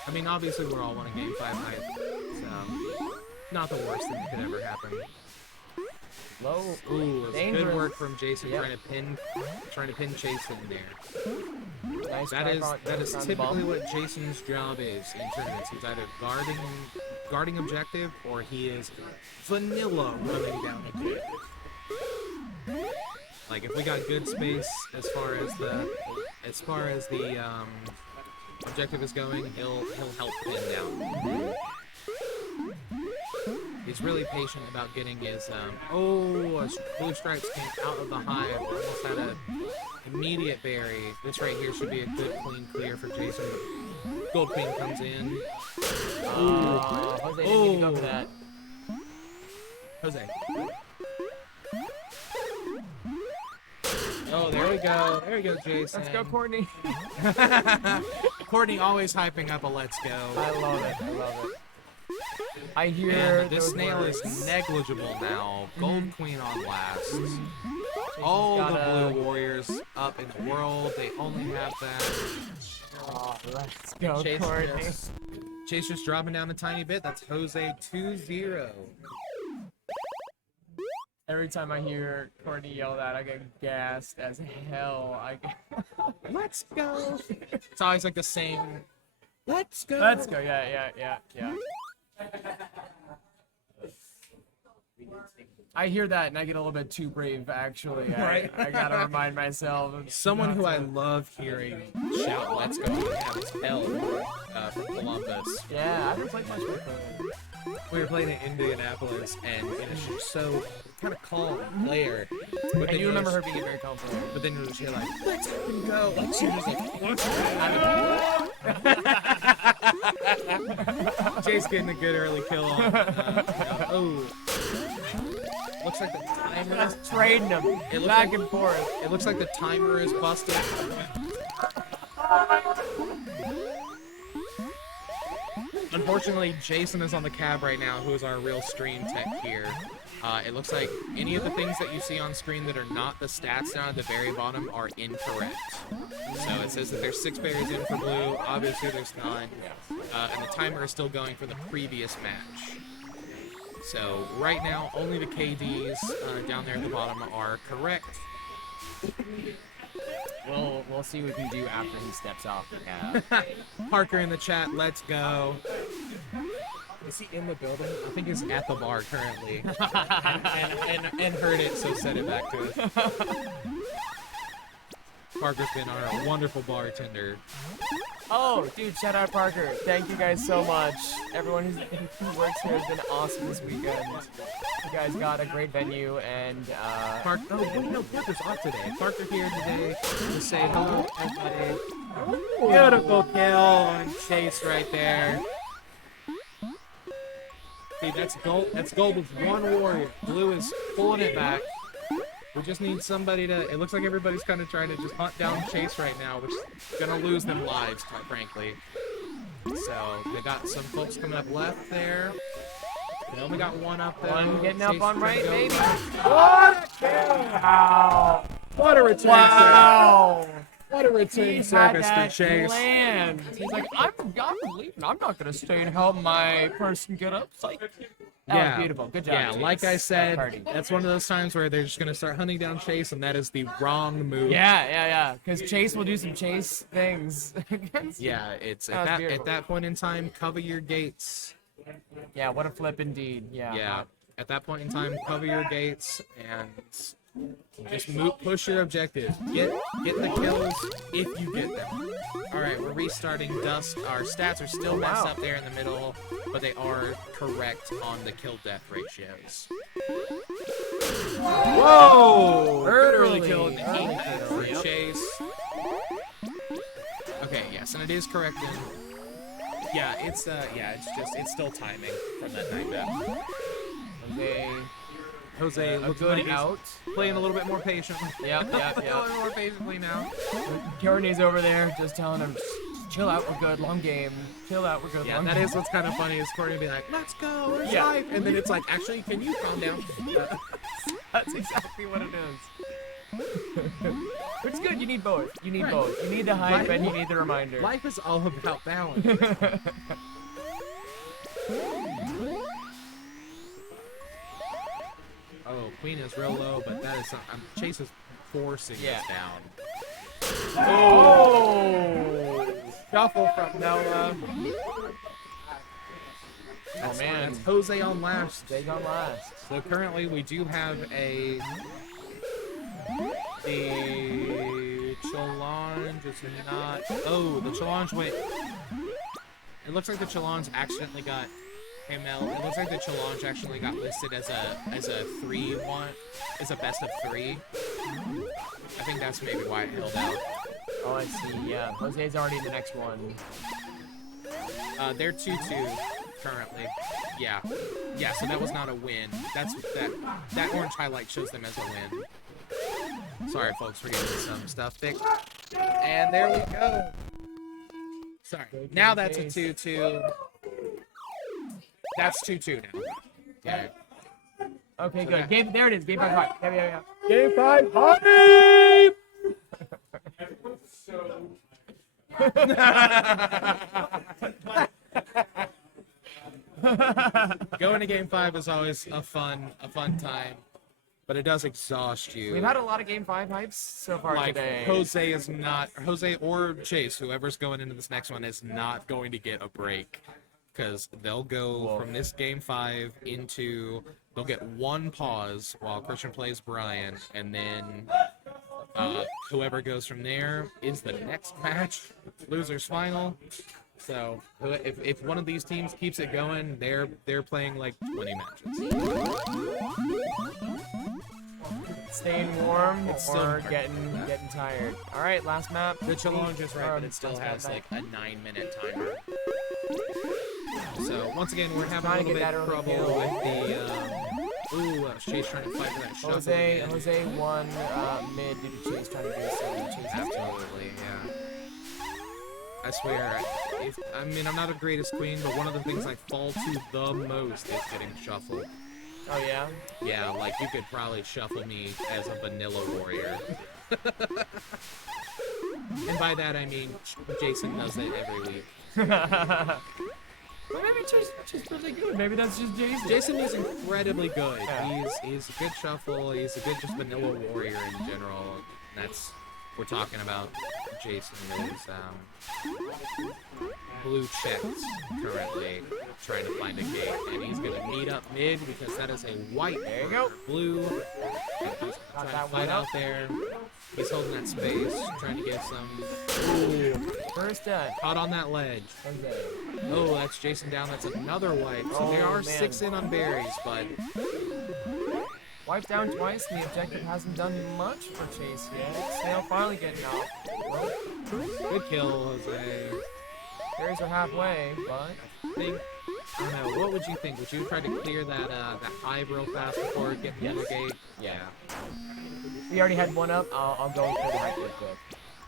I mean, obviously we're all wanting game 5 height, so not the worst thing that could ever happen. Low. Ooh, it's Dangerous. good work from Jason Yep. trying to pin Chase in there. Nice That is try on typically bump. what Jason's job is in tournaments. He's either guarding objective or he is vanilla running down objective. Like if we got good space as far as the objective is going, he'll help pin down. He's really patient about getting his blue stripes came out of the hive, almost had a immediate berry. This right here should be a good clean clear for Jason. Gold queen comes in. Jose didn't even go for that. Jose. Oh, there we go. There we go, Jason. Let's go, Courtney. Courtney always hyping up a let's go. I love it. I love it. I hear And this those snail words. is negligible now. Gold queen on last. All the blue warriors up in the world. They only have that. Oh, let's go, Chase Courtney. Chase just dropping down a tiny bit. That's Jose 2-0. Every time I hear Courtney yell that, I get gassed as hell. Let's go. It's always like the same. Let's go. Let's go. Yeah. I hear that and I get a little bit too brave, actually. Right. I gotta remind myself. Someone not who to- I love hearing shout "Let's go" and have his L from Columbus. Yeah, I haven't played much with her. We were playing in Indianapolis, and she was so kind of calm player. But I do remember her being very confident. But then she was like, "Let's fucking go!" Like she was like, "Let's go!" Jace getting a good early kill on. Oh. Looks like the timer is trading them back and forth. It looks like the timer is busted. Unfortunately, Jason is on the cab right now, who is our real stream tech here. It looks like any of the things that you see on screen that are not the stats down at the very bottom are incorrect. So it says that there's 6 berries in for blue. Obviously, there's none. And the timer is still going for the previous match. So right now, only the KDs down there at the bottom are correct. We'll see what we can do after he steps off the cab. Parker in the chat, let's go. Is he in the building? I think he's at the bar currently. and heard it, so send it back to us. Parker's been our wonderful bartender. Oh, dude, shout out Parker. Thank you guys so much. Everyone who works here has been awesome this weekend. You guys got a great venue, and Parker's off today. Parker here today to say hello to everybody. Beautiful kill on Chase right there. See, that's gold. That's gold with one warrior. Blue is pulling it back. We just need somebody to... It looks like everybody's kind of trying to just hunt down Chase right now, which is going to lose them lives, quite frankly. So, they got some folks coming up left there. They only got one up there. one getting up on right, maybe. What a kill! Wow! What a return! Wow! What a return service for Chase. Land. He's like, I'm leaving. I'm not going to stay and help my person get up. Like, that was beautiful. Good job. Yeah, Chase. like I said, that's one of those times where they're just going to start hunting down Chase, and that is the wrong move. Yeah. Because Chase will do some Chase things. Yeah, it's at that point in time, cover your gates. Yeah, what a flip indeed. Yeah. At that point in time, cover your gates and just push your objectives. Get the kills if you get them. All right, we're restarting Dust. Our stats are still messed up there in the middle, but they are correct on the kill-death ratios. Whoa! Early kill in the heat for Chase. Okay, yes, and it is correct in... Yeah, it's still timing from that night back. Okay. Jose looks good like out. Playing a little bit more patiently. Yep. A little more patiently now. Courtney's over there just telling him, chill out, we're good, long game. Chill out, we're good, long that game. is what's kind of funny is Courtney be like, let's go, we're live. And then it's like, actually, can you calm down? That's exactly what it is. It's good, you need both. You need both. You need the hype and you need the reminder. Life is all about balance. Oh, Queen is real low, but that is Chase is forcing us down. Oh! Shuffle from Noah. Oh man, that's Jose on last. Jose on last. So currently we do have the challenge is not. Oh, the challenge went. It looks like the challenge accidentally got. Hey Mel, it looks like the challenge actually got listed as a 3-1, as a best of 3. I think that's maybe why it held out. Oh, I see. Yeah, Jose's already in the next one. They're 2-2 currently. Yeah. So that was not a win. That orange highlight shows them as a win. Sorry, folks, for getting some stuff fixed. And there we go. Sorry. Now that's a 2-2. That's 2-2 now. Yeah. Okay, good. Game. There it is. Game 5. Yeah. Game 5 hype! Going to Game 5 is always a fun time, but it does exhaust you. We've had a lot of Game 5 hypes so far today. Jose or Chase, whoever's going into this next one, is not going to get a break. Because they'll go from this Game 5 into... They'll get one pause while Christian plays Brian, and then whoever goes from there is the next match, loser's final. So if one of these teams keeps it going, they're playing like 20 matches. Staying warm or getting tired. All right, last map. The challenge is right, but it still has like a 9-minute timer. So once again, we're having a Trying to little get bit of that early trouble kill. with the. Chase trying to fight for that shuffle. Jose again. Jose won mid due to Chase trying to do some Chase. Absolutely, yeah. I swear, I mean, I'm not the greatest queen, but one of the things I fall to the most is getting shuffled. Oh yeah. Yeah, like you could probably shuffle me as a vanilla warrior. And by that I mean Jason does it every week. Well, maybe Chase really good. Maybe that's just Jason. Jason is incredibly good. Yeah. He's a good shuffle. He's a good just vanilla warrior in general. That's we're talking about. Jason is blue checks currently trying to find a gate, and he's gonna meet up mid because that is a white. There you go. Blue. He's trying to fight out there. He's holding that space, trying to get some. Ooh, First death. caught on that ledge. Jose. Oh, that's Jason down. That's another wipe. So they Oh, are man. 6 in on berries, but Wiped down twice, and the objective hasn't done much for Chase yet. Snail finally getting out. Well, good kill, Jose. berries are halfway, but I don't know. What would you think? Would you try to clear that hive real fast before getting the other gate? Yeah. we already had one up. I'll go for the hyper quick.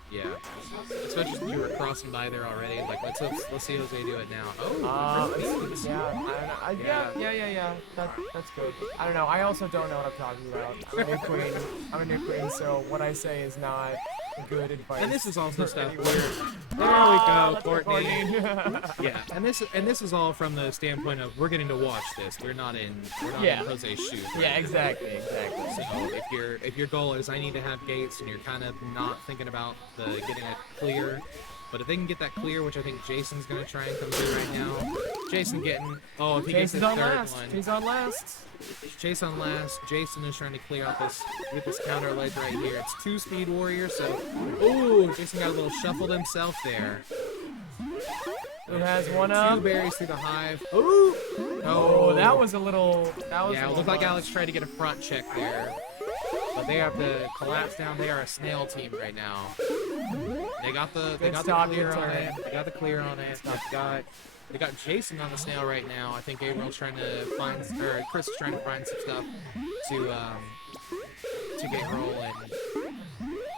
Yeah. Especially since you were crossing by there already. Like, let's see Jose do it now. Oh, Chris. Yeah, I don't know. Yeah. That's good. I don't know. I also don't know what I'm talking about. I'm a new queen, so what I say is not good advice. And this is also for stuff anyone. where there we go, Let's Courtney. Courtney. Yeah, and this is all from the standpoint of we're getting to watch this. We're not in Jose's shoes. Right? Yeah, exactly. So if your goal is I need to have gates and you're kind of not thinking about the getting it clear, but if they can get that clear, which I think Jason's gonna try and come through right now. Jason getting if he gets Chase is the on third last. one. He's on last. Chase on last. Jason is trying to clear out this with this counter ledge right here. It's 2 speed warriors, so ooh, Jason got a little shuffled himself there. Who has one 2 up? berries through the hive. Ooh! Oh, that was a little. That was. Yeah, a it little looked like much. Alex tried to get a front check there. But they have to collapse down. They are a snail team right now. They got the stop, clear good on turn. it. They got the clear on it. They got Jason on the snail right now. I think Gabriel's trying to find, or Chris is trying to find some stuff to get rolling.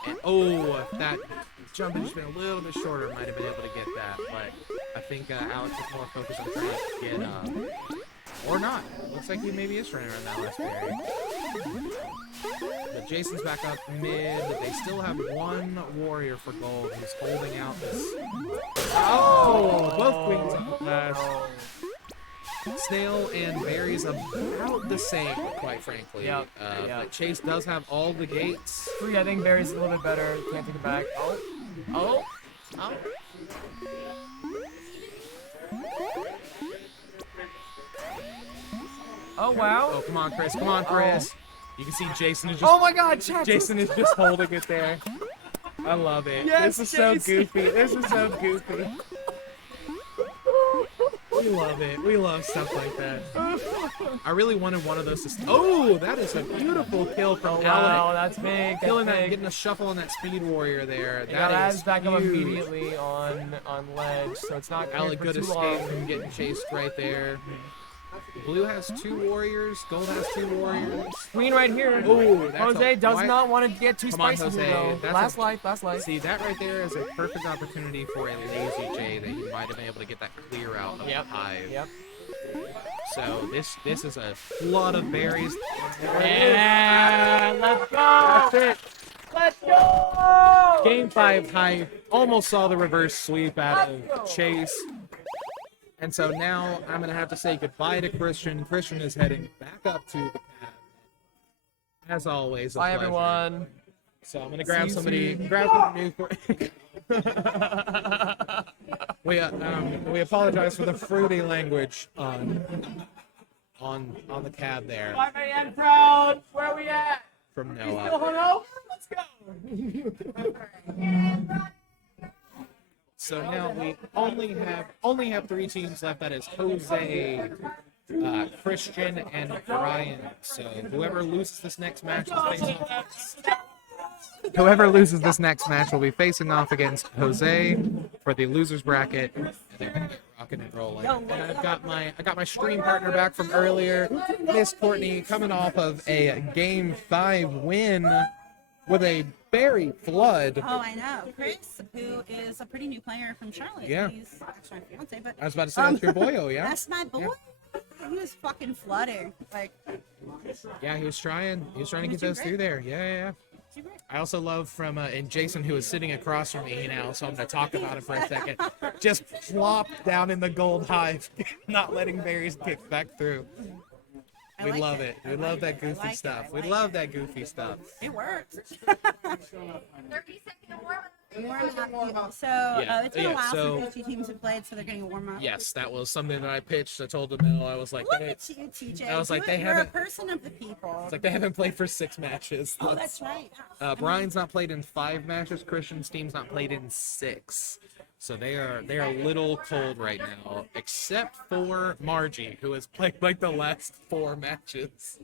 And oh, if that jump had just been a little bit shorter, might have been able to get that. But I think Alex is more focused on trying to get or not. Looks like he maybe is trying to run that last berry. But Jason's back up mid. They still have one warrior for gold who's holding out this. Oh, both queens on last. Snail and berries about the same, quite frankly. Yep. But Chase does have all the gates. 3, I think berries a little bit better. Can't take it back. Oh. Oh wow. Oh, come on, Chris. Come on, Chris. You can see Jason is just. Oh my God, check. Jason is just holding it there. I love it. Yes, this is so Jason. goofy. This is so goofy. We love it. We love stuff like that. I really wanted one of those to. Oh, that is a beautiful kill from Wow, Alec. that's big. Killing That's that, big. getting a shuffle on that speed warrior there. He got That is Abs back up huge. immediately on ledge, so it's not clear Alec, for good too escape long. from getting chased right there. Blue has 2 warriors. Gold has 2 warriors. Queen right here. Ooh, that's Jose a does white- not want to get too Come on, spicy Jose. here, though. That's Last life. See, that right there is a perfect opportunity for a lazy J that he might have been able to get that clear out of the hive. Yep. So this is a flood of berries. Yeah, let's go. That's it. Let's go. Game 5 high almost saw the reverse sweep out of Chase. And so now I'm going to have to say goodbye to Christian. Christian is heading back up to the path. As always, a Bye, pleasure. everyone. So I'm going to grab See you somebody new for we apologize for the fruity language on the cab there 5 a.m. crowd. Where are we at? from Still Noah. hungover? Let's go. So now we only have 3 teams left. That is Jose, Christian, and Brian. So whoever loses this next match will be facing off against Jose for the losers bracket. And they're gonna get rocked rocking and rolling. And I got my stream partner back from earlier, Miss Courtney, coming off of a Game 5 win with a Berry Flood. Oh, I know. Chris, who is a pretty new player from Charlotte. Yeah. He's actually my fiance, but I was about to say that's your boyo, yeah. that's my boy. He was fucking flooding. Like, Yeah, he was trying to get doing those great. through there. Yeah. super. I also love from and Jason, who is sitting across from me now, so I'm going to talk about it for a second. Just plopped down in the gold hive, not letting berries kick back through. We like love it. it. We love that goofy like it. stuff. I We like love it. that goofy stuff. It worked. 30-second warm-up. So Yeah, it's been a yeah, while so- since these two teams have played, so they're getting a warm up. Yes, that was something that I pitched. I told them, I was like, Look they, at you, TJ. I was like, they You're a haven't- person of the people. it's like they haven't played for 6 matches. Oh, that's right. Brian's not played in 5 matches. Christian's team's not played in 6. So they are a little cold right now, except for Margie, who has played like the last 4 matches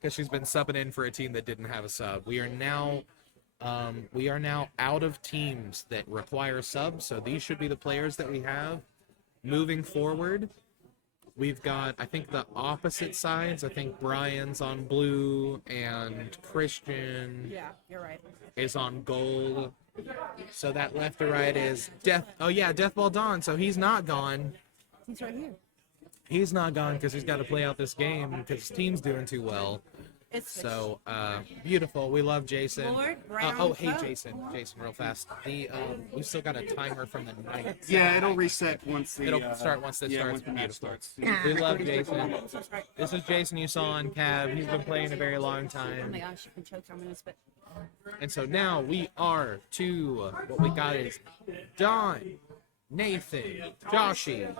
because she's been subbing in for a team that didn't have a sub. We are now out of teams that require subs, so these should be the players that we have moving forward. We've got, I think, the opposite sides. I think Brian's on blue and Christian Yeah, you're right. is on gold. So that left to right is Death. Oh yeah, Deathball Dawn. So he's not gone. He's right here. He's not gone because he's got to play out this game because his team's doing too well. It's So beautiful. We love Jason. Lord Brown Oh, hey Coat. Jason, real fast. The we've still got a timer from the night. Yeah, it'll reset once the. It'll start once this yeah, starts. once the match Beautiful. starts. We love Jason. This is Jason you saw on Cab. He's been playing a very long Oh my time. gosh, you can choke on this, but And so now we are to what we got is Don, Nathan, Joshy,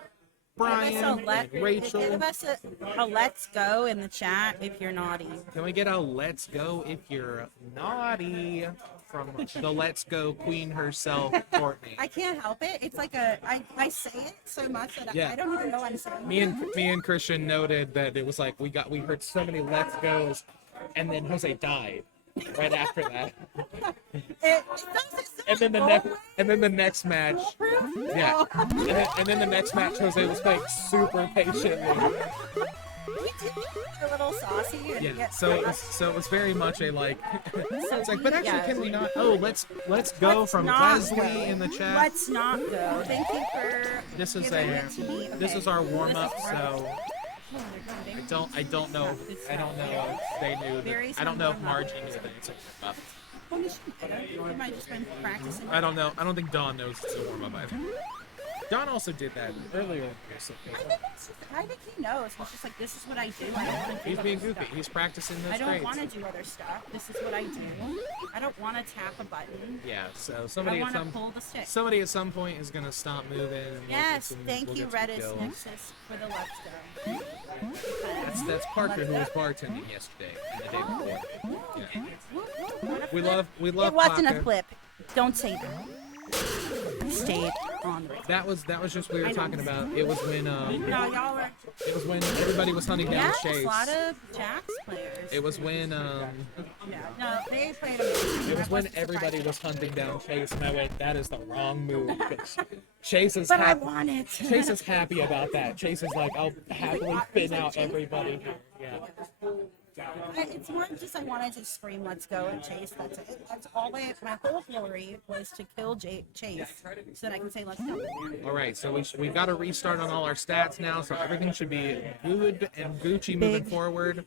Brian, Rachel. give us a let's go in the chat if you're naughty. Can we get a let's go if you're naughty from the let's go queen herself, Courtney? I can't help it. It's like I say it so much that Yeah. I don't even know I'm saying Me it. and Christian noted that it was like we heard so many let's goes, and then Jose died right after that. And then the next match, yeah. And then the next match, Jose was playing super patiently. We did get a little saucy and Yeah. get So it was very much a like. It's like, but actually, yeah. can we not? Oh, let's go Let's from not Leslie go. in the chat. Let's not go. Thank you for This is giving it to me. this Okay. is our warm up. This is So I don't know if they knew. Berries I don't know if and warm-up. Margie knew that it's a warm up. Well, you might have just been practicing. I don't know. I don't think Dawn knows it's a warm up either. Dawn also did that earlier. I think he knows. He's just like, this is what I do. I don't want to do He's being other goofy. stuff. He's practicing I those don't grades. want to do other stuff. This is what I do. I don't want to tap a button. Yeah. So I somebody at want to pull the stick. somebody at some point is gonna stop moving. And Yes, we'll thank get you, some Redis kills. Nexus, for the let's go. That's Parker who was bartending yesterday and the day before. Yeah. We love It wasn't Parker. a flip. Don't say that. I stayed on the That was just what we I were know. talking about. It was when No, y'all were. it was when everybody was hunting down Yes, Chase. a lot of Jax players. It was when Yeah, no, they played amazing. it was I when wasn't everybody surprised. was hunting down Chase, and I went, that is the wrong move. 'cause Chase is But I happy. want it. Chase is happy about that. Chase is like, I'll happily thin out everybody. Yeah. It's more just I wanted to scream, "Let's go!" and chase. That's it. That's all. My whole glory was to kill Chase, so that I can say, "Let's go." All right, so we've got to restart on all our stats now, so everything should be good and Gucci moving Big. forward.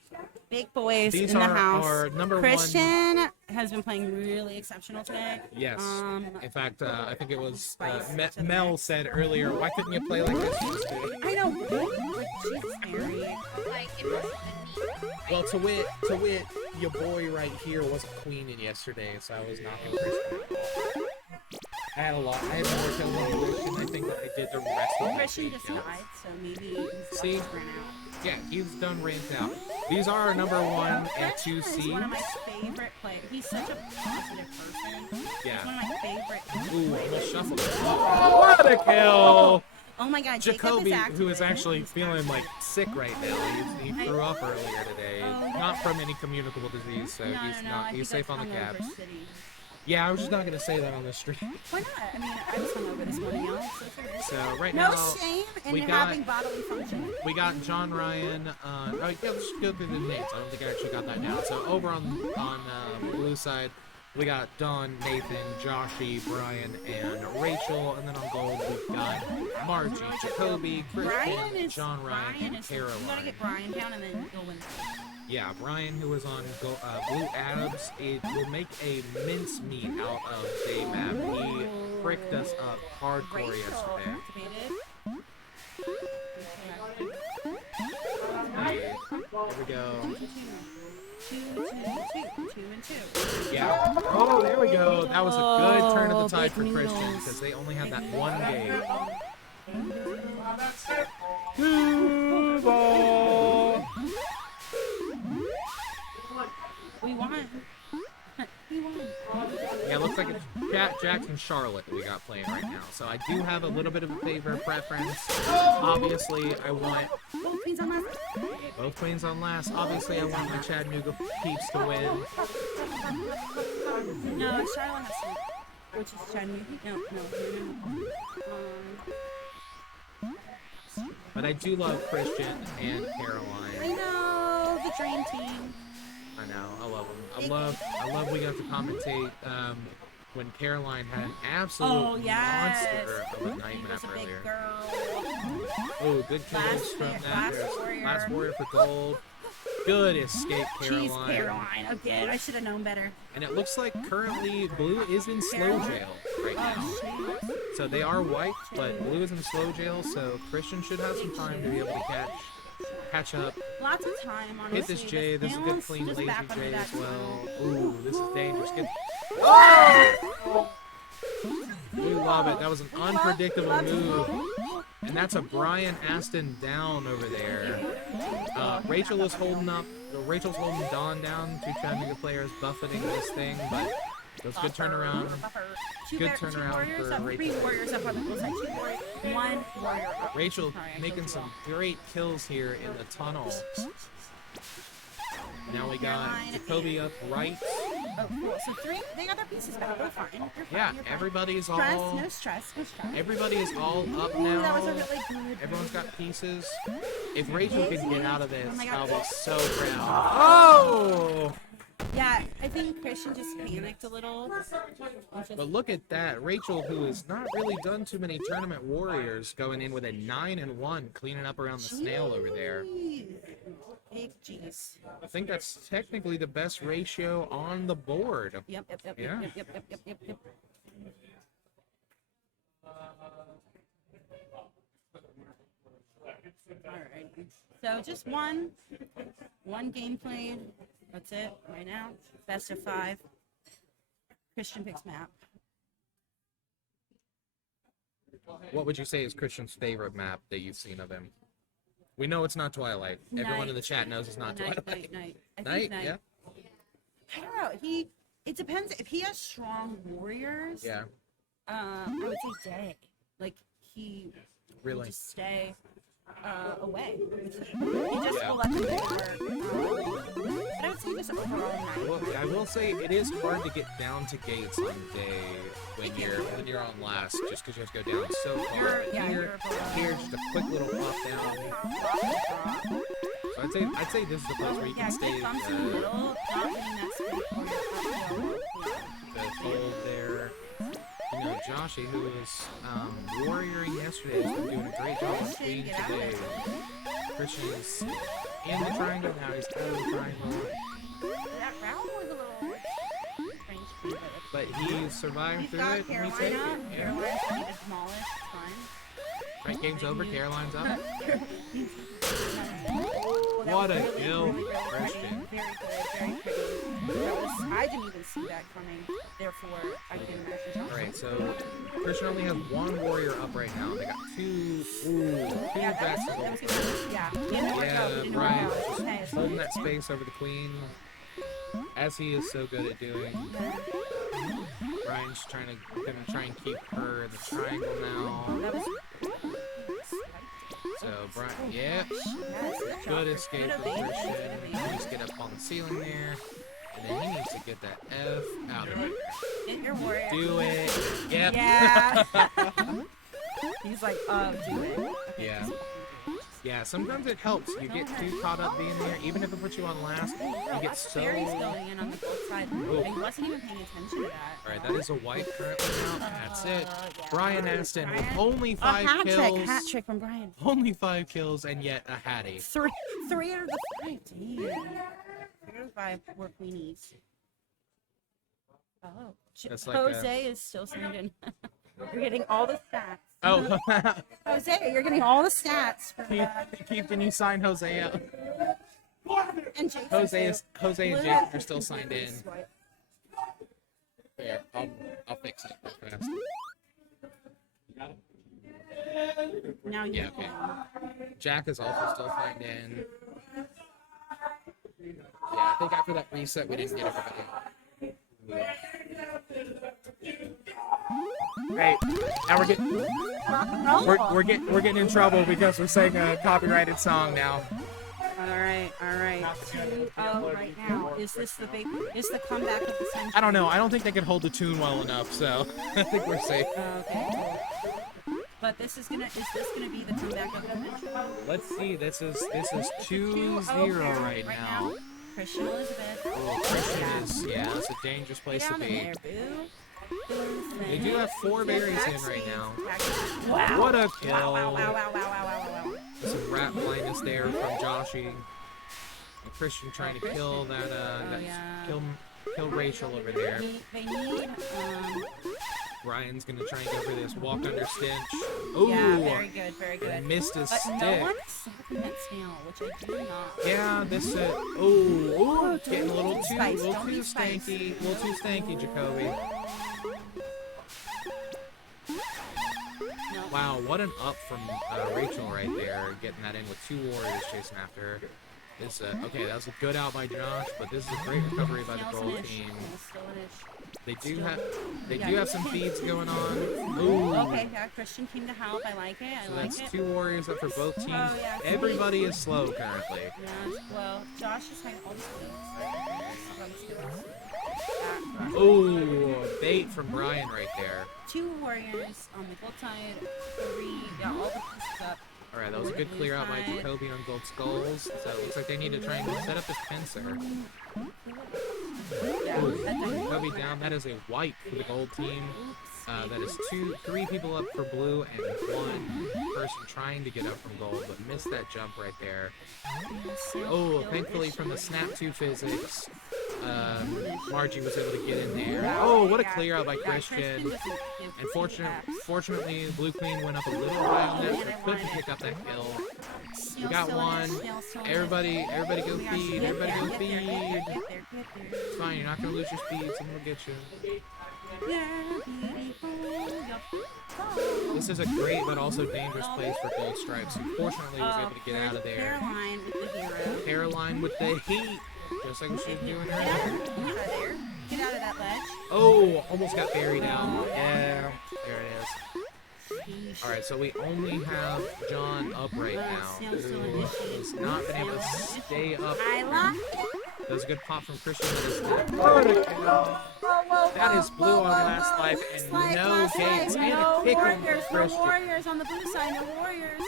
Big boys These in the are house. our number one- Christian has been playing really exceptional today. Yes. Um, In fact, I think it was Spice to the Mel max. said earlier, why couldn't you play like this used to? I know. Like, Jesus, Mary. Like, it wasn't the need. Well, to wit, your boy right here was a queen in yesterday, so I was not impressed. I had more kills than Christian. I think that I did the rest of my Christian team just kills. died, so maybe he's See? luck ran out. Yeah, he's done ranked out. These are our number 1 and 2 Christian is one of my seeds. favorite players. He's such a positive person. Yeah. He's one of my favorite. Ooh, almost shuffled it. What a kill! Oh my God, Jacoby, Jacob is who is activated. actually feeling like sick right now. He threw up earlier today. Oh, Not from any communicable disease, so No, he's no, not. I He's think safe on the that's cab. hungover city. Yeah, I was just not gonna say that on the stream. Why not? I mean, I was hungover this morning, y'all. So right no now, shame in we got- having bodily function. we got John Ryan. Oh, yeah, let's go through the names. I don't think I actually got that down. So over on blue side, we got Dawn, Nathan, Joshy, Brian, and Rachel. And then on gold, we've got Margie, Jacoby, Christian, John Ryan, and You gotta Caroline. get Brian down and then you'll win. Yeah, Brian, who was on Blue Adams, it will make a mincemeat out of the map. He fricked us up hardcore Rachel yesterday. activated. Here we go. Two and two. Yeah. Oh, there we go. That was a good turn of the tide for big Christian noodles. because they only had that one game. We won. We won. Yeah, it looks like it's Jackson Charlotte we got playing right now. So I do have a little bit of a favor preference. Obviously, I want Both queens on last. both queens on last. Obviously, I want my Chattanooga peeps to win. No, Charlotte has to. Which is Chattanooga. No. But I do love Christian and Caroline. I know the dream team. I know, I love them. I love we got to commentate when Caroline had an absolute Oh yes. monster of a night She map was a big earlier. girl. Oh, good kills Last from warrior- that. last There's warrior. Last warrior for gold. Good escape, She's Caroline. Caroline again. I should have known better. And it looks like currently Blue is in slow jail right now. Oh, So they are wiped, but Blue is in slow jail, so Christian should have some time to be able to catch up. lots of time, honestly. Hit this J. This is a good Balance, clean just lazy back on J the as back well. side. Ooh, this is dangerous. Get... Oh! We love it. That was an unpredictable move. And that's a Brian Aston down over there. Rachel is holding up. Rachel's holding Dawn down. Two Chattanooga players buffeting this thing, but it was a good turnaround. Good turnaround warriors for up, Rachel. 3 warriors up on the full side. 2 warriors, 1 warrior up. Rachel Sorry, I making killed some you all. great kills here in the tunnel. Now we got Caroline Jacoby up right. Oh, cool. So 3, they got their pieces back. They're fine. You're fine. Yeah, You're fine. everybody's Stress, all no stress, no stress. everybody is all up Ooh, now. that was a really good. Everyone's got pieces. If Rachel can get out of this, Oh my I'll God. be so proud. Oh! Yeah, I think Christian just panicked a little. But look at that. Rachel, who has not really done too many tournament warriors, going in with a 9-1, cleaning up around the snail over there. Jeez. Big G's. I think that's technically the best ratio on the board. Yep. Yeah. Yep. Alright. So just one game played. That's it right now. Best of 5. Christian picks map. What would you say is Christian's favorite map that you've seen of him? We know it's not Twilight. Everyone in the Night. chat knows it's not Twilight. Night. I Night, think night. yeah. I don't know. It depends if he has strong warriors. Yeah, I would say day. Like he will really. just stay away. He just will let them do their work. But I would say just overall night. Well, I will say it is hard to get down to gates on day when you're on last, just because you have to go down so far. Here, just a quick little pop down. So I'd say this is the place where you Yeah, can stay he bumps in the middle, not hitting that spin corner. the hold there. You know, Joshy, who was warrioring yesterday, has been doing a great job of queen today. Christian is in the triangle now. He's out of the triangle. That round was a little strange for me, But he survived He's through got it, and we take Carolina. it. Yeah. Carolina's gonna be demolished. It's fine. Right, game's over. Caroline's up. Oh, that What was a really, kill, really, really pretty. Christian. Very good, very pretty. I didn't even see that coming. Therefore, I can imagine. Alright, so Christian only has 1 warrior up right now. They got 2 Yeah, that backs. was good. Yeah, he didn't work out. He Yeah, didn't Brian work out. just Hey, it's holding fine. that space over the queen, as he is so good at doing. Brian's gonna try and keep her in the triangle now. That was So Brian, yeah, yes, good escape Good from evasion, Christian. good evasion. Just get up on the ceiling there. And then he needs to get that F out of there. Get your warrior. Do it. Yep. Yeah. He's like, do it. Okay, Yeah. Yeah, sometimes it helps. You get too caught up being there, even if it puts you on last, you get lots of so... berries going in on the gold side. Oh. I wasn't even paying attention to that. Alright, that is a white currently now, and that's it. Yeah. Brian Aston with Brian. only A 5 hat kills. trick. Hat trick from Brian. Only 5 kills, and yet a Hattie. Three out of the 5. Damn. 3 out of the 5 were queenies. Oh. That's like Jose is still signed in. You're getting all the stats. Oh, Jose, you're getting all the stats. For Keith, can you sign Jose out? and Jason Jose too. and Blue Jason has are still signed in. swipe. Here, I'll fix it real fast. Now you Yeah, okay. Jack is also still signed in. Yeah, I think after that reset, we didn't get everybody. Hey, now we're getting in trouble because we're saying a copyrighted song now. All right. 2-0 right now. Is this the comeback of the century? I don't know. I don't think they can hold the tune well enough, so I think we're safe. Okay. Cool. But is this gonna be the comeback of the century? Let's see. This is 2-0 right now. Christian Elizabeth. Oh, Christian is, yeah, it's a dangerous place Get to down be. in there, boo. They do have 4 berries in right now. Wow. What a kill. Wow. Some rat blindness there from Joshy. And Christian trying to kill that, kill Rachel over there. They need, Ryan's gonna try and go for this walk under stench. Ooh, yeah, very good. Missed his But stick. no one's stopping that snail, which I do not. Yeah, this getting a little too stanky, Jacoby. No. Wow, what an up from Rachel right there, getting that in with 2 warriors chasing after her. This okay, that was a good out by Josh, but this is a great recovery by the gold team. They do have some feeds going on. Ooh. Okay, yeah, Christian came to help. I like it. So that's 2 warriors up for both teams. Oh, yeah. Everybody is slow currently. Yeah, well, Josh is having all the skills. Ooh, bait from Brian right there. 2 warriors on the gold side, 3, got all the pieces up. Alright, that was a good clear out by Jacoby on gold skulls. So it looks like they need to try and set up this pincer. Yeah, Jacoby down. That is a wipe for the gold team. That is 3 people up for blue and 1 person trying to get up from gold, but missed that jump right there. Oh, thankfully from the snap 2 physics, Margie was able to get in there. Oh, what a clear out by Christian. And fortunately, Blue Queen went up a little high on that, but couldn't pick up that kill. We got 1. Everybody go feed. Everybody go feed. It's fine. You're not gonna lose your speed. Someone will get you. This is a great but also dangerous place for Gold Stripes, who fortunately was able to get out of there. Caroline with the hero. Caroline with the heat. Just like she was doing earlier. Get out of that ledge. Oh, almost got buried out. Yeah, there it is. Alright, so we only have John up right now, who has not been able to stay up. I locked it. That was a good pop from Christian. That is blue on last life and no gates. And a kick from Christian. No warriors on the blue side. No warriors.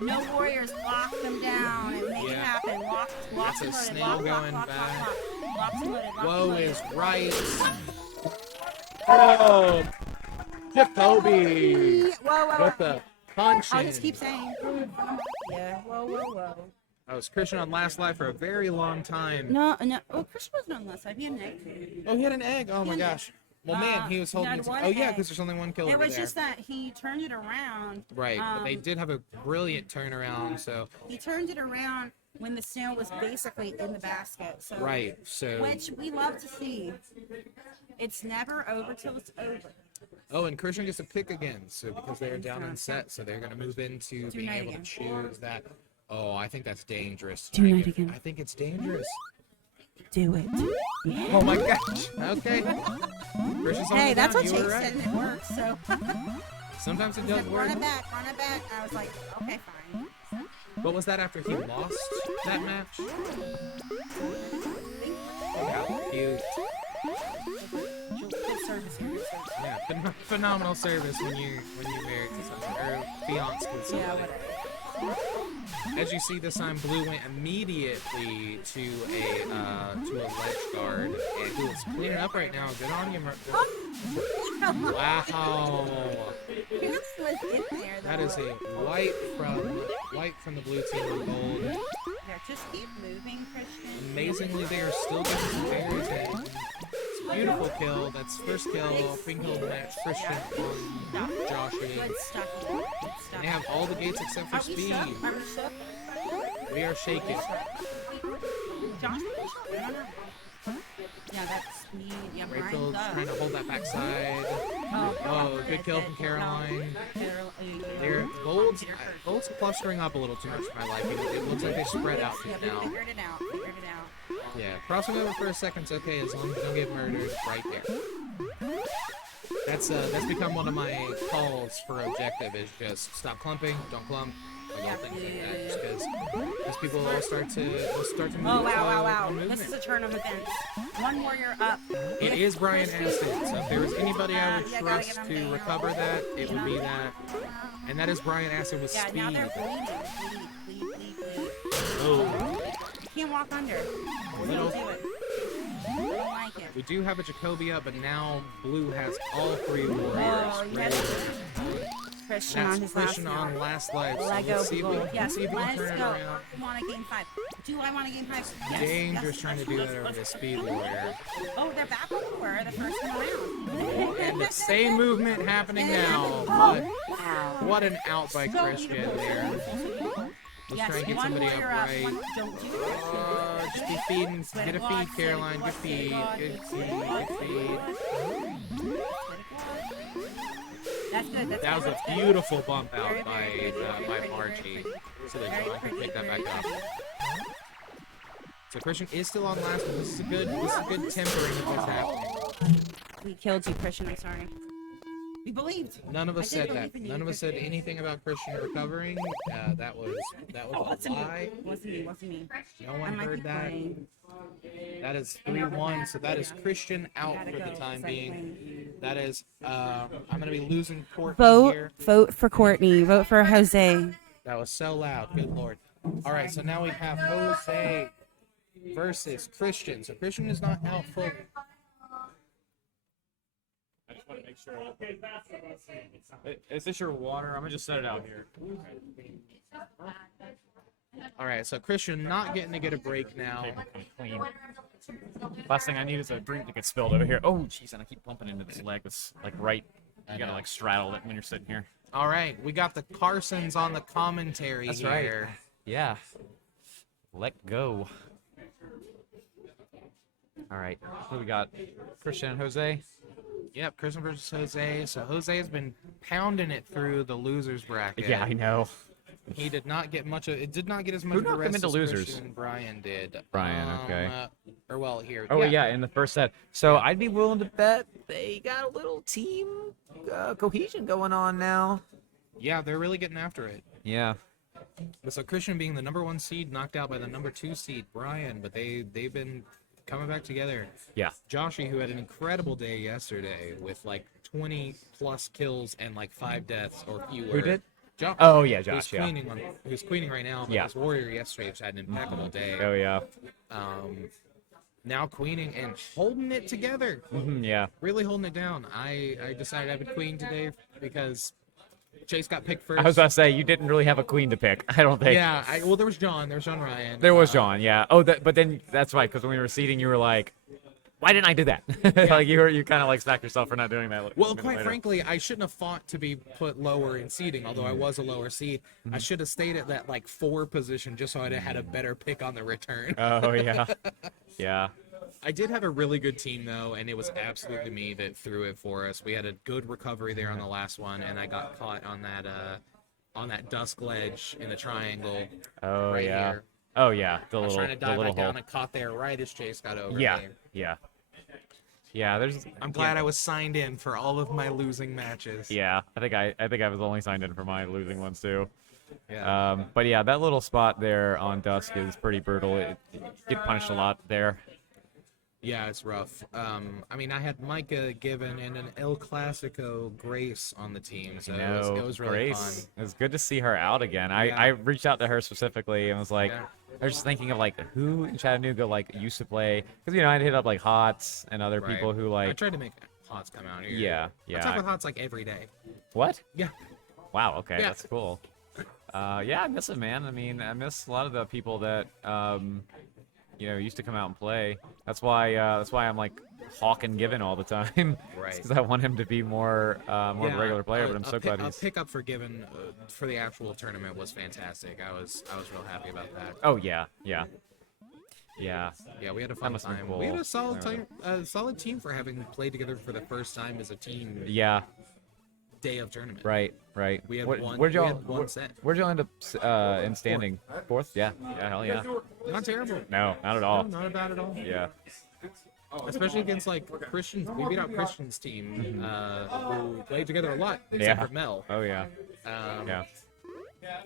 No warriors. Lock them down and make it happen. Lock That's and a loaded. snail going Lock, back. Lock and loaded. Whoa is right. Oh, Jacoby Whoa. with the punch. I'll just keep saying. Yeah. Whoa. I was Christian on last life for a very long time. No. Oh, Christian wasn't on last side. He had an egg. Oh, he had an egg. Oh my gosh. Well, man, he was holding. Oh yeah, because there's only 1 kill It over was there. just that he turned it around. Right, but they did have a brilliant turnaround. So He turned it around when the snail was basically in the basket. So right, so which we love to see. It's never over till it's over. oh, and Christian gets a pick again. So because they're down in set, so they're gonna move into being able to choose that. Oh, I think that's dangerous. Do it again. I think it's dangerous. Do it. Oh my gosh. Okay. Hey, that's what Chase said and it works, so. Sometimes it does work. Run it back. I was like, okay, fine. What was that after he lost that match? Yeah. cute. Good service here. Good service. Yeah, phenomenal service when you're married to someone or fiancé with Yeah, somebody. whatever. As you see, this time Blue went immediately to a ledge guard, and who is cleaning up right now. Good on you, Wow. Who was in there, That though? is a white from the blue team on gold. There, just keep moving, Christian. Amazingly, they are still getting some berries in. It's a beautiful kill. That's first kill. Pink kill match Christian on Josh. Good stuff. Good stuff. And they have all the gates except for Are we speed. shook? Are we shook? We are shaking. Josh, I don't know. Yeah, that's speed. Yeah, Rachel's Brian's up. trying to hold that backside. Oh, good kill from Caroline. They're Gold's clustering up a little too much for my liking. It looks like they spread out Yeah, now. we figured it out. Figured it out. Yeah, crossing over for a second's okay as long as you don't get murdered right there. That's become one of my calls for objective is just stop clumping, don't clump, like all things like that. Just because people will start to move. Oh, wow. movement. This is a turn of events. One warrior up. It is Brian Aston, so if there was anybody I would Yeah, gotta trust get to him down. recover that, it would be that. And that is Brian Aston with Yeah, speed. now they're bleeding. Bleed. Oh. You can't walk under. Little- Don't do it. I don't like it. We do have a Jacoby up, but now Blue has all three warriors. Oh, you ready. had Christian on That's his Christian last on now. last life. So Lego let's see if we, gold. Yes, see if we can let's turn it go. around. I want a game 5. Do I want a game 5? Yes. Dangerous yes. trying to do that over the speed warrior. Oh, they're back where they were the first time around. And the same movement happening now. Oh, wow. What an out by So Christian beautiful. there. Let's Yes, try and get one somebody up warrior right. One, don't do it. Just be feeding. Get a feed, Caroline. Good feed. Good feed. Good feed. That's good. That's That was good. a That's good. beautiful bump out Very, by very pretty, very by pretty, Margie, very pretty. so that Very John can pretty, pick that very back up. pretty. So Christian is still on last, but this is a good tempering of what's happening. We killed you, Christian. I'm sorry. We believed. None of us I did said that. believe in you, None of us said Christian. anything about Christian recovering. That was a lie. Wasn't me. No I one might heard be that. playing. That is 3-1, so that is Christian out Gotta for the go, time 'cause I'm being. playing. That is, I'm gonna be losing court here. Vote for Courtney. Vote for Jose. That was so loud. Good lord. All right, so now we have Jose versus Christian. So Christian is not out fully. I just want to make sure. Is this your water? I'm gonna just set it out here. All right, so Christian not getting to get a break now. Clean. Last thing I need is a drink to get spilled over here. Oh, jeez, and I keep bumping into this leg. It's like right. You gotta like straddle it when you're sitting here. All right, we got the Carsons on the commentary That's here. right. Yeah. Let go. All right. So we got Christian and Jose. Yep, Christian versus Jose. So Jose has been pounding it through the losers bracket. Yeah, I know. He did not get much of it. Did not get as much Who of the knocked him rest into as losers? Christian and Brian did. Brian, okay. Or well, here. Oh yeah, in the first set. So I'd be willing to bet they got a little team cohesion going on now. Yeah, they're really getting after it. Yeah. But so Christian being the number 1 seed, knocked out by the number 2 seed, Brian. But they've been coming back together. Yeah. Joshy, who had an incredible day yesterday with like 20 plus kills and like 5 deaths or fewer. Who did? Josh. Oh yeah, Josh. Yeah. Who's queening right now? But Yeah. his warrior yesterday just had an impeccable day. Oh yeah. Now queening and holding it together. Yeah. Really holding it down. I decided I would queen today because Chase got picked first. I was about to say you didn't really have a queen to pick. I don't think. Yeah. Well, there was John. There was John Ryan. There was John. Yeah. Oh, but then that's right because when we were seating, you were like, "Why didn't I do that?" Like you kind of like smacked yourself for not doing that. Well, quite frankly, I shouldn't have fought to be put lower in seeding, although I was a lower seed. I should have stayed at that like 4 position just so I'd have had a better pick on the return. Oh yeah. Yeah. I did have a really good team though, and it was absolutely me that threw it for us. We had a good recovery there on the last one, and I got caught on that dusk ledge in the triangle. Oh right yeah. Here. Oh yeah. The I was little trying to dive little back down hole. and caught there right as Chase got over. Yeah. me. Yeah. Yeah. There's. I'm glad I was signed in for all of my losing matches. Yeah. I think I was only signed in for my losing ones too. Yeah. But yeah, that little spot there on Dusk is pretty brutal. You get punished a lot there. Yeah, it's rough. I mean, I had Micah Given and an El Clasico Grace on the team, so it was really Grace. fun. It was good to see her out again. Yeah. I reached out to her specifically and was like, Yeah. I was just thinking of like who in Chattanooga like used to play, because I'd hit up like Hots and other Right. people who I like. tried to make Hots come out here. Yeah, I talk yeah. with Hots like every day. What? Yeah. Wow. Okay, Yeah. that's cool. Yeah, I miss it, man. I mean, I miss a lot of the people that used to come out and play. That's why I'm like hawking Given all the time. Right. Because I want him to be more of a regular player. But I'm so glad A he's. pickup for Given for the actual tournament was fantastic. I was real happy about that. Oh yeah, yeah, yeah. Yeah, we had a fun must've been time. cool. We had a solid Yeah. solid team for having played together for the first time as a team. Yeah. Day of tournament. Right. Right. We had What- one. Where'd we y'all? had one set. Where'd y'all end up in standing? Fourth? Yeah. Yeah. Hell yeah. Not terrible. No, not at all. No, not bad at all. Yeah. Especially against like Christians. We beat out Christian's team, who played together a lot, except Yeah. for Mel. Oh yeah. Yeah.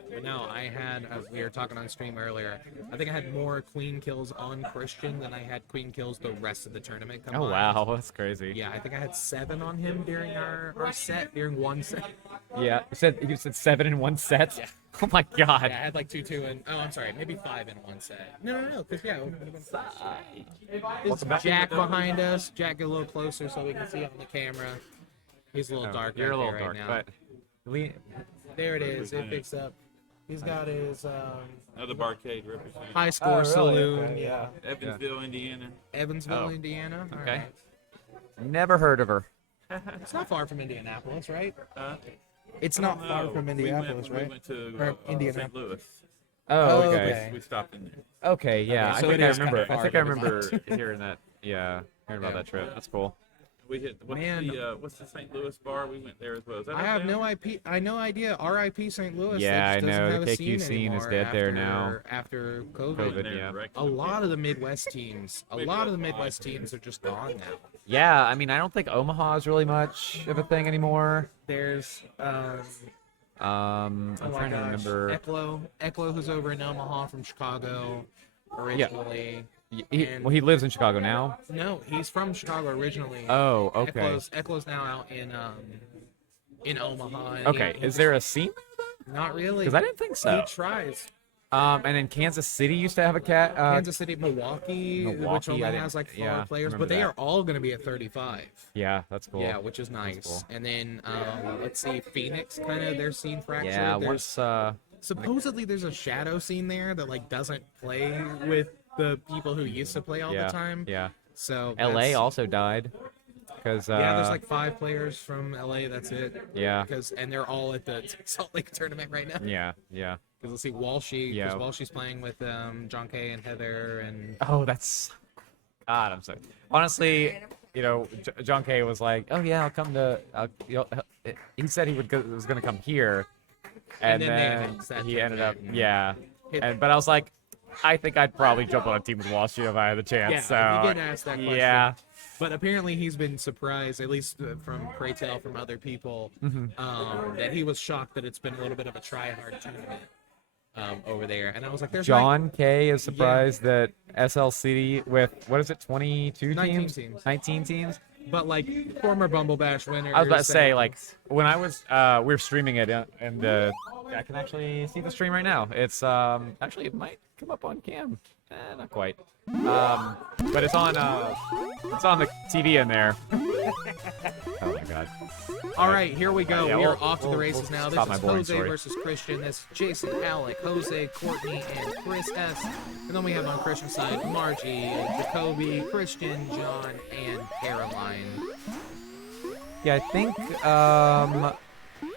But no, I had, as we were talking on stream earlier, I think I had more queen kills on Christian than I had queen kills the rest of the tournament Oh combined. wow, that's crazy. Yeah, I think I had 7 on him during our during one set. Yeah. You said 7 in one set. Yeah. Oh my god. Yeah, I had like 2, and I'm sorry, maybe 5 in one set. No, because yeah, is Jack behind us? Jack, get a little closer so we can see on the camera. He's a little dark. You're right a little there dark, right now. but There it is. It picks up. He's got his Another barcade representative. high score really? saloon. Okay, Yeah. Evansville, Indiana. Evansville, Oh. Indiana. All Okay. right. never heard of her. It's not far from Indianapolis, right? It's I not don't far know. from We Indianapolis, went, right? We went to Or St. Indianapolis. Louis. Oh, okay. okay. We stopped in there. Okay, yeah. Okay, so I it think I is kinda remember. far I think to I the remember left. hearing that. Yeah, hearing about Yeah. that trip. That's cool. We hit Man. what's the St. Louis bar? We went there as well. Is that I up have there? no idea. R.I.P. St. Louis. Yeah, They I just doesn't know, have the a KQ scene is anymore dead there now. After We COVID. went COVID, there yeah. direct. A lot of the Midwest teams, are just gone now. Yeah, I mean, I don't think Omaha is really much of a thing anymore. There's I'm oh my trying to gosh, remember. Ecklo, who's over in Omaha from Chicago originally. And- He lives in Chicago now. No, he's from Chicago originally. Oh, okay. Ecklo's now out in Omaha. and Okay, is there a scene? Not really. Because I didn't think so. He tries. And then Kansas City used to have a cat. Kansas City, Milwaukee, which Milwaukee, only I didn't- has like 4 yeah, I players, remember but they that. are all going to be at 35. Yeah, that's cool. Yeah, which is nice. cool. And then let's see, Phoenix, kind of their scene fractured. Yeah, There's- once supposedly there's a shadow scene there that like doesn't play with the people who used to play all yeah, the time. yeah. So LA that's- also died. Because yeah, there's like 5 players from LA. That's it. Yeah. And they're all at the Salt Lake tournament right now. Yeah, yeah. Because let's see, Walshy. Yeah. Because Walshy's playing with John Kay and Heather and. Oh, that's God. I'm sorry. Honestly, John Kay was like, "Oh yeah, I'll come to." He said he was going to come here, and then they then announced that he ended up, tournament. yeah. Hit- But I was like, I think I'd probably jump on a team with Wall Street if I had the chance. Yeah, so he did ask that question. yeah, But apparently he's been surprised, at least from Praytel, from other people, that he was shocked that it's been a little bit of a try-hard tournament over there. And I was like, there's John Kay is surprised that SLCD with what is it, 22 19 teams, teams. 19 teams. But like former Bumble Bash winners. I was about to say, and- like, when I was, we were streaming it, and I can actually see the stream right now. It's, actually, it might come up on cam. Not quite. But it's on the TV in there. Oh my god. All right, here we go. Yeah, we are we'll- off to the we'll- races we'll now. stop This my is boring Jose story. versus Christian. This is Jason, Alec, Jose, Courtney, and Chris S. And then we have on Christian's side Margie, Jacoby, Christian, John, and Caroline. Yeah, I think,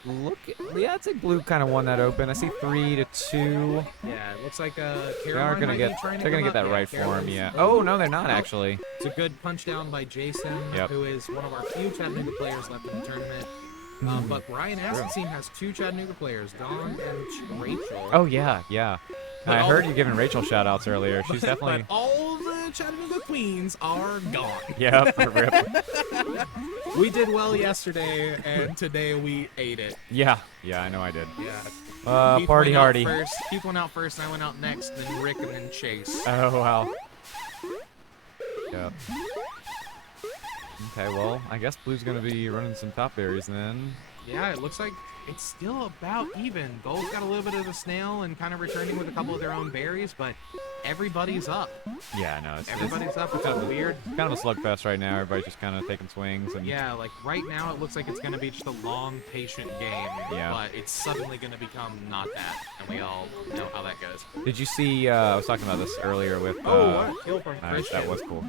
I'd say Blue kind of won that open. I see 3-2. Yeah, it looks like They are Caroline gonna might get, be trying to they're gonna come get up. that Yeah, right for him, Caroline's- yeah. Oh, no, they're not, actually. It's a good punch down by Jason, Yep. who is one of our few Chattanooga players left in the tournament. But Ryan Assenstein has 2 Chattanooga players, Dawn and Rachel. Oh, yeah, yeah. But I all- heard you giving Rachel shout-outs earlier. She's definitely... But all the Chattanooga queens are gone. Yep, rip. We did well yesterday, and today we ate it. Yeah, I know I did. Yeah. Keith Party went out hardy. first. Keith went out first, and I went out next, then Rick, and then Chase. Oh, wow. Yep. Okay, well, I guess Blue's gonna be running some top berries then. Yeah, it looks like it's still about even. Gold's got a little bit of the snail and kind of returning with a couple of their own berries, but everybody's up. Yeah, no, Everybody's up. It's kind a of weird. kind of a slugfest right now. Everybody's just kind of taking swings and Yeah, like right now it looks like it's going to be just a long, patient game. Yeah. But it's suddenly going to become not that, and we all know how that goes. Did you see? I was talking about this earlier with. What a kill from Nice, Christian. that was cool.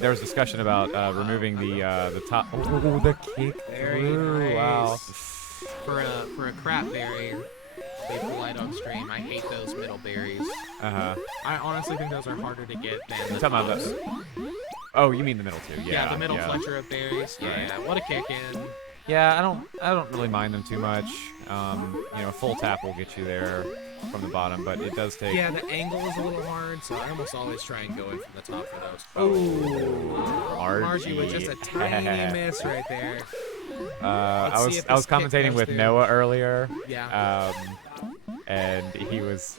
There was discussion about removing the top. Oh, the kick Very through! nice. Wow. For a crap berry, I'll be polite on stream. I hate those middle berries. I honestly think those are harder to get than the Talking about tops. those. Oh, you mean the middle two? Yeah, the middle yeah. Fletcher of berries. Yeah, what a kick in. Yeah, I don't really mind them too much. You know, full tap will get you there from the bottom, but it does take. Yeah, the angle is a little hard, so I almost always try and go in from the top for those. Oh, Margie with just a tiny miss right there. I was commentating with Noah earlier. Yeah. And he was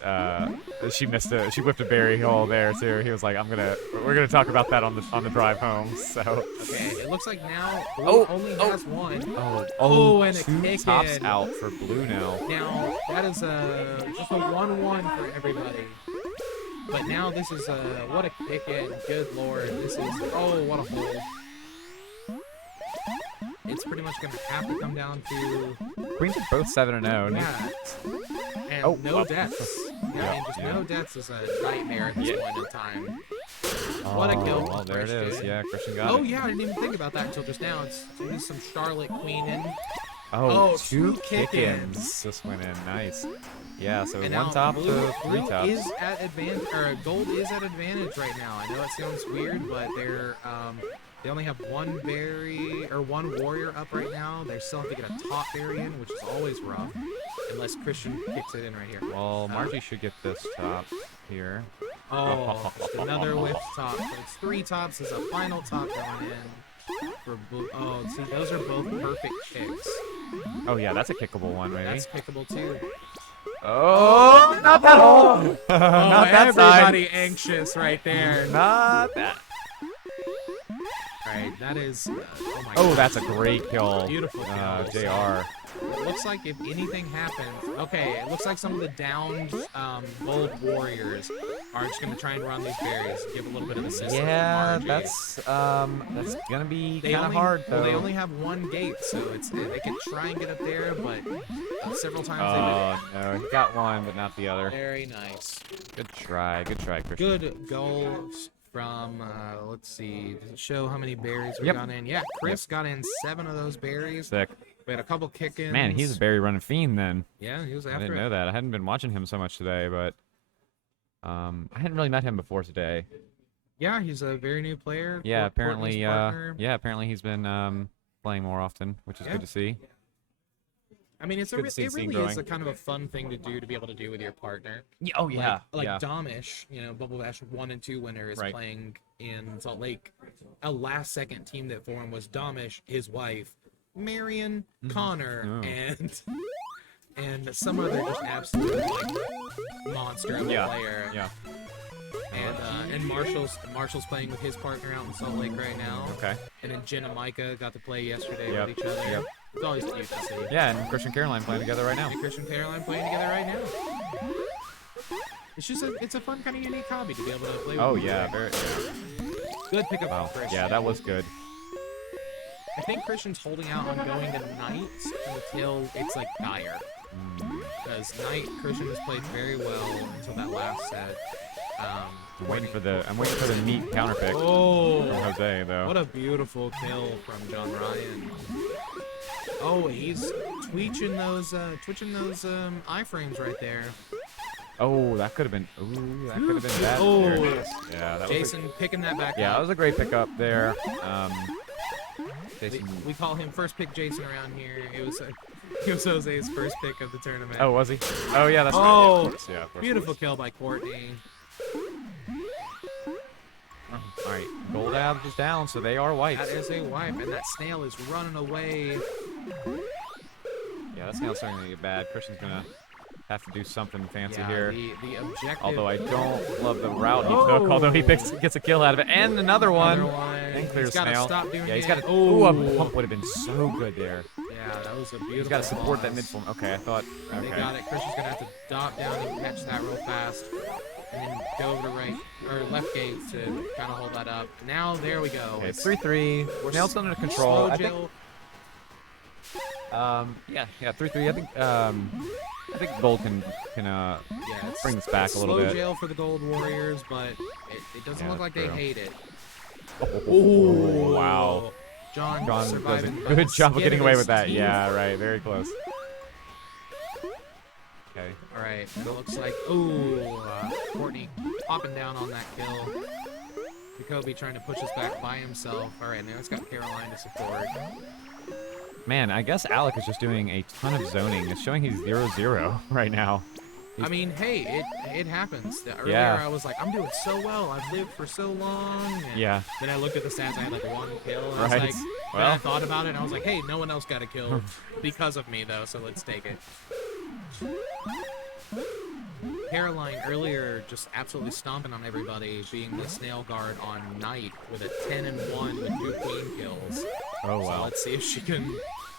she whipped a berry hole there too. He was like, we're gonna talk about that on the drive home. So Okay, it looks like now Blue only has one. And a two kick tops in. out for Blue now. Now that is just a 1-1 for everybody. But now this is what a kick in. Good lord, this is what a hole. It's pretty much gonna have to come down to Queens are both 7-0. that. And no well. deaths. Yeah, And just yeah. no deaths is a nightmare at this point in time. Oh, What a kill. well, there it is. Christian. Yeah, Christian got Oh it. yeah, I didn't even think about that until just now. It's just some Charlotte Queen in. Oh, two two kick-ins. kick-ins just went in. Nice. Yeah, so And one now top blue, to three blue tops. is at advantage, or gold is at advantage right now. I know it sounds weird, but they only have one berry or one warrior up right now. They still have to get a top berry in, which is always rough, unless Christian kicks it in right here. Well, Margie should get this top here. Just another whiff top. So it's 3 tops. There's a final top going in for blue. Oh, see, those are both perfect kicks. Oh yeah, that's a kickable one, maybe. That's kickable too. Oh, not that hole. Not that everybody side. anxious right there. Not that. Right, that is. Oh my. Oh, God. that's a great kill. Beautiful kill. JR. It looks like if anything happens, okay, it looks like some of the downed gold warriors are just gonna try and run these berries, give a little bit of assistance. Yeah, to Margie. that's gonna be They kind of only- hard though. Well, they only have one gate, so they can try and get up there, but several times Oh no, he got one, but not the other. Very nice. Good try, Christian. Good goals from. Let's see. Does it show how many berries we Yep. got in? Yeah, Chris got in 7 of those berries. Sick. We had a couple kick-ins. Man, he's a berry running fiend then. Yeah, he was I after didn't it. know that. I hadn't been watching him so much today, but I hadn't really met him before today. Yeah, he's a very new player. Yeah, Courtney's partner. apparently he's been playing more often, which is Yeah. good to see. I mean, it's Good to see it the scene really is growing. a kind of a fun thing to do to be able to do with your partner. Yeah, oh yeah, like yeah. Domish, Bubble Bash 1 and 2 winner is Right. playing in Salt Lake. A last-second team that formed was Domish, his wife, Marion, Connor, Oh. and some other just absolute monster of a Yeah, player. yeah. And Marshall's playing with his partner out in Salt Lake right now. Okay. And then Jen and Micah got to play yesterday Yep, with each other. yep. It's always cute to see. Yeah, and Christian and Caroline playing together right now. And Christian and Caroline playing together right now. It's just it's a fun kind of unique hobby to be able to play with. Oh people. yeah, very. Good pickup Wow. from Christian. Yeah, that was good. I think Christian's holding out on going to Knight until it's like dire. Because Knight, Christian has played very well until that last set. I'm waiting for the neat counter pick Oh, from Jose though. what a beautiful kill from John Ryan. Oh, he's twitching those iframes right there. Oh, that could have been. Ooh, that could have been bad. Oh. There it is. Yeah, that Jason picking that back Yeah, up. that was a great pickup there. Jason. We call him first pick Jason around here. It was Jose's first pick of the tournament. Oh, was he? Oh yeah, that's right. Oh, Yeah, of course, yeah, of course. beautiful kill by Courtney. All right, gold abs is down, so they are white. That is a wipe, and that snail is running away. Yeah, that snail's starting to get bad. Christian's gonna have to do something fancy Yeah, here. the objective. Although I don't love the route he took, although he gets a kill out of it. And another one. And clears He's gotta snail. stop doing yeah, he's it. got to. Ooh, a pump would have been so good there. Yeah, that was a beautiful. He's got to support that pause. mid form. Okay, I thought. They Okay. got it. Christian's gonna have to dot down and catch that real fast, and then go over to right or left gate to kind of hold that up. Now there we go. Okay, it's 3-3. We're Snail's under control. Slow I think. jail. Yeah, 3-3. I think Gold can Yeah, it's bring this back a little slow bit. jail for the Gold Warriors, but it doesn't Yeah, look like they true. hate it. Oh, wow. John does a surviving. good job of getting away his with that. teeth. Yeah, right. Very close. Okay. All right, it looks like Courtney popping down on that kill. Jacoby trying to push us back by himself. All right, now it's got Caroline to support. Man, I guess Alec is just doing a ton of zoning. It's showing he's 0-0 right now. I mean, hey, it happens. Earlier Yeah. I was like, I'm doing so well. I've lived for so long. And Yeah. Then I looked at the stats. I had like 1 kill. And I was Right. like, then I Well. thought about it. And I was like, hey, no one else got a kill because of me though. So let's take it. Caroline earlier just absolutely stomping on everybody, being the snail guard on Knight with a 10-1 with 2 queen kills. Oh, So wow. let's see if she can.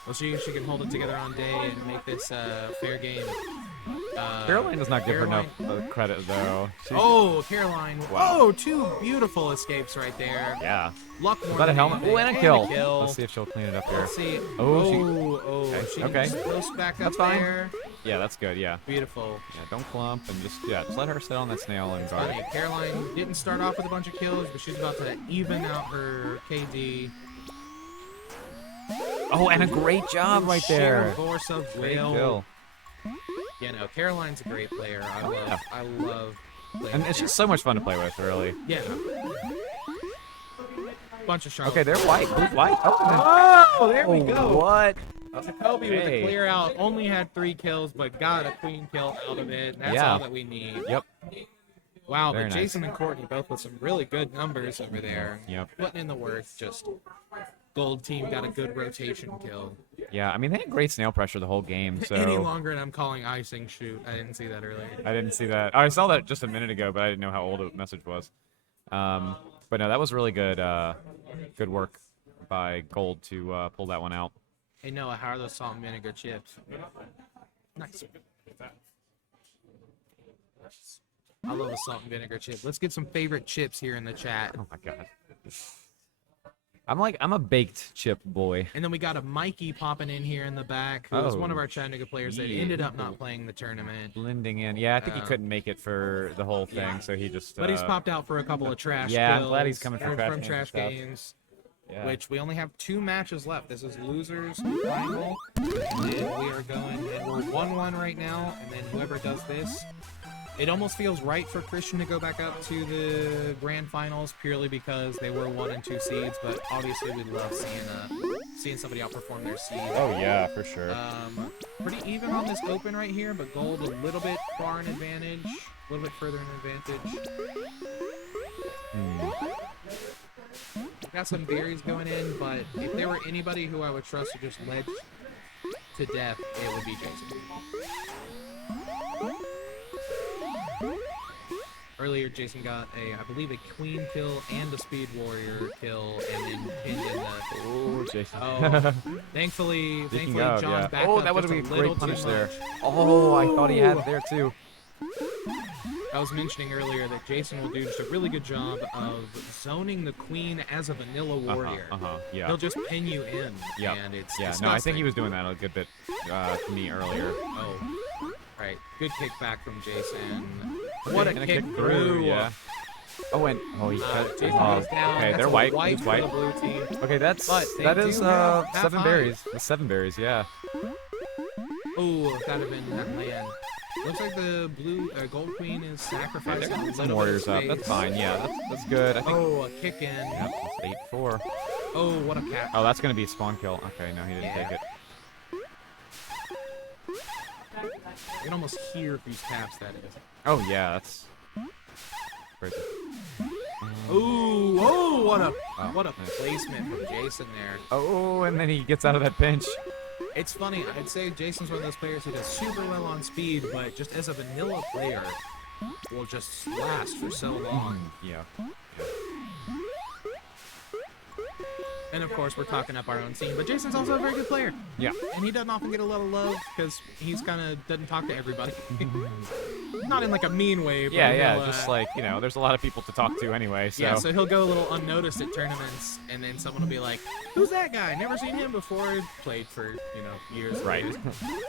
Let's see if she can hold it together on day and make this fair game. Caroline does not give her Caroline- enough credit, though. She's, Oh, Caroline. Wow. Oh, 2 beautiful escapes right there. Yeah. Luck more Is that a than helmet? anything. Oh, and a kill. Let's see if she'll clean it up here. Let's see. Oh, she- Oh, she Okay. just close back up That's fine. there. Yeah, that's good. Yeah. Beautiful. Yeah, don't clump and just let her sit on that snail and guard Funny, it. Caroline didn't start off with a bunch of kills, but she's about to even out her KD. Oh, and a great job right there. Gorsa Great will. kill. You know, Caroline's a great player. I love playing And with it's her. just so much fun to play with, really. Yeah. Bunch of Charlotte. Okay, they're white. Blue white. Oh, there we go. What? Jacoby with Hey. a clear out only had 3 kills, but got a queen kill out of it. And that's Yeah. all that we need. Yep. Wow, Very but nice. Jason and Courtney both with some really good numbers over there. Yep. Putting in the work. Just Gold team got a good rotation kill. Yeah, I mean, they had great snail pressure the whole game, so... Any longer, and I'm calling icing shoot. I didn't see that earlier. I didn't see that. Oh, I saw that just a minute ago, but I didn't know how old the message was. But no, that was really good good work by Gold to pull that one out. Hey Noah, how are those salt and vinegar chips? Nice. I love a salt and vinegar chip. Let's get some favorite chips here in the chat. Oh my god. I'm a baked chip boy. And then we got a Mikey popping in here in the back, who was one of Oh, our Chattanooga players that yeah. ended up not playing the tournament. Blending in. Yeah, I think he Uh, couldn't make it for the whole thing, yeah. so he just... But he's popped out for a couple of trash Yeah, I'm kills, glad he's coming from or trash from games trash and stuff. games. Yeah. Which we only have 2 matches left. This is losers final, and then we are going, and we're 1-1 right now. And then whoever does this, it almost feels right for Christian to go back up to the grand finals purely because they were 1 and 2 seeds. But obviously, we love seeing somebody outperform their seed. Oh yeah, for sure. Pretty even on this open right here, but Gold a little bit far in advantage, a little bit further in advantage. Got some berries going in, but if there were anybody who I would trust to just ledge to death, it would be Jason. Earlier, Jason got I believe a queen kill and a speed warrior kill, and then pinned in the. Oh, Jason. Oh, thankfully, Speaking of, John yeah. backed Oh, up that would just have been a little great punish too there. much. Oh, I thought he had it there too. I was mentioning earlier that Jason will do just a really good job of zoning the queen as a vanilla warrior. Yeah. He'll just pin you in, Yep. and it's Yeah, no, I disgusting. think he was doing that a good bit to me earlier. Oh, right. Good kickback from Jason. What a And kick through! yeah. Oh, and he cut. Jason goes down. Okay, That's they're a white. white Who's for white? the blue team. Okay, But they that do is have half 7 height. berries. The 7 berries, yeah. Oh, that'd have been that land. Looks like the blue gold queen is sacrificing They're a gonna get some little warriors bit of up. That's space. fine. Yeah, that's good. I think. Oh, a kick in. Yep, that's 8-4. Oh, what a cap. Oh, that's gonna be a spawn kill. Okay, no, he didn't Yeah. take it. You can almost hear whose caps that is. Oh yeah, that's crazy. Ooh, oh, what a Oh, what a nice. placement from Jason there. Oh, and then he gets out of that pinch. It's funny. I'd say Jason's one of those players who does super well on speed, but just as a vanilla player, will just last for so long. Yeah. And of course, we're talking up our own team, but Jason's also a very good player. Yeah. And he doesn't often get a lot of love because he's kind of doesn't talk to everybody. Not in like a mean way. But Yeah, he'll, just like, there's a lot of people to talk to anyway, so. Yeah, so he'll go a little unnoticed at tournaments, and then someone will be like, "Who's that guy? Never seen him before." Played for, years. Right.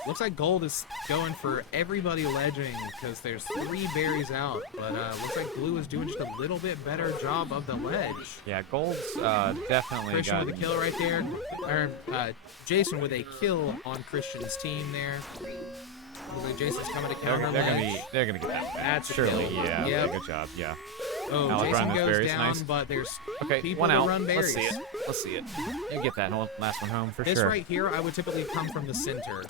Looks like Gold is going for everybody ledging because there's 3 berries out, but looks like Blue is doing just a little bit better job of the ledge. Yeah, Gold's definitely Christian got... with a kill right there. Or Jason with a kill on Christian's team there. Looks like Jason's coming to counter ledge. They're gonna get that back. That's a surely, kill. yeah. Yep. Good job, yeah. Oh, Now let's Jason run those goes berries, down, nice. but there's Okay, people one to out. run berries. Let's see it. You get that last one home for This sure. right here, I would typically come from the center.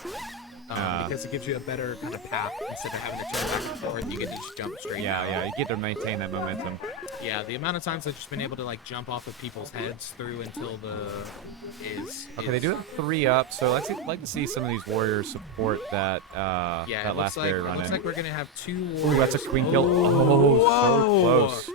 Because it gives you a better kind of path instead of having to turn back and forth. You get to just jump straight down. Yeah, you get to maintain that momentum. Yeah, the amount of times I've just been able to like jump off of people's heads through until the Okay, they do it 3 up, so let's like to see some of these warriors support that Yeah, that last berry run looks in. like we're gonna have 2 warriors. Ooh, that's a queen kill. Oh, so whoa. close.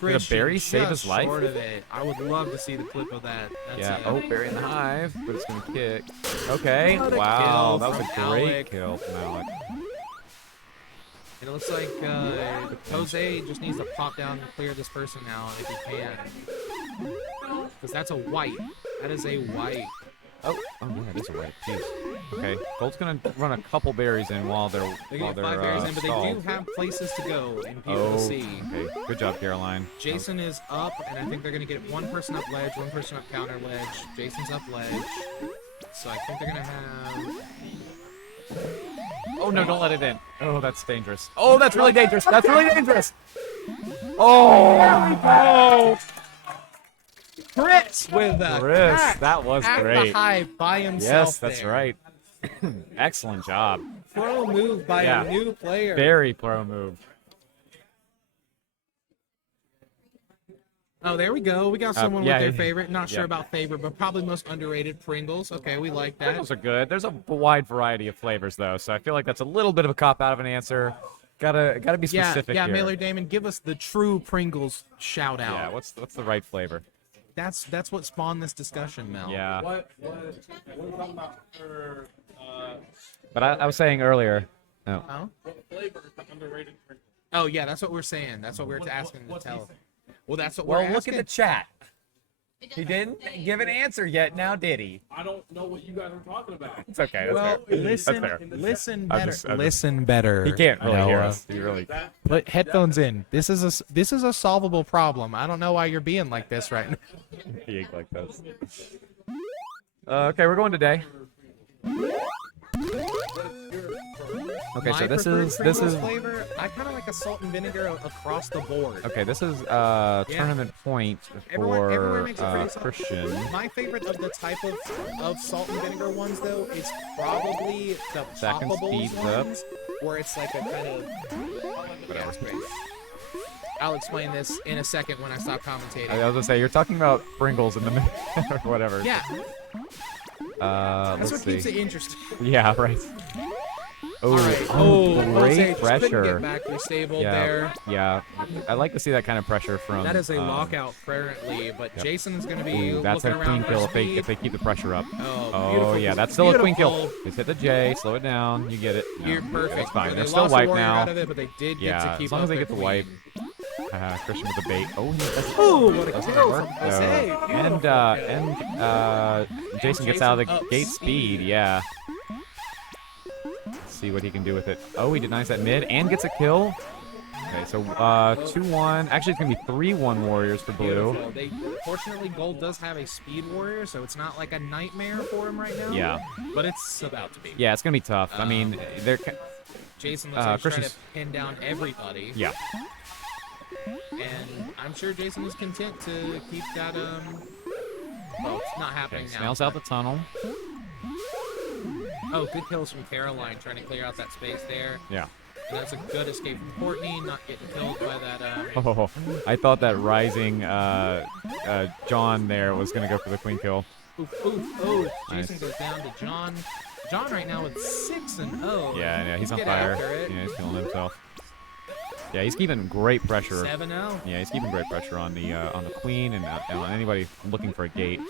Did a Christian berry save just his life? short of it. I would love to see the clip of that. That's Yeah. it. Oh, berry in the hive, but it's gonna kick. Okay. What a Wow, kill that was a from great Alec. kill from Alec. And it looks like Jose just needs to pop down and clear this person now if he can. Because that's a white. That is a white. Oh yeah, it is a white. Jeez. Okay, Gold's gonna run a couple berries in while they're They get 5 berries in, but they do stalled. have places to go and people to see. Okay, good job, Caroline. Jason is up, and I think they're going to get 1 person up ledge, 1 person up counter ledge. Jason's up ledge. So I think they're going to have... Oh no, don't let it in. Oh, that's dangerous. Oh, that's really dangerous. That's really dangerous. Oh, there we go. Chris with a Chris, cat that was at great. the hive by himself. Yes, that's there. right. Excellent job. Pro move by Yeah. a new player. Very pro move. Oh, there we go. We got someone yeah, with their yeah, favorite. Not sure yeah. about favorite, but probably most underrated Pringles. Okay, we like that. Pringles are good. There's a wide variety of flavors though, so I feel like that's a little bit of a cop out of an answer. Gotta be specific yeah, here. Mailer Damon, give us the true Pringles shout out. Yeah, what's the right flavor? That's what spawned this discussion, Mel. Yeah. What are we talking about for, But I was saying earlier. Oh. Huh? what flavor is the underrated Pringles? Oh yeah, that's what we're saying. That's what we're asking to what's he tell. saying? Well, that's what Well, we're look asking. at the chat. He didn't give an answer yet. Now did he? I don't know what you guys are talking about. It's okay. That's Well, fair. listen, That's fair. listen I'm better. just- I'm just- Listen better. He can't really hear Noah. us. He really. Put headphones in. This is a solvable problem. I don't know why you're being like this right now. He ain't like this. Okay, we're going today. Okay, My so this preferred is Pringles flavor. I kind of like a salt and vinegar across the board. okay. This is tournament point Everywhere for makes it pretty solid. Christian. My favorite of the type of salt and vinegar ones, though, is probably the Second poppables speeds up. ones, where it's like a kind of. Yeah, it's great. I'll explain this in a second when I stop commentating. I was gonna say you're talking about Pringles in the middle or whatever. Yeah, that's Let's what see. keeps it interesting. Yeah, right. Oh, All right. great Jose just couldn't pressure. get back disabled Yeah, there. yeah. I like to see that kind of pressure from. That is a lockout currently, but yep. Jason is going to be Ooh, that's looking a queen around for kill speed. if they keep the pressure up. Oh, beautiful. Yeah, that's still a queen kill. Beautiful. Just hit the J, slow it down, you get it. No, You're perfect. That's fine. They They're still lost a wiped warrior now. out of it, but they did Yeah, get to keep as long up as they their get the wipe. queen. Christian with the bait. Oh, he doesn't. Ooh, what a doesn't kill work, from Jose. though. Beautiful. And Jason gets out of the up gate speed. Yeah. Let's see what he can do with it. Oh, he denies that mid and gets a kill. Okay, so 2-1. Actually, it's gonna be 3-1 Warriors for blue. Beautiful. Fortunately, Gold does have a speed warrior, so it's not like a nightmare for him right now. Yeah. But it's about to be. Yeah, it's gonna be tough. I mean, they're. Jason looks like he's trying to Christian's- pin down everybody. Yeah. And I'm sure Jason is content to keep that. Well, it's not happening Okay, now. snails out the tunnel. Oh, good kills from Caroline, trying to clear out that space there. Yeah. And that's a good escape from Courtney, not getting killed by that. Oh, I thought that rising John there was gonna go for the queen kill. Oof, oof, oh, Nice. Jason goes down to John. John right now with 6-0. Yeah, he's on Get fire. after it. Yeah, he's feeling himself. Yeah, he's keeping great pressure. 7-0. Yeah, he's keeping great pressure on the queen and on anybody looking for a gate.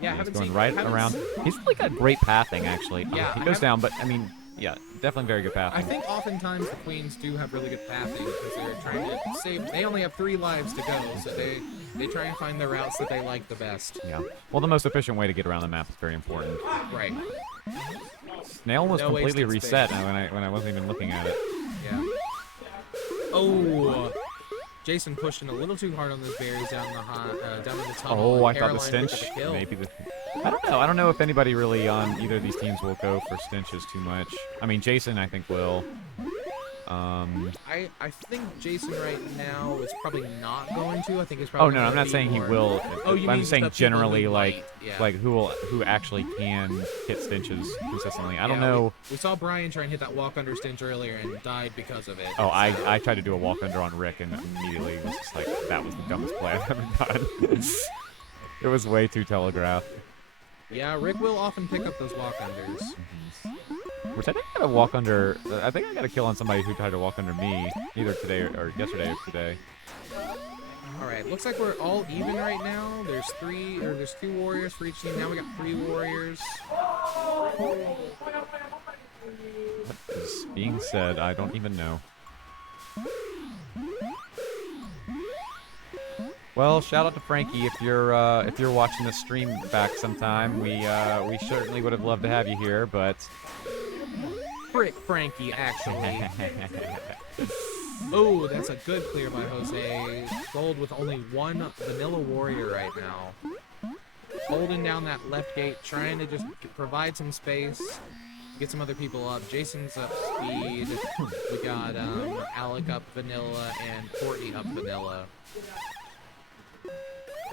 Yeah, He's haven't going seen, right haven't around. seen- He's really got great pathing, actually. Yeah, he I goes haven't- down, but I mean, yeah, definitely very good pathing. I think oftentimes the queens do have really good pathing because they're trying to save. They only have 3 lives to go, so they try and find the routes that they like the best. Yeah. Well, the most efficient way to get around the map is very important. Right. Snail was No completely wasted reset space. when I wasn't even looking at it. Yeah. Oh, Jason pushed in a little too hard on those berries down the tunnel. Oh, and I thought the Caroline took stench. the kill. Maybe the. I don't know. I don't know if anybody really on either of these teams will go for stenches too much. I mean, Jason, I think will. I think Jason right now is probably not going to. I think he's Oh probably. no, I'm gonna not be saying he more- will. Oh, you I'm mean saying the people generally, who like, might, yeah. like who actually can hit stenches consistently. I don't Yeah, know. We saw Brian try and hit that walk under stench earlier and died because of it. Oh, I tried to do a walk under on Rick and immediately was just like, that was the dumbest play I've ever done. It was way too telegraphed. Yeah, Rick will often pick up those walk unders. Which I think I got a walk under. I think I got a kill on somebody who tried to walk under me, either today or yesterday or today. All right, looks like we're all even right now. There's 2 warriors for each team. Now we got 3 warriors. What is being said? I don't even know. Well, shout out to Frankie if you're watching the stream back sometime. We certainly would have loved to have you here, but Frick Frankie, actually. Oh, that's a good clear by Jose. Gold with only 1 vanilla warrior right now. Holding down that left gate, trying to just provide some space, get some other people up. Jason's up speed. We got Alec up vanilla and Courtney up vanilla.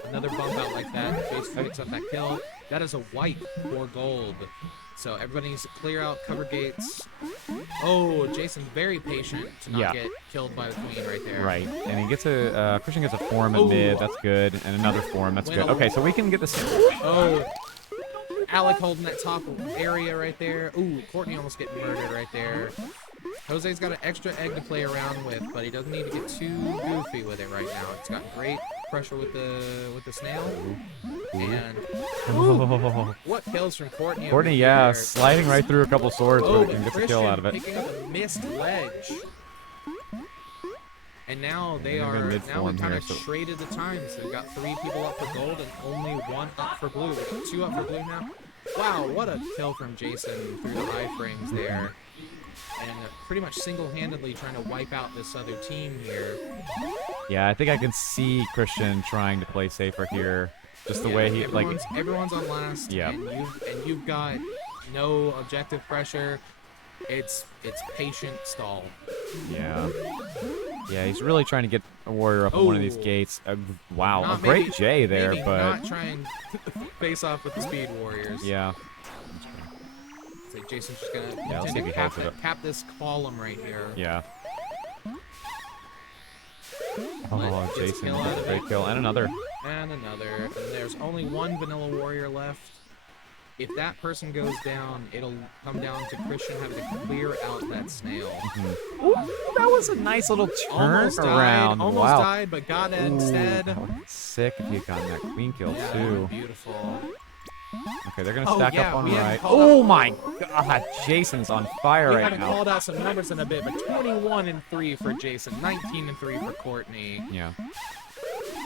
Another bump out like that. Jason picks up that kill. That is a white for gold. So everybody needs to clear out cover gates. Oh, Jason very patient to not get killed by the queen right there. right. And he gets a Christian gets a form in mid. That's good, and another form. That's good. Okay, so we can get this. Oh, Alec holding that top area right there. Ooh, Courtney almost getting murdered right there. Jose's got an extra egg to play around with, but he doesn't need to get too goofy with it right now. It's got great pressure with the snail. And what kills from Courtney? Courtney, over yeah, here. sliding right through a couple swords, Oh, but gets a kill out of it. Picking up a missed ledge. And now they They're in are mid-form kind here, of so- traded the times. They've got 3 people up for gold and only 1 up for blue. We've got 2 up for blue now. Wow, what a kill from Jason through the iframes there. And pretty much single-handedly trying to wipe out this other team here. Yeah, I think I can see Christian trying to play safer here. Just the way he everyone's on last. Yeah. And you've got no objective pressure. It's patient stall. Yeah. Yeah, he's really trying to get a warrior up on one of these gates. Wow, Not a great maybe- J there, maybe but not try and face off with the speed warriors. yeah. So Jason's just gonna Yeah, let's see if he holds it up. cap this column right here. Yeah. Oh, Gets a Jason, kill out of great it. kill, and another. And another. And there's only 1 vanilla warrior left. If that person goes down, it'll come down to Christian having to clear out that snail. Ooh, that was a nice little turn Almost around. died, almost Wow. died, but got it instead. That would've been sick if he had gotten that queen kill Yeah, too. beautiful. Okay, they're gonna Oh, stack yeah, up on we haven't right. called Oh out- my God, Jason's on fire We right haven't now. called out some numbers in a bit, but 21-3 for Jason, 19-3 for Courtney. Yeah.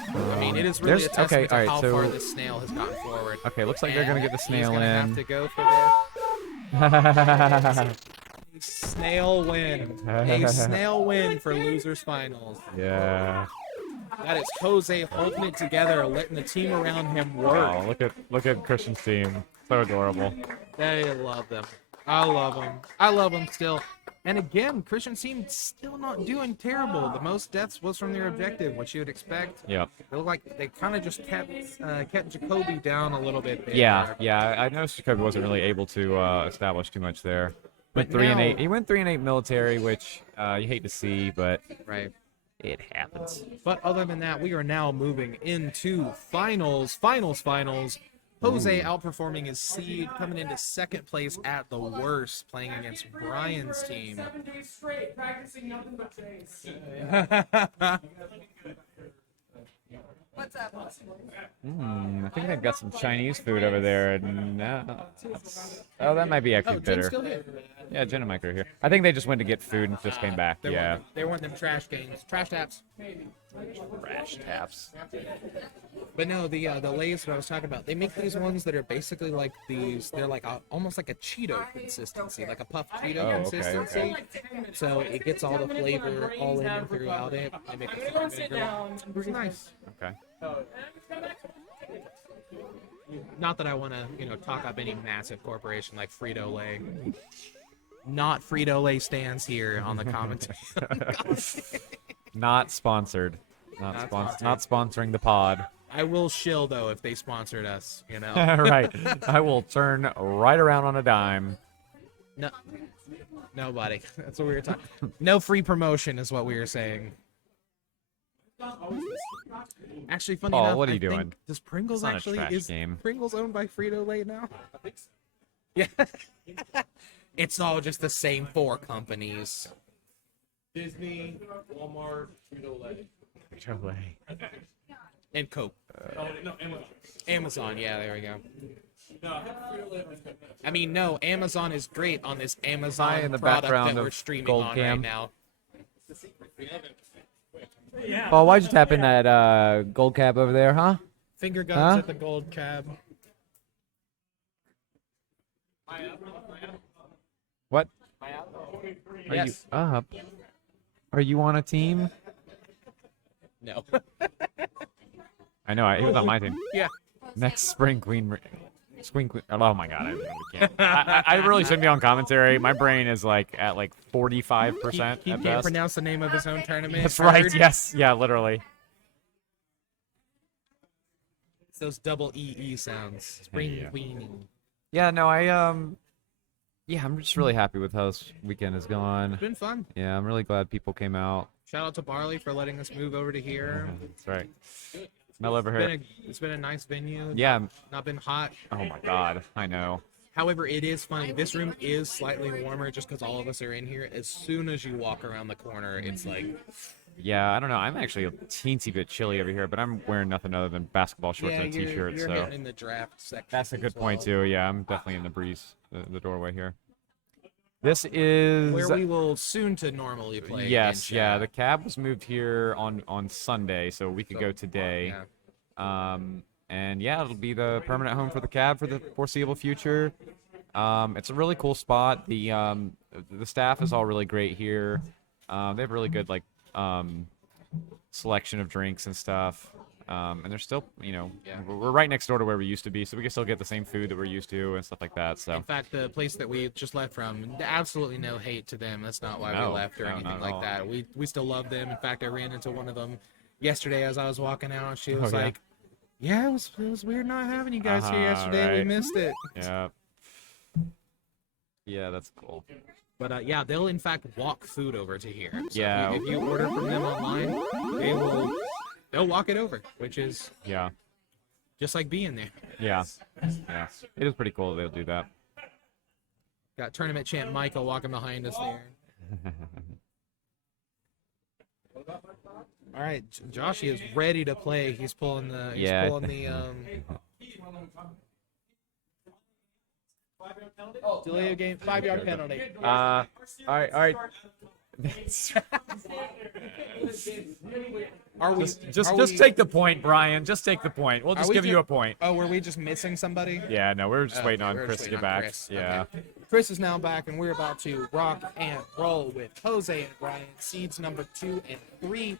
I mean, it is really a testament okay, to alright, how so far this snail has gotten forward. okay, looks like they're gonna get the snail he's gonna in. have to go for this. Snail win. A snail win for losers finals. Yeah. That is Jose holding it together, letting the team around him work. Wow, look at Christian's team. So adorable. They love them. I love them. I love them still. And again, Christian's team still not doing terrible. The most deaths was from their objective, which you would expect. Yep. It looked like they kind of just kept Jacoby down a little bit there. Yeah, I noticed Jacoby wasn't really able to establish too much there. Went But 3 and now- 8. He went 3 and 8 military, which you hate to see, but Right. it happens. But other than that, we are now moving into finals. Jose outperforming his seed, coming into second place at the worst, playing against Brian's team. What's up? I think they've got some Chinese food over there. Oh, that might be actually Oh, Jim's bitter. still here. Yeah, Jen and Mike are here. I think they just went to get food and just came back. Yeah. They weren't them trash games. Trash taps. Trash taps. But no, the Lay's that I was talking about, they make these ones that are basically like these. They're like almost like a Cheeto consistency, like a puffed Cheeto Oh, okay, consistency. So it gets all the flavor all in and throughout it. They make it it's nice. Okay. Not that I want to, talk up any massive corporation like Frito-Lay. Not Frito-Lay stands here on the commentary. Not sponsored. Not sponsoring the pod. I will shill though if they sponsored us. Right. I will turn right around on a dime. No, nobody. That's what we were talking. No free promotion is what we were saying. Actually, funny Paul, enough, what are you I think- doing? Does Pringles It's not a actually trash is game. Pringles owned by Frito-Lay now? Yeah. It's all just the same 4 companies. Disney, Walmart, Frito-Lay. And Coke. No, Amazon. Amazon, yeah, there we go. No, Frito-Lay was good. I mean, no, Amazon is great on this Amazon Hi in the product background that we're of streaming Gold on Cam. right now. Paul, why'd you tap in that gold cab over there, huh? Finger guns Huh? at the gold cab. What? Are Yes. you up? Are you on a team? No. I know. He was on my team. Yeah. Next spring queen. Oh my god, I really can't. I really shouldn't be on commentary. My brain is at 45% He at can't best. pronounce the name of his own tournament. That's I right. heard. Yes. Yeah. Literally. It's those double EE sounds. Spring Yeah. queen. Yeah. No. Yeah. I'm just really happy with how this weekend has gone. It's been fun. Yeah. I'm really glad people came out. Shout out to Barley for letting us move over to here. That's right. Smell over here. It's been a nice venue. Yeah. Not been hot. Oh my god. I know. However, it is funny. This room is slightly warmer just because all of us are in here. As soon as you walk around the corner, it's like... Yeah, I don't know. I'm actually a teensy bit chilly over here, but I'm wearing nothing other than basketball shorts and a t-shirt. You're So getting in the draft section. that's a good as point well. too. Yeah, I'm definitely in the breeze, the doorway here. This is Where we will soon to normally play. yes, in yeah. chat. The cab was moved here on Sunday, so we could go today. Yeah. And yeah, it'll be the permanent home for the cab for the foreseeable future. It's a really cool spot. The staff is all really great here. They have really good selection of drinks and stuff. And they're still, we're right next door to where we used to be, so we can still get the same food that we're used to and stuff like that. So In fact, the place that we just left from, absolutely no hate to them. That's not why No, we left or no, anything not at like all. that. We still love them. In fact, I ran into one of them yesterday as I was walking out, and she was Oh, yeah? like, "Yeah, it was weird not having you guys here yesterday. We right. missed it." yeah, yeah, that's cool. But yeah, they'll in fact walk food over to here. So Yeah. if you order from them online, they'll walk it over, which is Yeah, just like being there. yeah, yeah. It is pretty cool that they'll do that. Got tournament champ Michael walking behind us there. All right, Joshy is ready to play. He's pulling the. Yeah. Delay a game, 5-yard penalty. All right. Are we? Just take the point, Brian. Just take the point. We'll just give you a point. Oh, were we just missing somebody? Yeah, no, we were just waiting on we were Chris just to get waiting on back. Chris. Yeah. Okay. Chris is now back, and we're about to rock and roll with Jose and Brian, seeds number 2 and 3.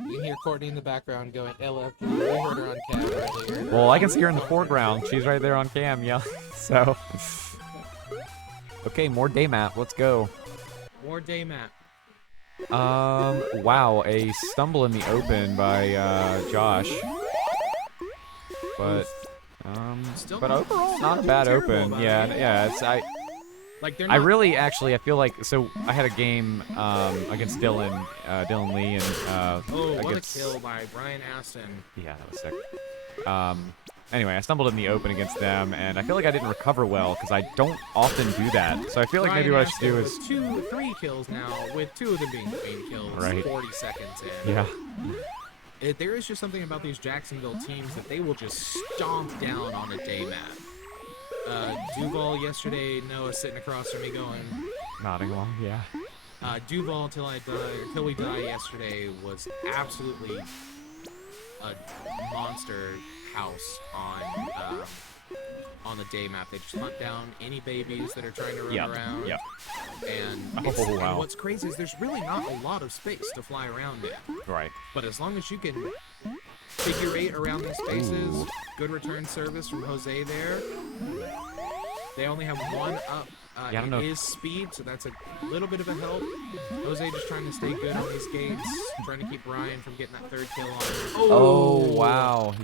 You can hear Courtney in the background going, LF. We heard her on camera earlier. Well, I can see her in the foreground. She's right there on cam, yeah. So. Okay, more day map. Let's go. More day map. Wow, a stumble in the open by Josh. But Still but overall not a bad terrible open. about Yeah, it. yeah. Like they're I not, really actually I feel like so I had a game against Dylan Lee and Oh, what a against kill by Brian Aston. yeah, that was sick. Anyway, I stumbled in the open against them, and I feel like I didn't recover well because I don't often do that. So I feel like maybe what I should do is 3 kills now, with 2 of them being queen kills. Right. 40 seconds in. yeah. There is just something about these Jacksonville teams that they will just stomp down on a day map. Duval yesterday, Noah sitting across from me going, Nodding along, yeah. Duval till we die yesterday was absolutely a monster house on the day map. They just hunt down any babies that are trying to run around. Yep. And, Oh, wow. and what's crazy is there's really not a lot of space to fly around in. Right. But as long as you can figure 8 around these spaces, good return service from Jose there. They only have 1 up Yeah, I don't know. his speed, so that's a little bit of a help. Jose just trying to stay good on these gates, trying to keep Ryan from getting that 3rd kill on him. Oh, wow.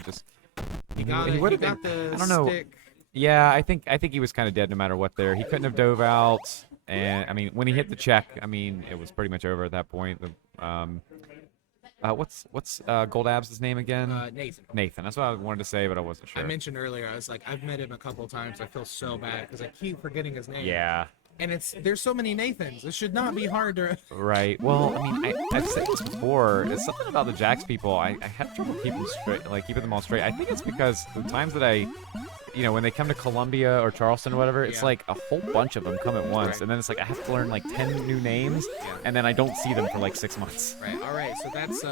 He got it. He would've got been- the I don't know. stick. Yeah, I think he was kind of dead no matter what there. He couldn't have dove out, and I mean, when he hit the check, I mean, it was pretty much over at that point. What's Gold Abs' name again? Nathan. Nathan. That's what I wanted to say, but I wasn't sure. I mentioned earlier, I was like, I've met him a couple times. I feel so bad because I keep forgetting his name. Yeah. And there's so many Nathans. It should not be hard to. Right. Well, I mean, I've said this before. It's something about the Jax people. I have trouble keeping them all straight. I think it's because the times that when they come to Columbia or Charleston or whatever, it's like a whole bunch of them come at once, and then it's like I have to learn like 10 new names, and then I don't see them for like 6 months. Right. All right. So that's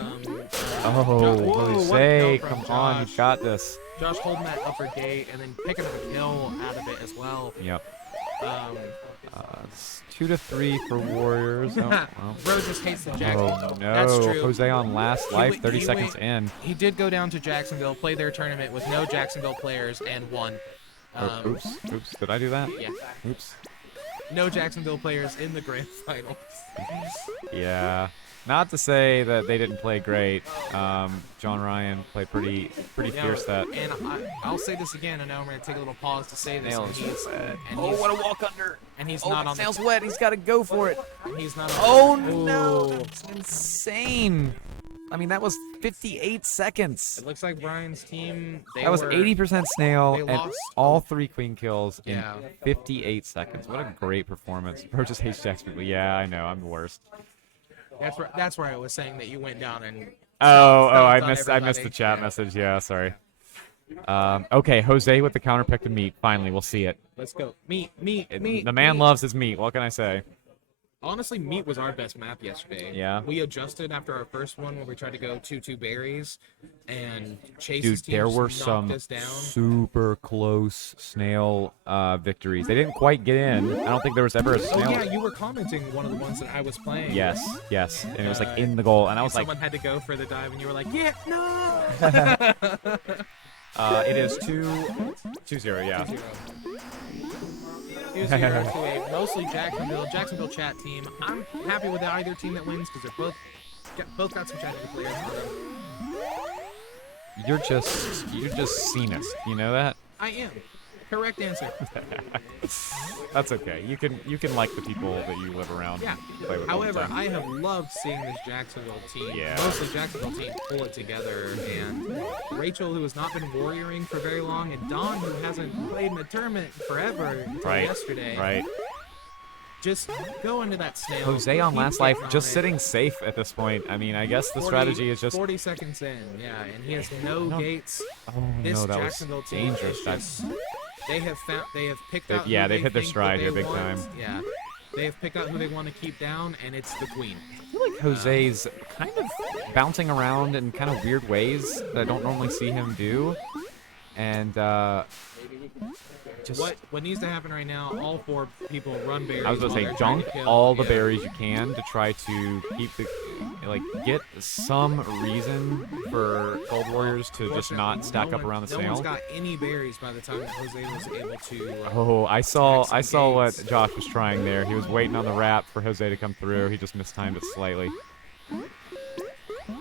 Jose, come on, you got this. Josh holding that upper gate and then picking up a kill out of it as well. Yep. It's 2 to 3 for Warriors. Oh, well. Bro just hates the Jacksonville. Oh, no. That's true. Jose on last life, 30 seconds in. He did go down to Jacksonville, play their tournament with no Jacksonville players, and won. Oops. Did I do that? Yeah. Oops. No Jacksonville players in the grand finals. Yeah. Not to say that they didn't play great. John Ryan played pretty fierce that. And I'll say this again. I know I'm going to take a little pause to say this. What a walk under. And he's not on Snail's wet. He's got to go for it. And he's not on Oh, no. That's insane. I mean, that was 58 seconds. It looks like Brian's team. That was 80% Snail and lost. all 3 queen kills in Yeah. 58 seconds. What a great performance. Bro just hates Jax people. Yeah, I know. I'm the worst. That's where I was saying that you went down and. I missed the chat message. Yeah, sorry. Okay, Jose with the counter pick to meat. Finally, we'll see it. Let's go. Meat. The man loves his meat. What can I say? Honestly, meat was our best map yesterday. Yeah. We adjusted after our first one when we tried to go 2-2 berries, and Chase's Dude, team there just were knocked some us down. super close snail victories. They didn't quite get in. I don't think there was ever a snail. Oh yeah, you were commenting one of the ones that I was playing. Yes, and it was like in the goal, and I was like, someone had to go for the dive, and you were like, yeah, no. It is 2-0, yeah. 2-0 to a mostly Jacksonville chat team. I'm happy with either team that wins because they're both got some chatting players on them. You're just scenist. You know that? I am. Correct answer. That's okay. You can like the people that you live around. Yeah. Play with However, all the time. I have loved seeing this Jacksonville team, Yeah. mostly Jacksonville team, pull it together. And Rachel, who has not been warrioring for very long, and Dawn, who hasn't played in a tournament forever until yesterday. Right. Just go into that snail. Jose on keep last life, getting on just it. sitting safe at this point. I mean, I guess the strategy is just 40 seconds in, yeah, and he has no gates. Oh This no, that Jacksonville was team dangerous. is just they have picked They- out. yeah, who they've hit their think stride that here they big want. time. Yeah, they have picked out who they want to keep down, and it's the queen. I feel like Jose's kind of bouncing around in kind of weird ways that I don't normally see him do, and just What needs to happen right now? All 4 people run berries. I was gonna while say they're trying dunk to kill. all the Yeah. berries you can to try to keep get some reason for Gold Warriors to just not stack up around the No snail. one's got any berries by the time that Jose was able to. Oh, I saw what gates. Josh was trying there. He was waiting on the wrap for Jose to come through. He just mistimed it slightly.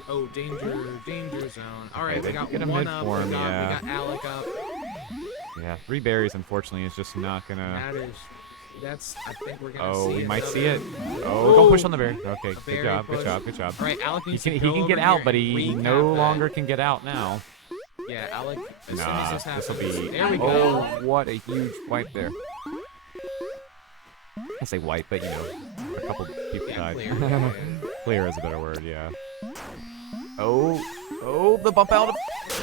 Oh, danger zone. All right, Okay, we got get a one mid up. for him, We yeah. got Alec up. Yeah, 3 berries unfortunately is just not gonna. That's. I think we're gonna. Oh, see we might see another- it. Oh, don't push on the berry. Okay, berry good job, push. good job, good job. All right, Alec He needs can to he go can over get out, here but and he recap no that. longer can get out now. Yeah, Alec, as soon as Nah, this happens. this will be. There we Oh, go. what a huge wipe there. I say wipe, but you know, a couple people Yeah, died. clear. Yeah. Clear is a better word, yeah. Oh, the bump out.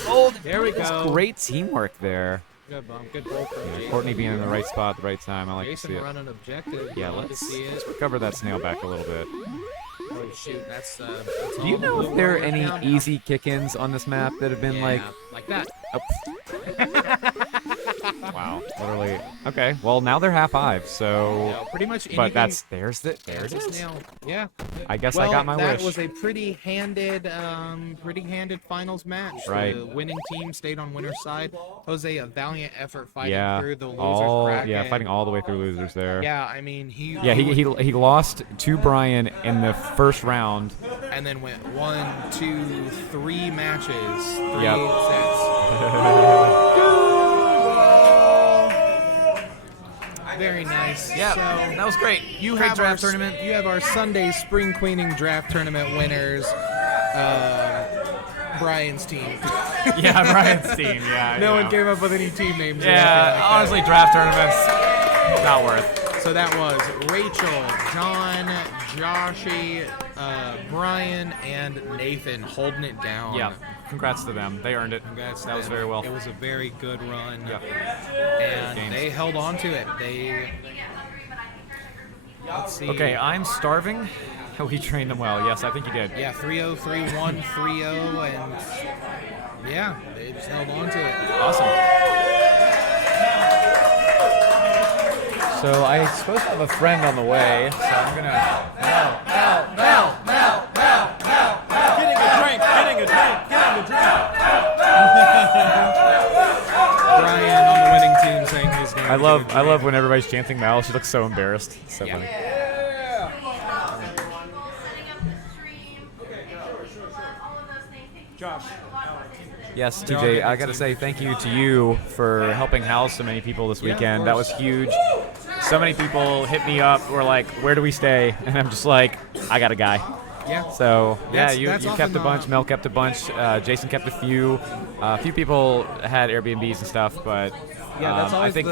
Oh, There we that's go. great teamwork there. Good bump. Good ball from Yeah, Jason. Courtney being in the right spot at the right time. I like to Jason see it. running objective. Yeah, Love to let's see it. recover that snail back a little bit. Oh shoot, that's Do all you the know blue if there are warriors any down now. easy kick-ins on this map that have been Yeah, like that. Wow, literally. Okay, well now they're half five, so. Yeah, pretty much anything. But there it That's a is. snail. Yeah. I guess Well, I got my that wish. was a pretty handed finals match. Right. The winning team stayed on winner's side. Jose, a valiant effort fighting Yeah, through the losers bracket. fighting all the way through losers there. Yeah, I mean he. Yeah, he lost to Brian in the first round. And then went 1, 2, 3 matches, 3 Yep. sets. Very nice. Yeah, so that was great. You Great have draft our, tournament. You have our Sunday Spring Cleaning Draft Tournament winners. Brian's team. Yeah, Brian's team. Yeah. No one came up with any team names. or Yeah, anything like honestly, draft tournaments not worth. that. So that was Rachel, John, Joshy, Brian, and Nathan holding it down. Yeah, congrats to them. They earned it. Congrats to That was them. very well. It was a very good run. Yeah. And Games. they held on to it. Let's see. Okay, I'm starving. Oh, he trained them well. Yes, I think he did. Yeah, 3-0, 3-1, 3-0, and yeah, they just held on to it. Awesome. So I'm supposed to have a friend on the way, so I'm gonna. Brian on the winning team saying his name. I love when everybody's chanting Mel. She looks so embarrassed. It's so funny. Yes, TJ, I gotta say thank you to you for helping house so many people this weekend. That was huge. So many people hit me up, were like, "Where do we stay?" And I'm just like, "I got a guy." Yeah. So yeah, That's you kept often, a bunch. Mel kept a bunch. Jason kept a few. A few people had Airbnbs and stuff, but Yeah, that's I always think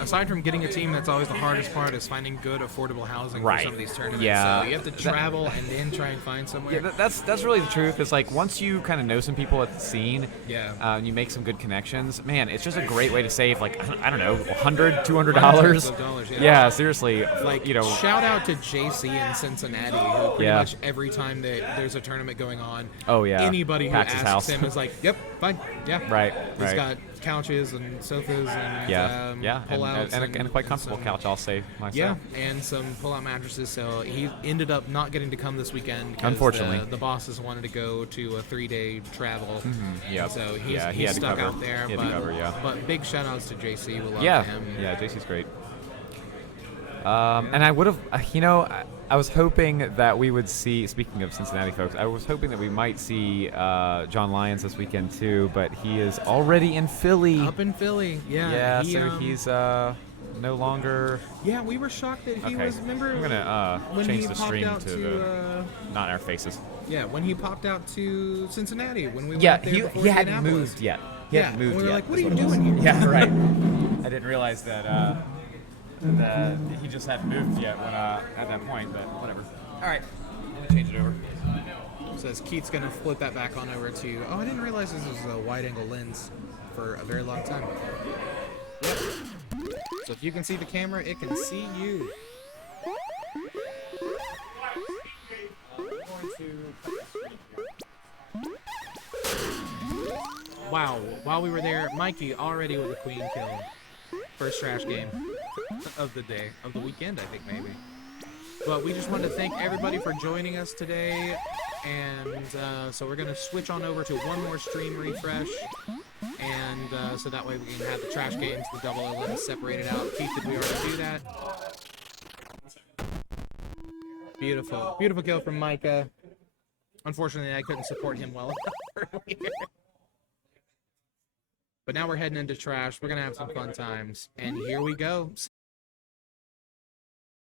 aside from getting a team, that's always the hardest part is finding good, affordable housing Right. for some of these tournaments. Yeah. So you have to travel and then try and find somewhere. yeah, that's really the truth. It's like once you kind of know some people at the scene, Yeah. and you make some good connections. Man, it's just a great way to save like I don't know, $100, $200. Hundreds of dollars, yeah. Yeah, seriously. Like, you know, shout out to JC in Cincinnati, who pretty Yeah. much every time that there's a tournament going on, Oh, yeah. anybody who Packs his asks house. him is like, "Yep, fine, yeah." Right, He's right. got couches and sofas and yeah, yeah, pull-outs and a quite comfortable some- couch. I'll say myself. Yeah, and some pull-out mattresses. So he ended up not getting to come this weekend. 'Cause Unfortunately. the bosses wanted to go to a 3-day travel. Yep. So he he's had to stuck cover. out there. He had to cover, yeah. But big shout-outs to JC. We love Yeah, him. yeah, JC's great. And I would have, I was hoping that we would see. Speaking of Cincinnati folks, I was hoping that we might see John Lyons this weekend too, but he is already in Philly. Up in Philly, yeah. Yeah, he, so he's no longer. Yeah, we were shocked that he Okay, was. Remember I'm gonna when change he the popped stream out to the not in our faces. Yeah, when he popped out to Cincinnati when we Yeah, went there before he hadn't Indianapolis. moved yet. He Yeah, hadn't moved and we were yet, like, "What are is you it was. doing here?" Yeah, right. I didn't realize that that he just hadn't moved yet when at that point, but whatever. All right, I'm gonna change it over. Says Keith's gonna flip that back on over to. Oh, I didn't realize this was a wide-angle lens for a very long time. Yep. So if you can see the camera, it can see you. Wow, while we were there, Mikey already with a queen kill. First trash game of the day, of the weekend, I think maybe. But we just wanted to thank everybody for joining us today. And so we're going to switch on over to one more stream refresh. And so that way we can have the trash games, the double O separated out. Keith, did we already do that? Beautiful. Beautiful kill from Micah. Unfortunately, I couldn't support him well enough earlier. But now we're heading into trash. We're going to have some fun times. And here we go.